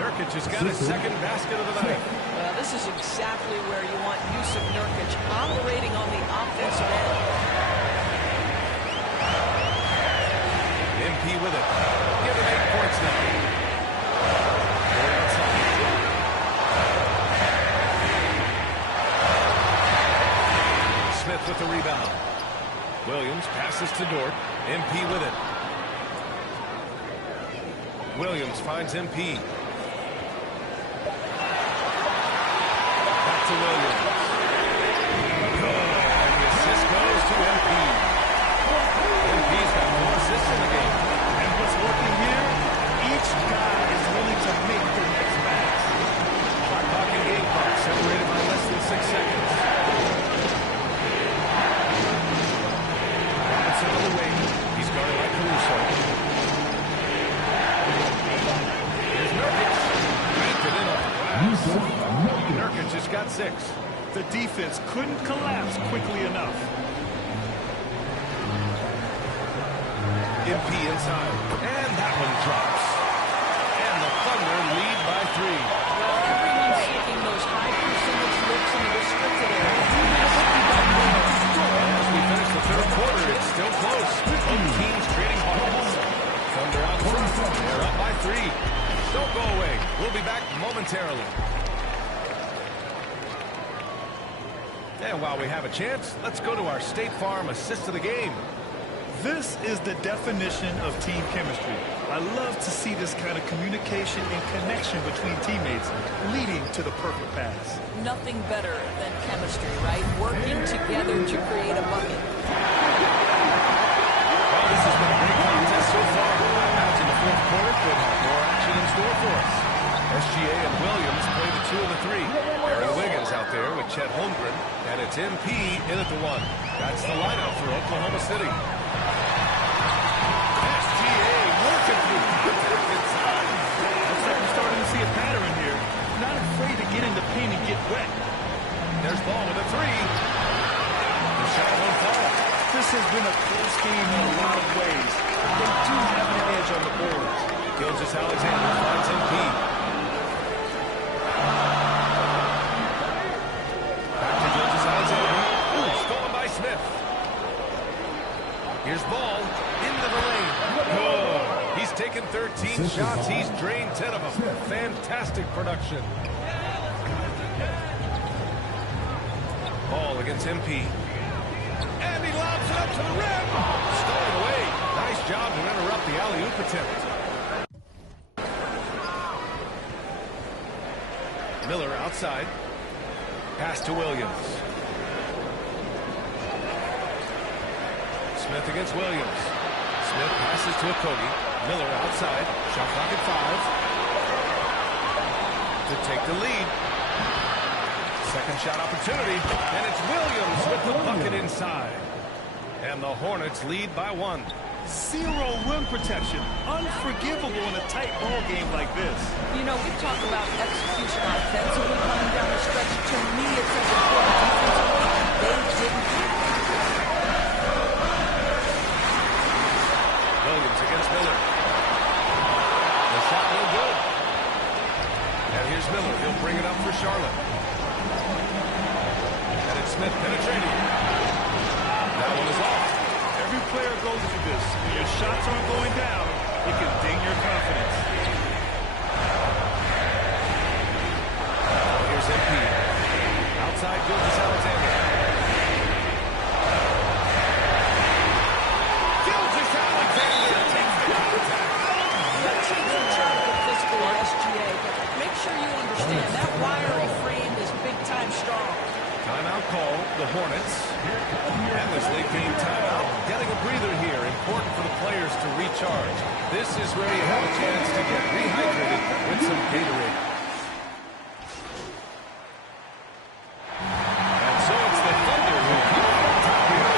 Nurkic has got his second basket of the night. This is exactly where you want Yusuf Nurkic operating on the offensive end. MP with it. Give him 8 points now. Smith with the rebound. Williams passes to Dort. MP with it. Williams finds MP. Back to Williams. Good. And the assist goes to MP. MP's got 4 assists in the game. And what's working here? Each guy is willing to make the next pass. Shot clock and game clock separated by less than 6 seconds. Robinson on the wing. He's guarded by Caruso. Here's Nurkic. Banked it in off the glass. Nurkic has got 6. The defense couldn't collapse quickly enough. MP inside. And that one drops. And the Thunder lead by 3. Well, everyone's seeking those high percentage looks in the restricted area. As we finish the third quarter, it's still close. Both teams trading balls. Thunder out front. They're up by 3. Don't go away. We'll be back momentarily. And while we have a chance, let's go to our State Farm assist of the game. This is the definition of team chemistry. I love to see this kind of communication and connection between teammates leading to the perfect pass. Nothing better than chemistry, right? Working together to create a bucket. Well, this has been a great contest so far. I imagine the fourth quarter could have more action in store for us. SGA and Williams play the 2 and the 3. Aaron Wiggins out there with Chet Holmgren, and it's MP in at the 1. That's the lineup for Oklahoma City. SGA working through contact inside. Looks like we're starting to see a pattern here. Not afraid to get in the paint and get wet. There's Ball with a 3. The shot won't fall. This has been a close game in a lot of ways. They do have an edge on the boards. Gilgeous-Alexander finds MP. Back to Gilgeous-Alexander. Ooh, stolen by Smith. Here's Ball into the lane. Good. He's taken 13 shots. He's drained 10 of them. Fantastic production. Ball against MP. And he lobs it up to the rim. Stolen away. Nice job to interrupt the alley-oop attempt. Miller outside. Pass to Williams. Smith against Williams. Smith passes to Okogie. Miller outside. Shot clock at 5. To take the lead. Second shot opportunity. And it's Williams with the bucket inside. And the Hornets lead by 1. Zero rim protection. Unforgivable in a tight ball game like this. You know, we talk about execution offensively coming down the stretch. To me, it's as important defensively. They didn't. Williams against Miller. The shot no good. And here's Miller. He'll bring it up for Charlotte. And it's Smith penetrating. That one is off. Every player goes through this. When your shots aren't going down, it can ding your confidence. Here's MP. Outside Gilgeous Alexander. Gilgeous Alexander takes the contact. That takes a charge of physical SGA, but make sure you understand that wiry frame is big-time strong. Timeout call, the Hornets. And this late game timeout, getting a breather here. Important for the players to recharge. This is where you have a chance to get rehydrated with some Gatorade. And so it's the Thunder who come out on top here.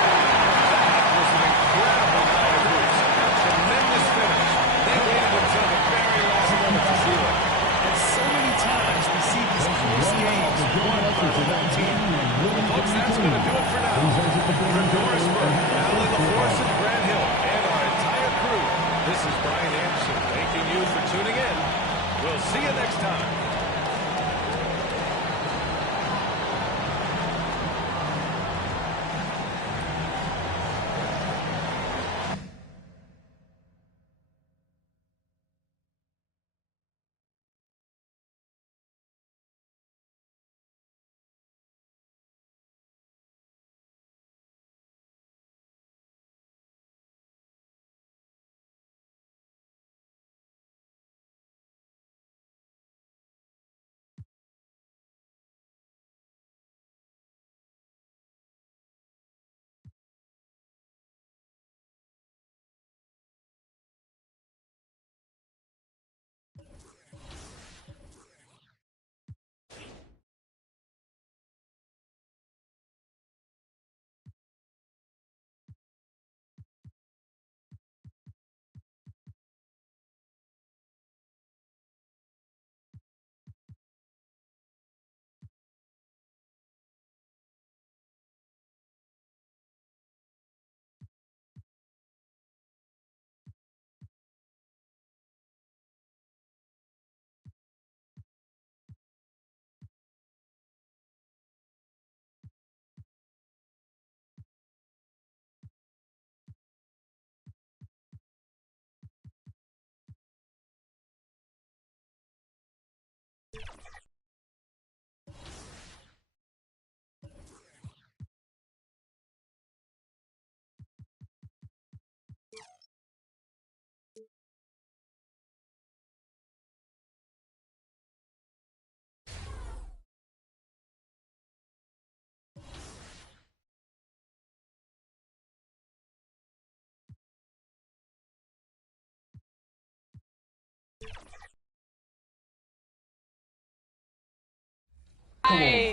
That was an incredible night of hoops. A tremendous finish. They waited until the very last moment to seal it. And so many times we see these close games won by one team. Folks, that's going to do it for now. For Doris Burke, Alan LaForce, and Grant Hill, and our entire crew, this is Brian Anderson thanking you for tuning in. We'll see you next time.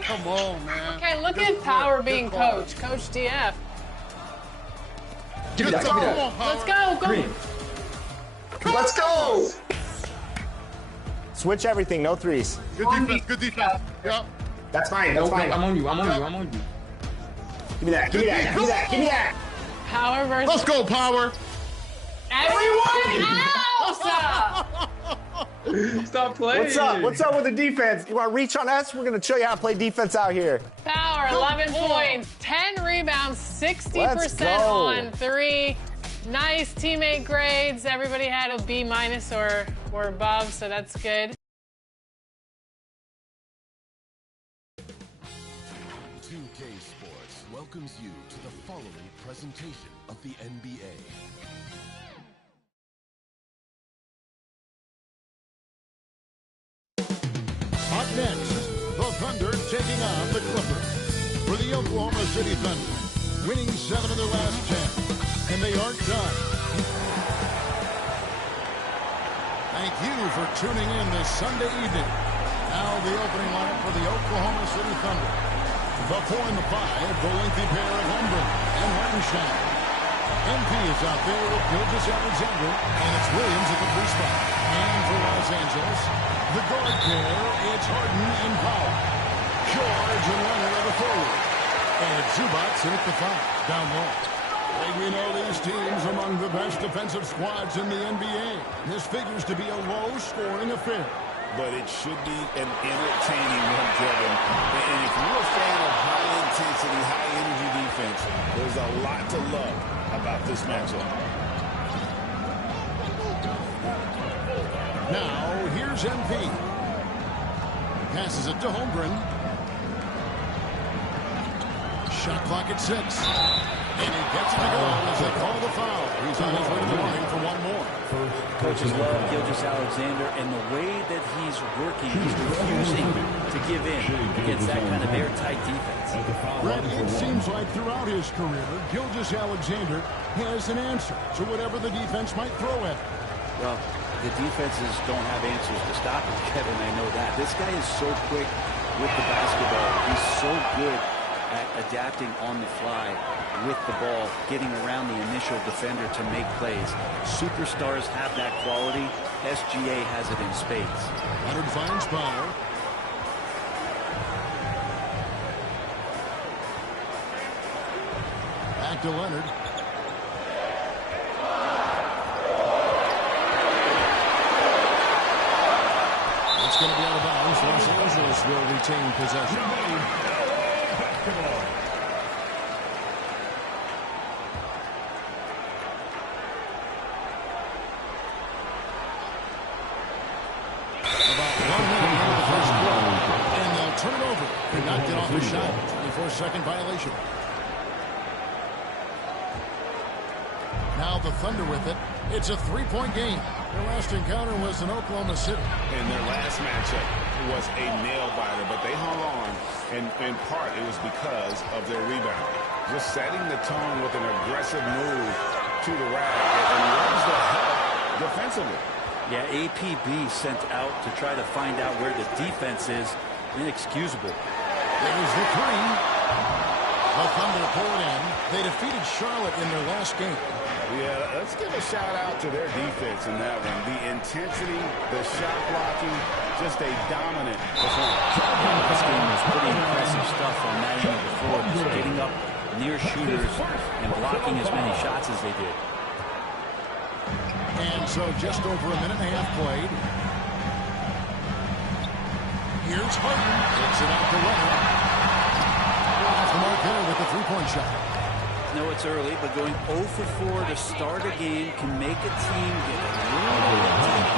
Come on, man. Okay, look at Power being coach. Coach DF. Give me that, give me that. Let's go. Green. Let's go. Switch everything. No threes. Good defense. Good defense. Yep. That's fine. That's fine. I'm on you. I'm on you. I'm on you. Give me that. Give me that. Give me that. Give me that. Power versus. Let's go, Power. Everyone else. Stop playing. What's up? What's up with the defense? You want to reach on us? We're going to show you how to play defense out here. Power, 11 points, 10 rebounds, 60% on 3. Nice teammate grades. Everybody had a B- or or above, so that's good. 2K Sports welcomes you to the following presentation of the NBA. Up next, the Thunder taking on the Clippers. For the Oklahoma City Thunder, winning 7 of their last 10, and they aren't done. Thank you for tuning in this Sunday evening. Now the opening lineup for the Oklahoma City Thunder. The 4 and the 5, the lengthy pair of Holmgren and Hartenstein. MP is out there with Gilgeous-Alexander, and it's Williams at the 3 spot. And for Los Angeles, the guard pair, it's Harden and Powell. George and Leonard are the forward. And Zubac in at the 5, down low. And we know these teams among the best defensive squads in the NBA. This figures to be a low-scoring affair. But it should be an entertaining one, Kevin. And if you're a fan of high-intensity, high-energy defense, there's a lot to love about this matchup. Now, here's MP. Passes it to Holmgren. Shot clock at 6. And he gets it to go as they call the foul. He's on his way to the line for one more. Coaches love Gilgeous-Alexander, and the way that he's working, he's refusing to give in against that kind of airtight defense. Brett, it seems like throughout his career, Gilgeous-Alexander has an answer to whatever the defense might throw at him. Well, the defenses don't have answers to stop him, Kevin. I know that. This guy is so quick with the basketball. He's so good at adapting on the fly with the ball, getting around the initial defender to make plays. Superstars have that quality. SGA has it in spades. Leonard finds Powell. Back to Leonard. It's going to be out of bounds. Los Angeles will retain possession. The shot, 24-second violation. Now the Thunder with it. It's a 3-point game. Their last encounter was in Oklahoma City. And their last matchup was a nail-biter, but they hung on, and in part it was because of their rebound. Just setting the tone with an aggressive move to the rack, and where's the help defensively? Yeah, APB sent out to try to find out where the defense is. Inexcusable. There's the 3. The Thunder pull it in. They defeated Charlotte in their last game. Yeah, let's give a shout-out to their defense in that one. The intensity, the shot blocking, just a dominant performance. This game was pretty impressive stuff on that end of the floor, just getting up near shooters and blocking as many shots as they did. And so just over a minute and a half played. Here's Harden. Takes it out to Leonard. Off the mark there with the 3-point shot. No, it's early, but going 0 for 4 to start a game can make a team get a little bit.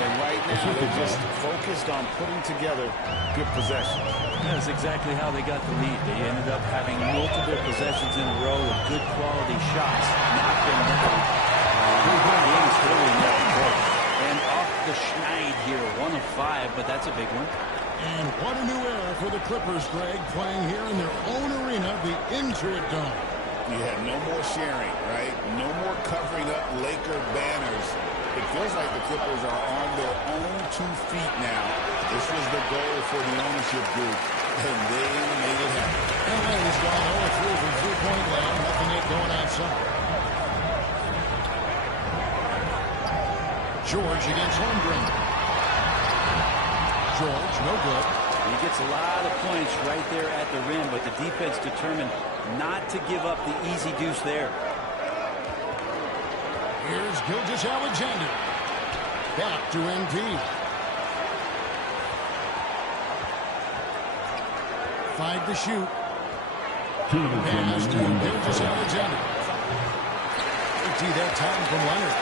And right now, they're just focused on putting together good possessions. That's exactly how they got the lead. They ended up having multiple possessions in a row with good quality shots. Knocked them down. The game's really not important. And off the schneid here, 1 of 5, but that's a big one. And what a new era for the Clippers, Greg, playing here in their own arena, the Intuit Dome. Yeah, no more sharing, right? No more covering up Laker banners. It feels like the Clippers are on their own 2 feet now. This was the goal for the ownership group, and they made it happen. LA's gone 0-3 from 3-point land, nothing yet going outside. George against Holmgren. George, no good. He gets a lot of points right there at the rim, but the defense determined not to give up the easy deuce there. Here's Gilgeous-Alexander. Back to MP. Five to shoot. Pass to Gilgeous-Alexander. Empty that time from Leonard.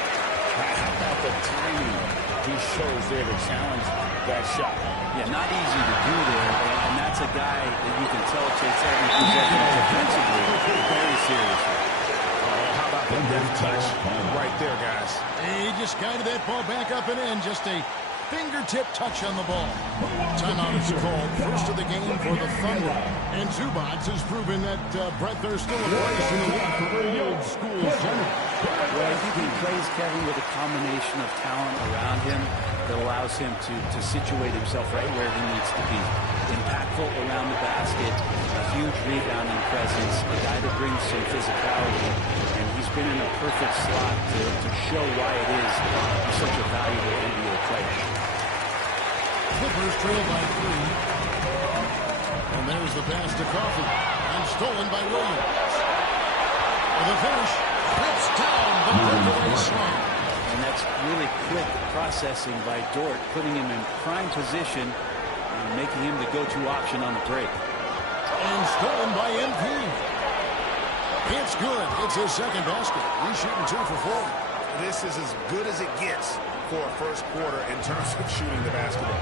How about the timing? he shows there to challenge that shot. Yeah, not easy to do there, and that's a guy that you can tell takes every possession defensively very seriously. How about the deft touch right there, guys? He just guided that ball back up and in. Just a fingertip touch on the ball. Timeout is called. First of the game for the Thunder. And Zubats has proven that, Brett, there's still a place in the league for very old school center. Well, I think he plays, Kevin, with a combination of talent around him that allows him to situate himself right where he needs to be. Impactful around the basket, a huge rebounding presence, a guy that brings some physicality, and he's been in a perfect slot to show why it is he's such a valuable NBA player. Clippers trail by 3. And there's the pass to Coffey. And stolen by Williams. The finish. Trips down the breakaway slam. And that's really quick processing by Dort, putting him in prime position and making him the go-to option on the break. And stolen by MP. It's good. It's his second basket. He's shooting 2 for 4. This is as good as it gets for a first quarter in terms of shooting the basketball.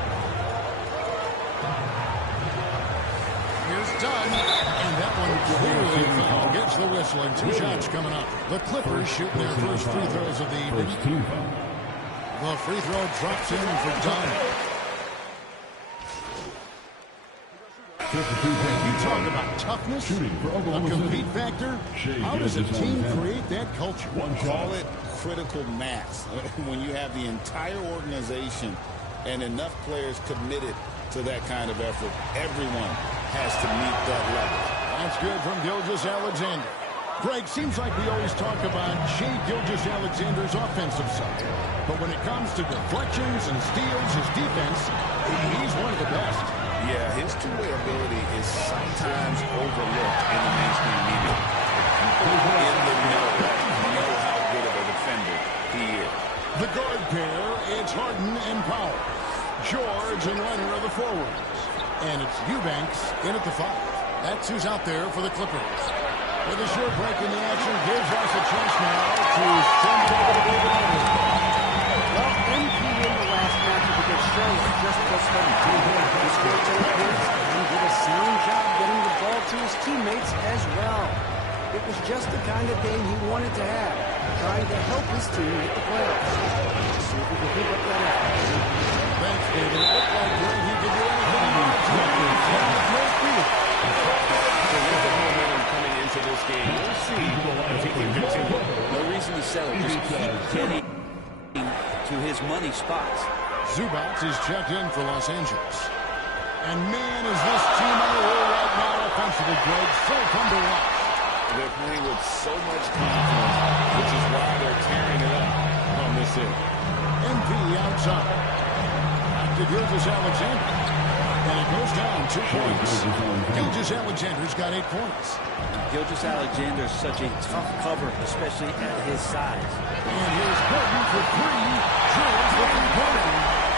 Here's Dunn, and that one clearly foul. Gets the whistle, and 2 shots coming up. The Clippers shooting their first free throws of the evening. The free throw drops in for Dunn. You talk about toughness, a compete factor. How does a team create that culture? Call it critical mass. When you have the entire organization and enough players committed to that kind of effort, everyone has to meet that level. That's good from Gilgeous-Alexander. Greg, seems like we always talk about Shai Gilgeous-Alexander's offensive side. But when it comes to deflections and steals, his defense, he's one of the best. Yeah, his two-way ability is sometimes overlooked in the mainstream media. People in the know how good of a defender he is. The guard pair, it's Harden and Powell. George and Leonard are the forwards. And it's Eubanks in at the 5. That's who's out there for the Clippers. With a short break in the action, gives us a chance now to send it over to David Aldridge. Well, MP in the last matchup against Charlotte just plus 17. He scored 10 points and did a sound job getting the ball to his teammates as well. It was just the kind of game he wanted to have, trying to help his team hit the playoffs. Let's see if we can keep up that effort. Thanks, David. It looked like Greg, he could do anything he wanted to. Coming into this game, we'll see if he can continue. No reason to settle. Just keep getting to his money spots. Zubats is checked in for Los Angeles. And man, is this team on the roll right now offensively, Greg. So fun to watch. They're playing with so much confidence, which is why they're tearing it up on this end. MP outside. Back to Gilgeous-Alexander. And it goes down 2 points. Gilgeous-Alexander's got 8 points. Gilgeous-Alexander is such a tough cover, especially at his size. And here's Gordon for 3. Drills the 3-pointer.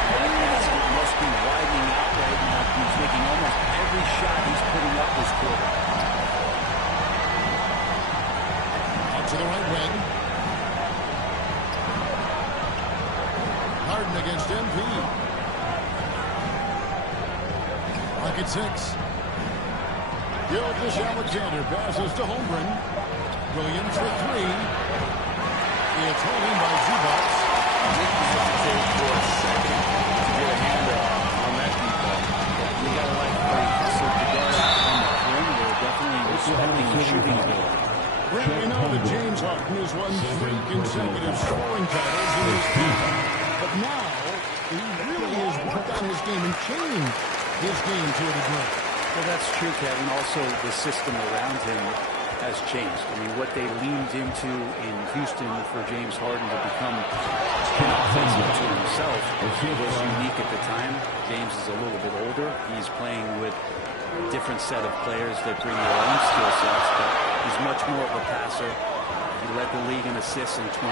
The basket must be widening out right now. He's making almost every shot he's putting up this quarter. Out to the right wing. Harden against MP. Rocket 6. Gilgeous-Alexander passes to Holmgren. Williams for 3. It's held in by Zubats. Hesitate for a second to get a hand on that deep ball. You got to like the way he hustled the guard out on the perimeter, definitely respecting the shooting ability. Brent, we know that James Harden has won 3 consecutive scoring titles in his career. But now, he really has worked on his game and changed his game to a degree. Well, that's true, Kevin. Also, the system around him has changed. I mean, what they leaned into in Houston for James Harden to become an offensive to himself was unique at the time. James is a little bit older. He's playing with a different set of players that bring their own skill sets, but he's much more of a passer. He led the league in assists in 2023.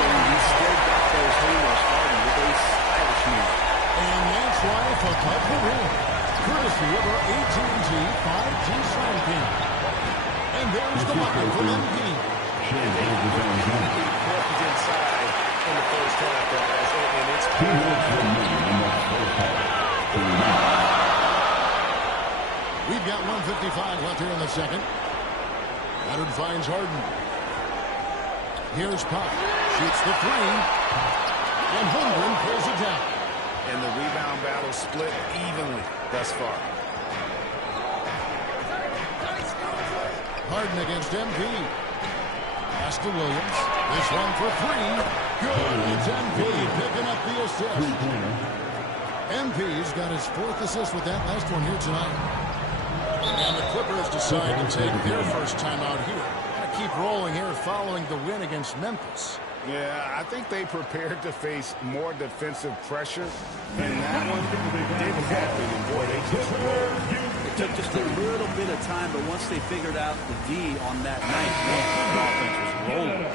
He's still got those halos, Harden, with a stylish move. And that's life above the rim. Courtesy of our AT&T 5G Slam King. And there's the bucket from MP. seconds inside in the first half, guys, and it's We've got 1:55 left here in the second. Leonard finds Harden. Here's Pop. Shoots the three. And Holmgren pulls it down. And the rebound battle split evenly thus far. Harden against MP. Pass to Williams. This one for three. Good. It's MP picking up the assist. MP's got his 4th assist with that last one here tonight. And the Clippers decide to take their first time out here. Gonna keep rolling here following the win against Memphis. Yeah, I think they prepared to face more defensive pressure, and that one didn't happen. And boy, they just rolled. It took just a little bit of time, but once they figured out the D on that night, man, the offense was rolling.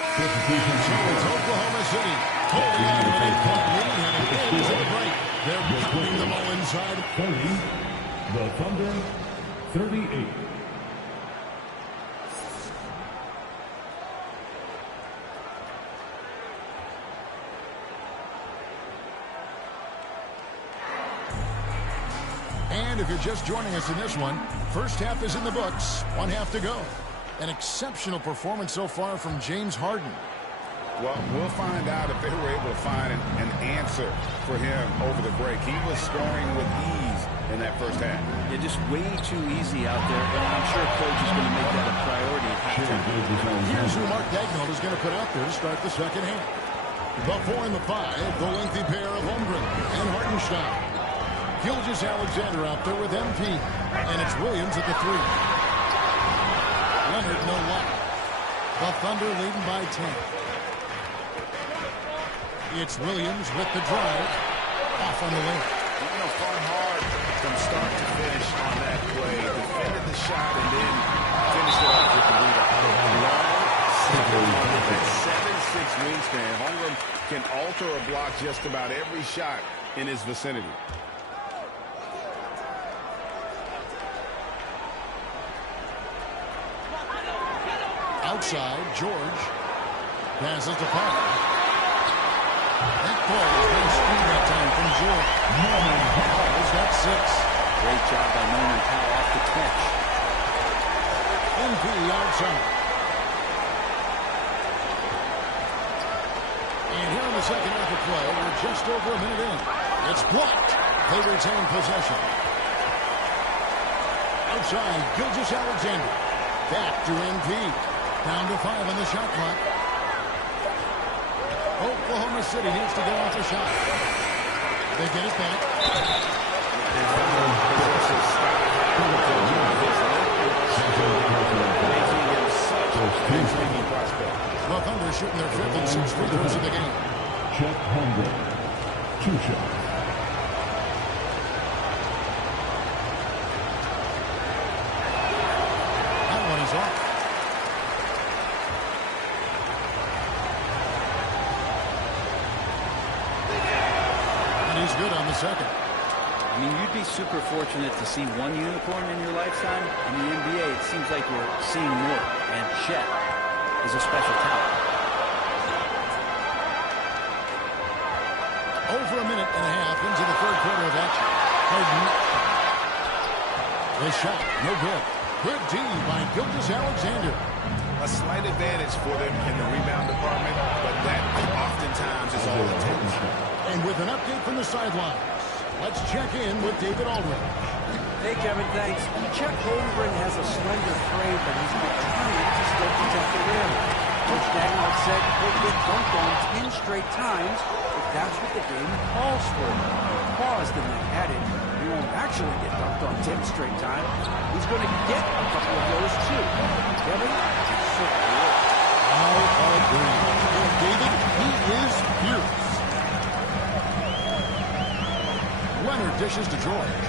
It's Oklahoma City holding on to an 8-point lead, and it ends in a break. They're pounding the ball inside. 30, the Thunder, 38. And if you're just joining us in this one, first half is in the books. 1 half to go. An exceptional performance so far from James Harden. Well, we'll find out if they were able to find an answer for him over the break. He was scoring with ease in that first half. Yeah, just way too easy out there, and I'm sure coach is going to make that a priority. Here's who Mark Daigneault is going to put out there to start the second half. The 4 and the 5, the lengthy pair of Holmgren and Hartenstein. Gilgeous-Alexander out there with MP, and it's Williams at the 3. Leonard no luck. The Thunder leading by 10. It's Williams with the drive. Off on the lane. You know, fought hard from start to finish on that play. Defended the shot and then finished it off with the rebound. That 7'6" wingspan. Holmgren can alter or block just about every shot in his vicinity. Outside, George passes to Parker. That ball is very speed that time from George. Norman Powell's got 6. Great job by Norman Powell off the catch. MP outside. And here in the second half of play, we're just over a minute in. It's blocked. They retain possession. Outside, Gilgeous-Alexander. Back to MP. Down to 5 on the shot clock. Oklahoma City needs to get off the shot. They get it back. The Thunder shooting their 5th and 6th free throws of the game. Chet Holmgren, 2 shots. That one is off. He's good on the second. I mean, you'd be super fortunate to see one unicorn in your lifetime. In the NBA, it seems like we're seeing more. And Chet is a special talent. Over a minute and a half into the third quarter of action. Harden. The shot, no good. Good D by Gilgeous-Alexander. A slight advantage for them in the rebound department, but that oftentimes is all it takes. And with an update from the sidelines, let's check in with David Aldridge. Hey, Kevin, thanks. Chet Holmgren has a slender frame, but he's been trying to still protect the rim. Coach Daigneault said he'll get dunked on 10 straight times if that's what the game calls for. He paused and then added, he won't actually get dunked on 10 straight times. He's going to get a couple of those, too. Kevin, it's so cool. I agree. And David, he is fierce. Leonard dishes to George.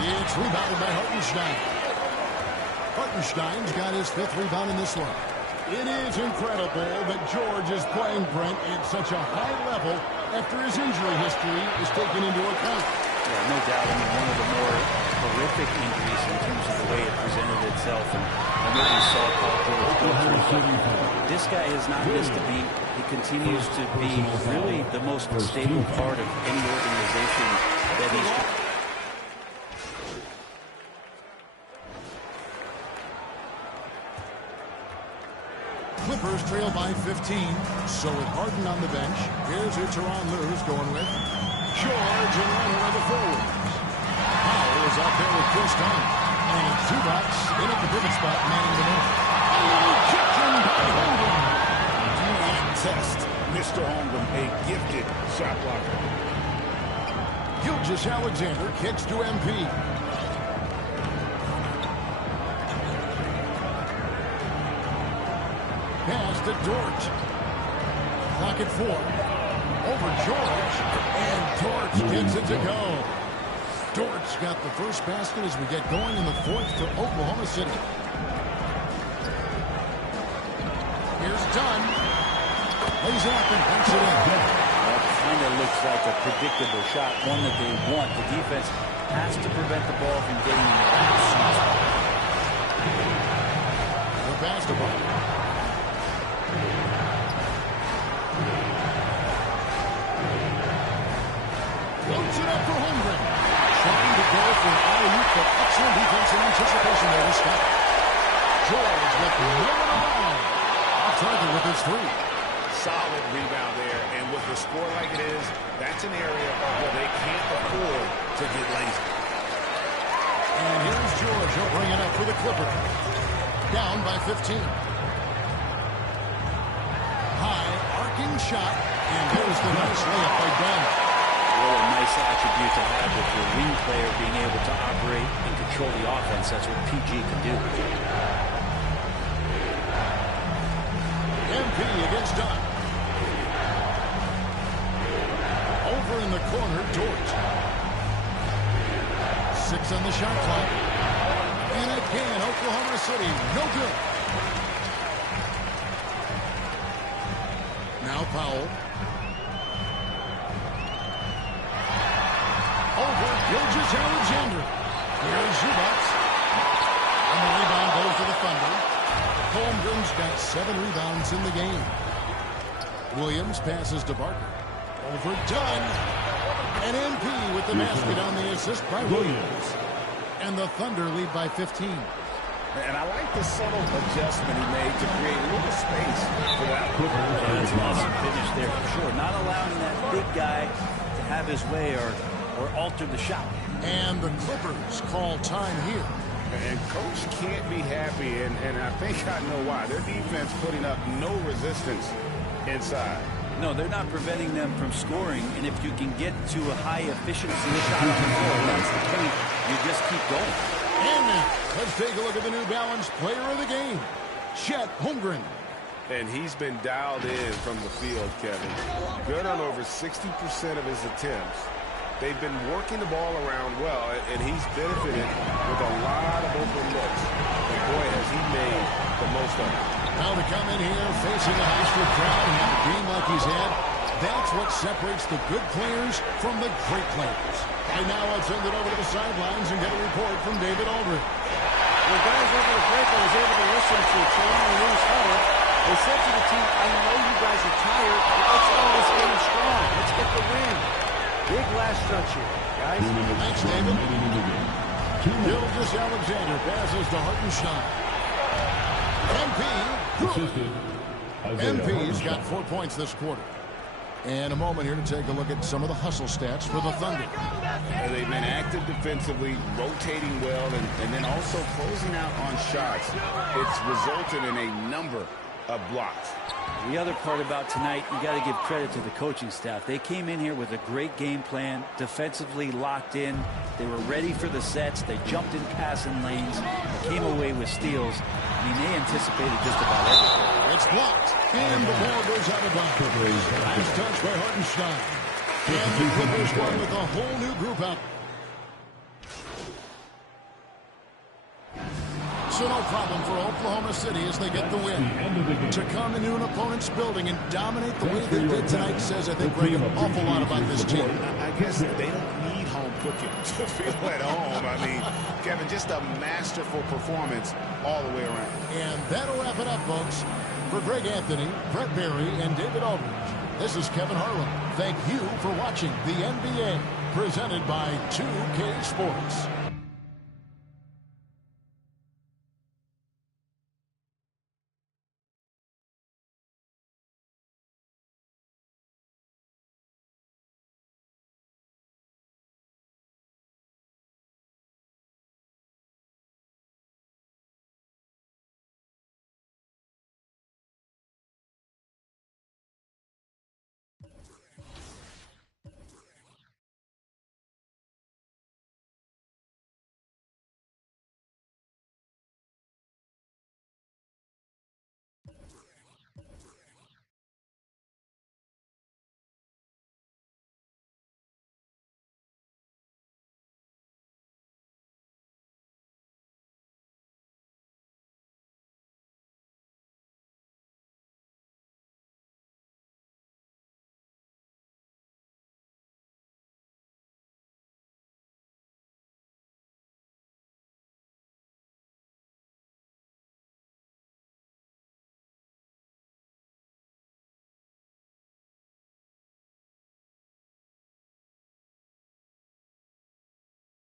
It's rebounded by Hartenstein. Hartenstein's got his 5th rebound in this one. It is incredible that George is playing, Brent, at such a high level after his injury history is taken into account. Yeah, no doubt. I mean, one of the more horrific injuries in terms of the way it presented itself. And what we saw Paul George go through. This guy has not missed a beat. He continues to be really the most stable part of any organization that he's. Clippers trail by 15. So with Harden on the bench, here's who Tyronn Lue's going with. George and Leonard are the forwards. Powell is out there with Chris Dunn. And Zubac in at the pivot spot, manning the middle. Kitchen by Holmgren. Do not test Mr. Holmgren, a gifted shot blocker. Gilgeous-Alexander kicks to MP. Pass to Dort. Clock at 4. Over George. And Dort gets it to go. Dort's got the first basket as we get going in the fourth for Oklahoma City. Here's Dunn. Lays it up and punts it in. That kind of looks like a predictable shot, one that they want. The defense has to prevent the ball from getting in the sweet spot. The basketball. Floats it up for Holmgren. Trying to go for an alley-oop, but excellent defense and anticipation there to stop. George with no one around. Off target with his 3. Solid rebound there, and with the score like it is, that's an area where they can't afford to get lazy. And here's George. He'll bring it up for the Clippers. Down by 15. High arcing shot, and there's the nice layup by Dunn. What a nice attribute to have with your wing player being able to operate and control the offense. That's what PG can do. MP against Dunn. Over in the corner, Dort. 6 on the shot clock. And again, Oklahoma City, no good. Now Powell. Over Gilgeous-Alexander. Here's Zubac. And the rebound goes to the Thunder. Holmgren's got 7 rebounds in the game. Williams passes to Barker. Over Dunn. And MP with the basket on the assist by Williams. And the Thunder lead by 15. And I like the subtle adjustment he made to create a little space for that. That's an awesome finish there for sure. Not allowing that big guy to have his way or alter the shot. And the Clippers call time here. And Coach can't be happy, and I think I know why. Their defense putting up no resistance inside. No, they're not preventing them from scoring, and if you can get to a high-efficiency shot on the floor, that's the key. You just keep going. And now, let's take a look at the New Balance player of the game, Chet Holmgren. And he's been dialed in from the field, Kevin. Good on over 60% of his attempts. They've been working the ball around well, and he's benefited with a lot of open looks. And boy, has he made the most of it. Now to come in here facing a hostile crowd and have a game like he's had, that's what separates the good players from the great players. And now I'll send it over to the sidelines and get a report from David Aldridge. The guys over the break I was able to listen to Tyronn Lue's huddle. They said to the team, I know you guys are tired, but let's end this game strong. Let's get the win. Big last stretch here, guys. Thanks, David. Gilgeous-Alexander passes to Hartenstein. MP's got 4 points this quarter. And a moment here to take a look at some of the hustle stats for the Thunder. They've been active defensively, rotating well, and then also closing out on shots. It's resulted in a number of blocks. The other part about tonight, you got to give credit to the coaching staff. They came in here with a great game plan, defensively locked in. They were ready for the sets. They jumped in passing lanes. They came away with steals. I mean, they anticipated just about everything. It's blocked, and the ball goes out of bounds. Last touch by Hartenstein. And the Clippers going with a whole new group out. So no problem for Oklahoma City as they get the win. To come into an opponent's building and dominate the way they did tonight says, I think, Greg, an awful lot about this team. I guess they don't need home cooking to feel at home. I mean, Kevin, just a masterful performance all the way around. And that'll wrap it up, folks. For Greg Anthony, Brett Berry, and David Aldridge, this is Kevin Harlan. Thank you for watching the NBA, presented by 2K Sports.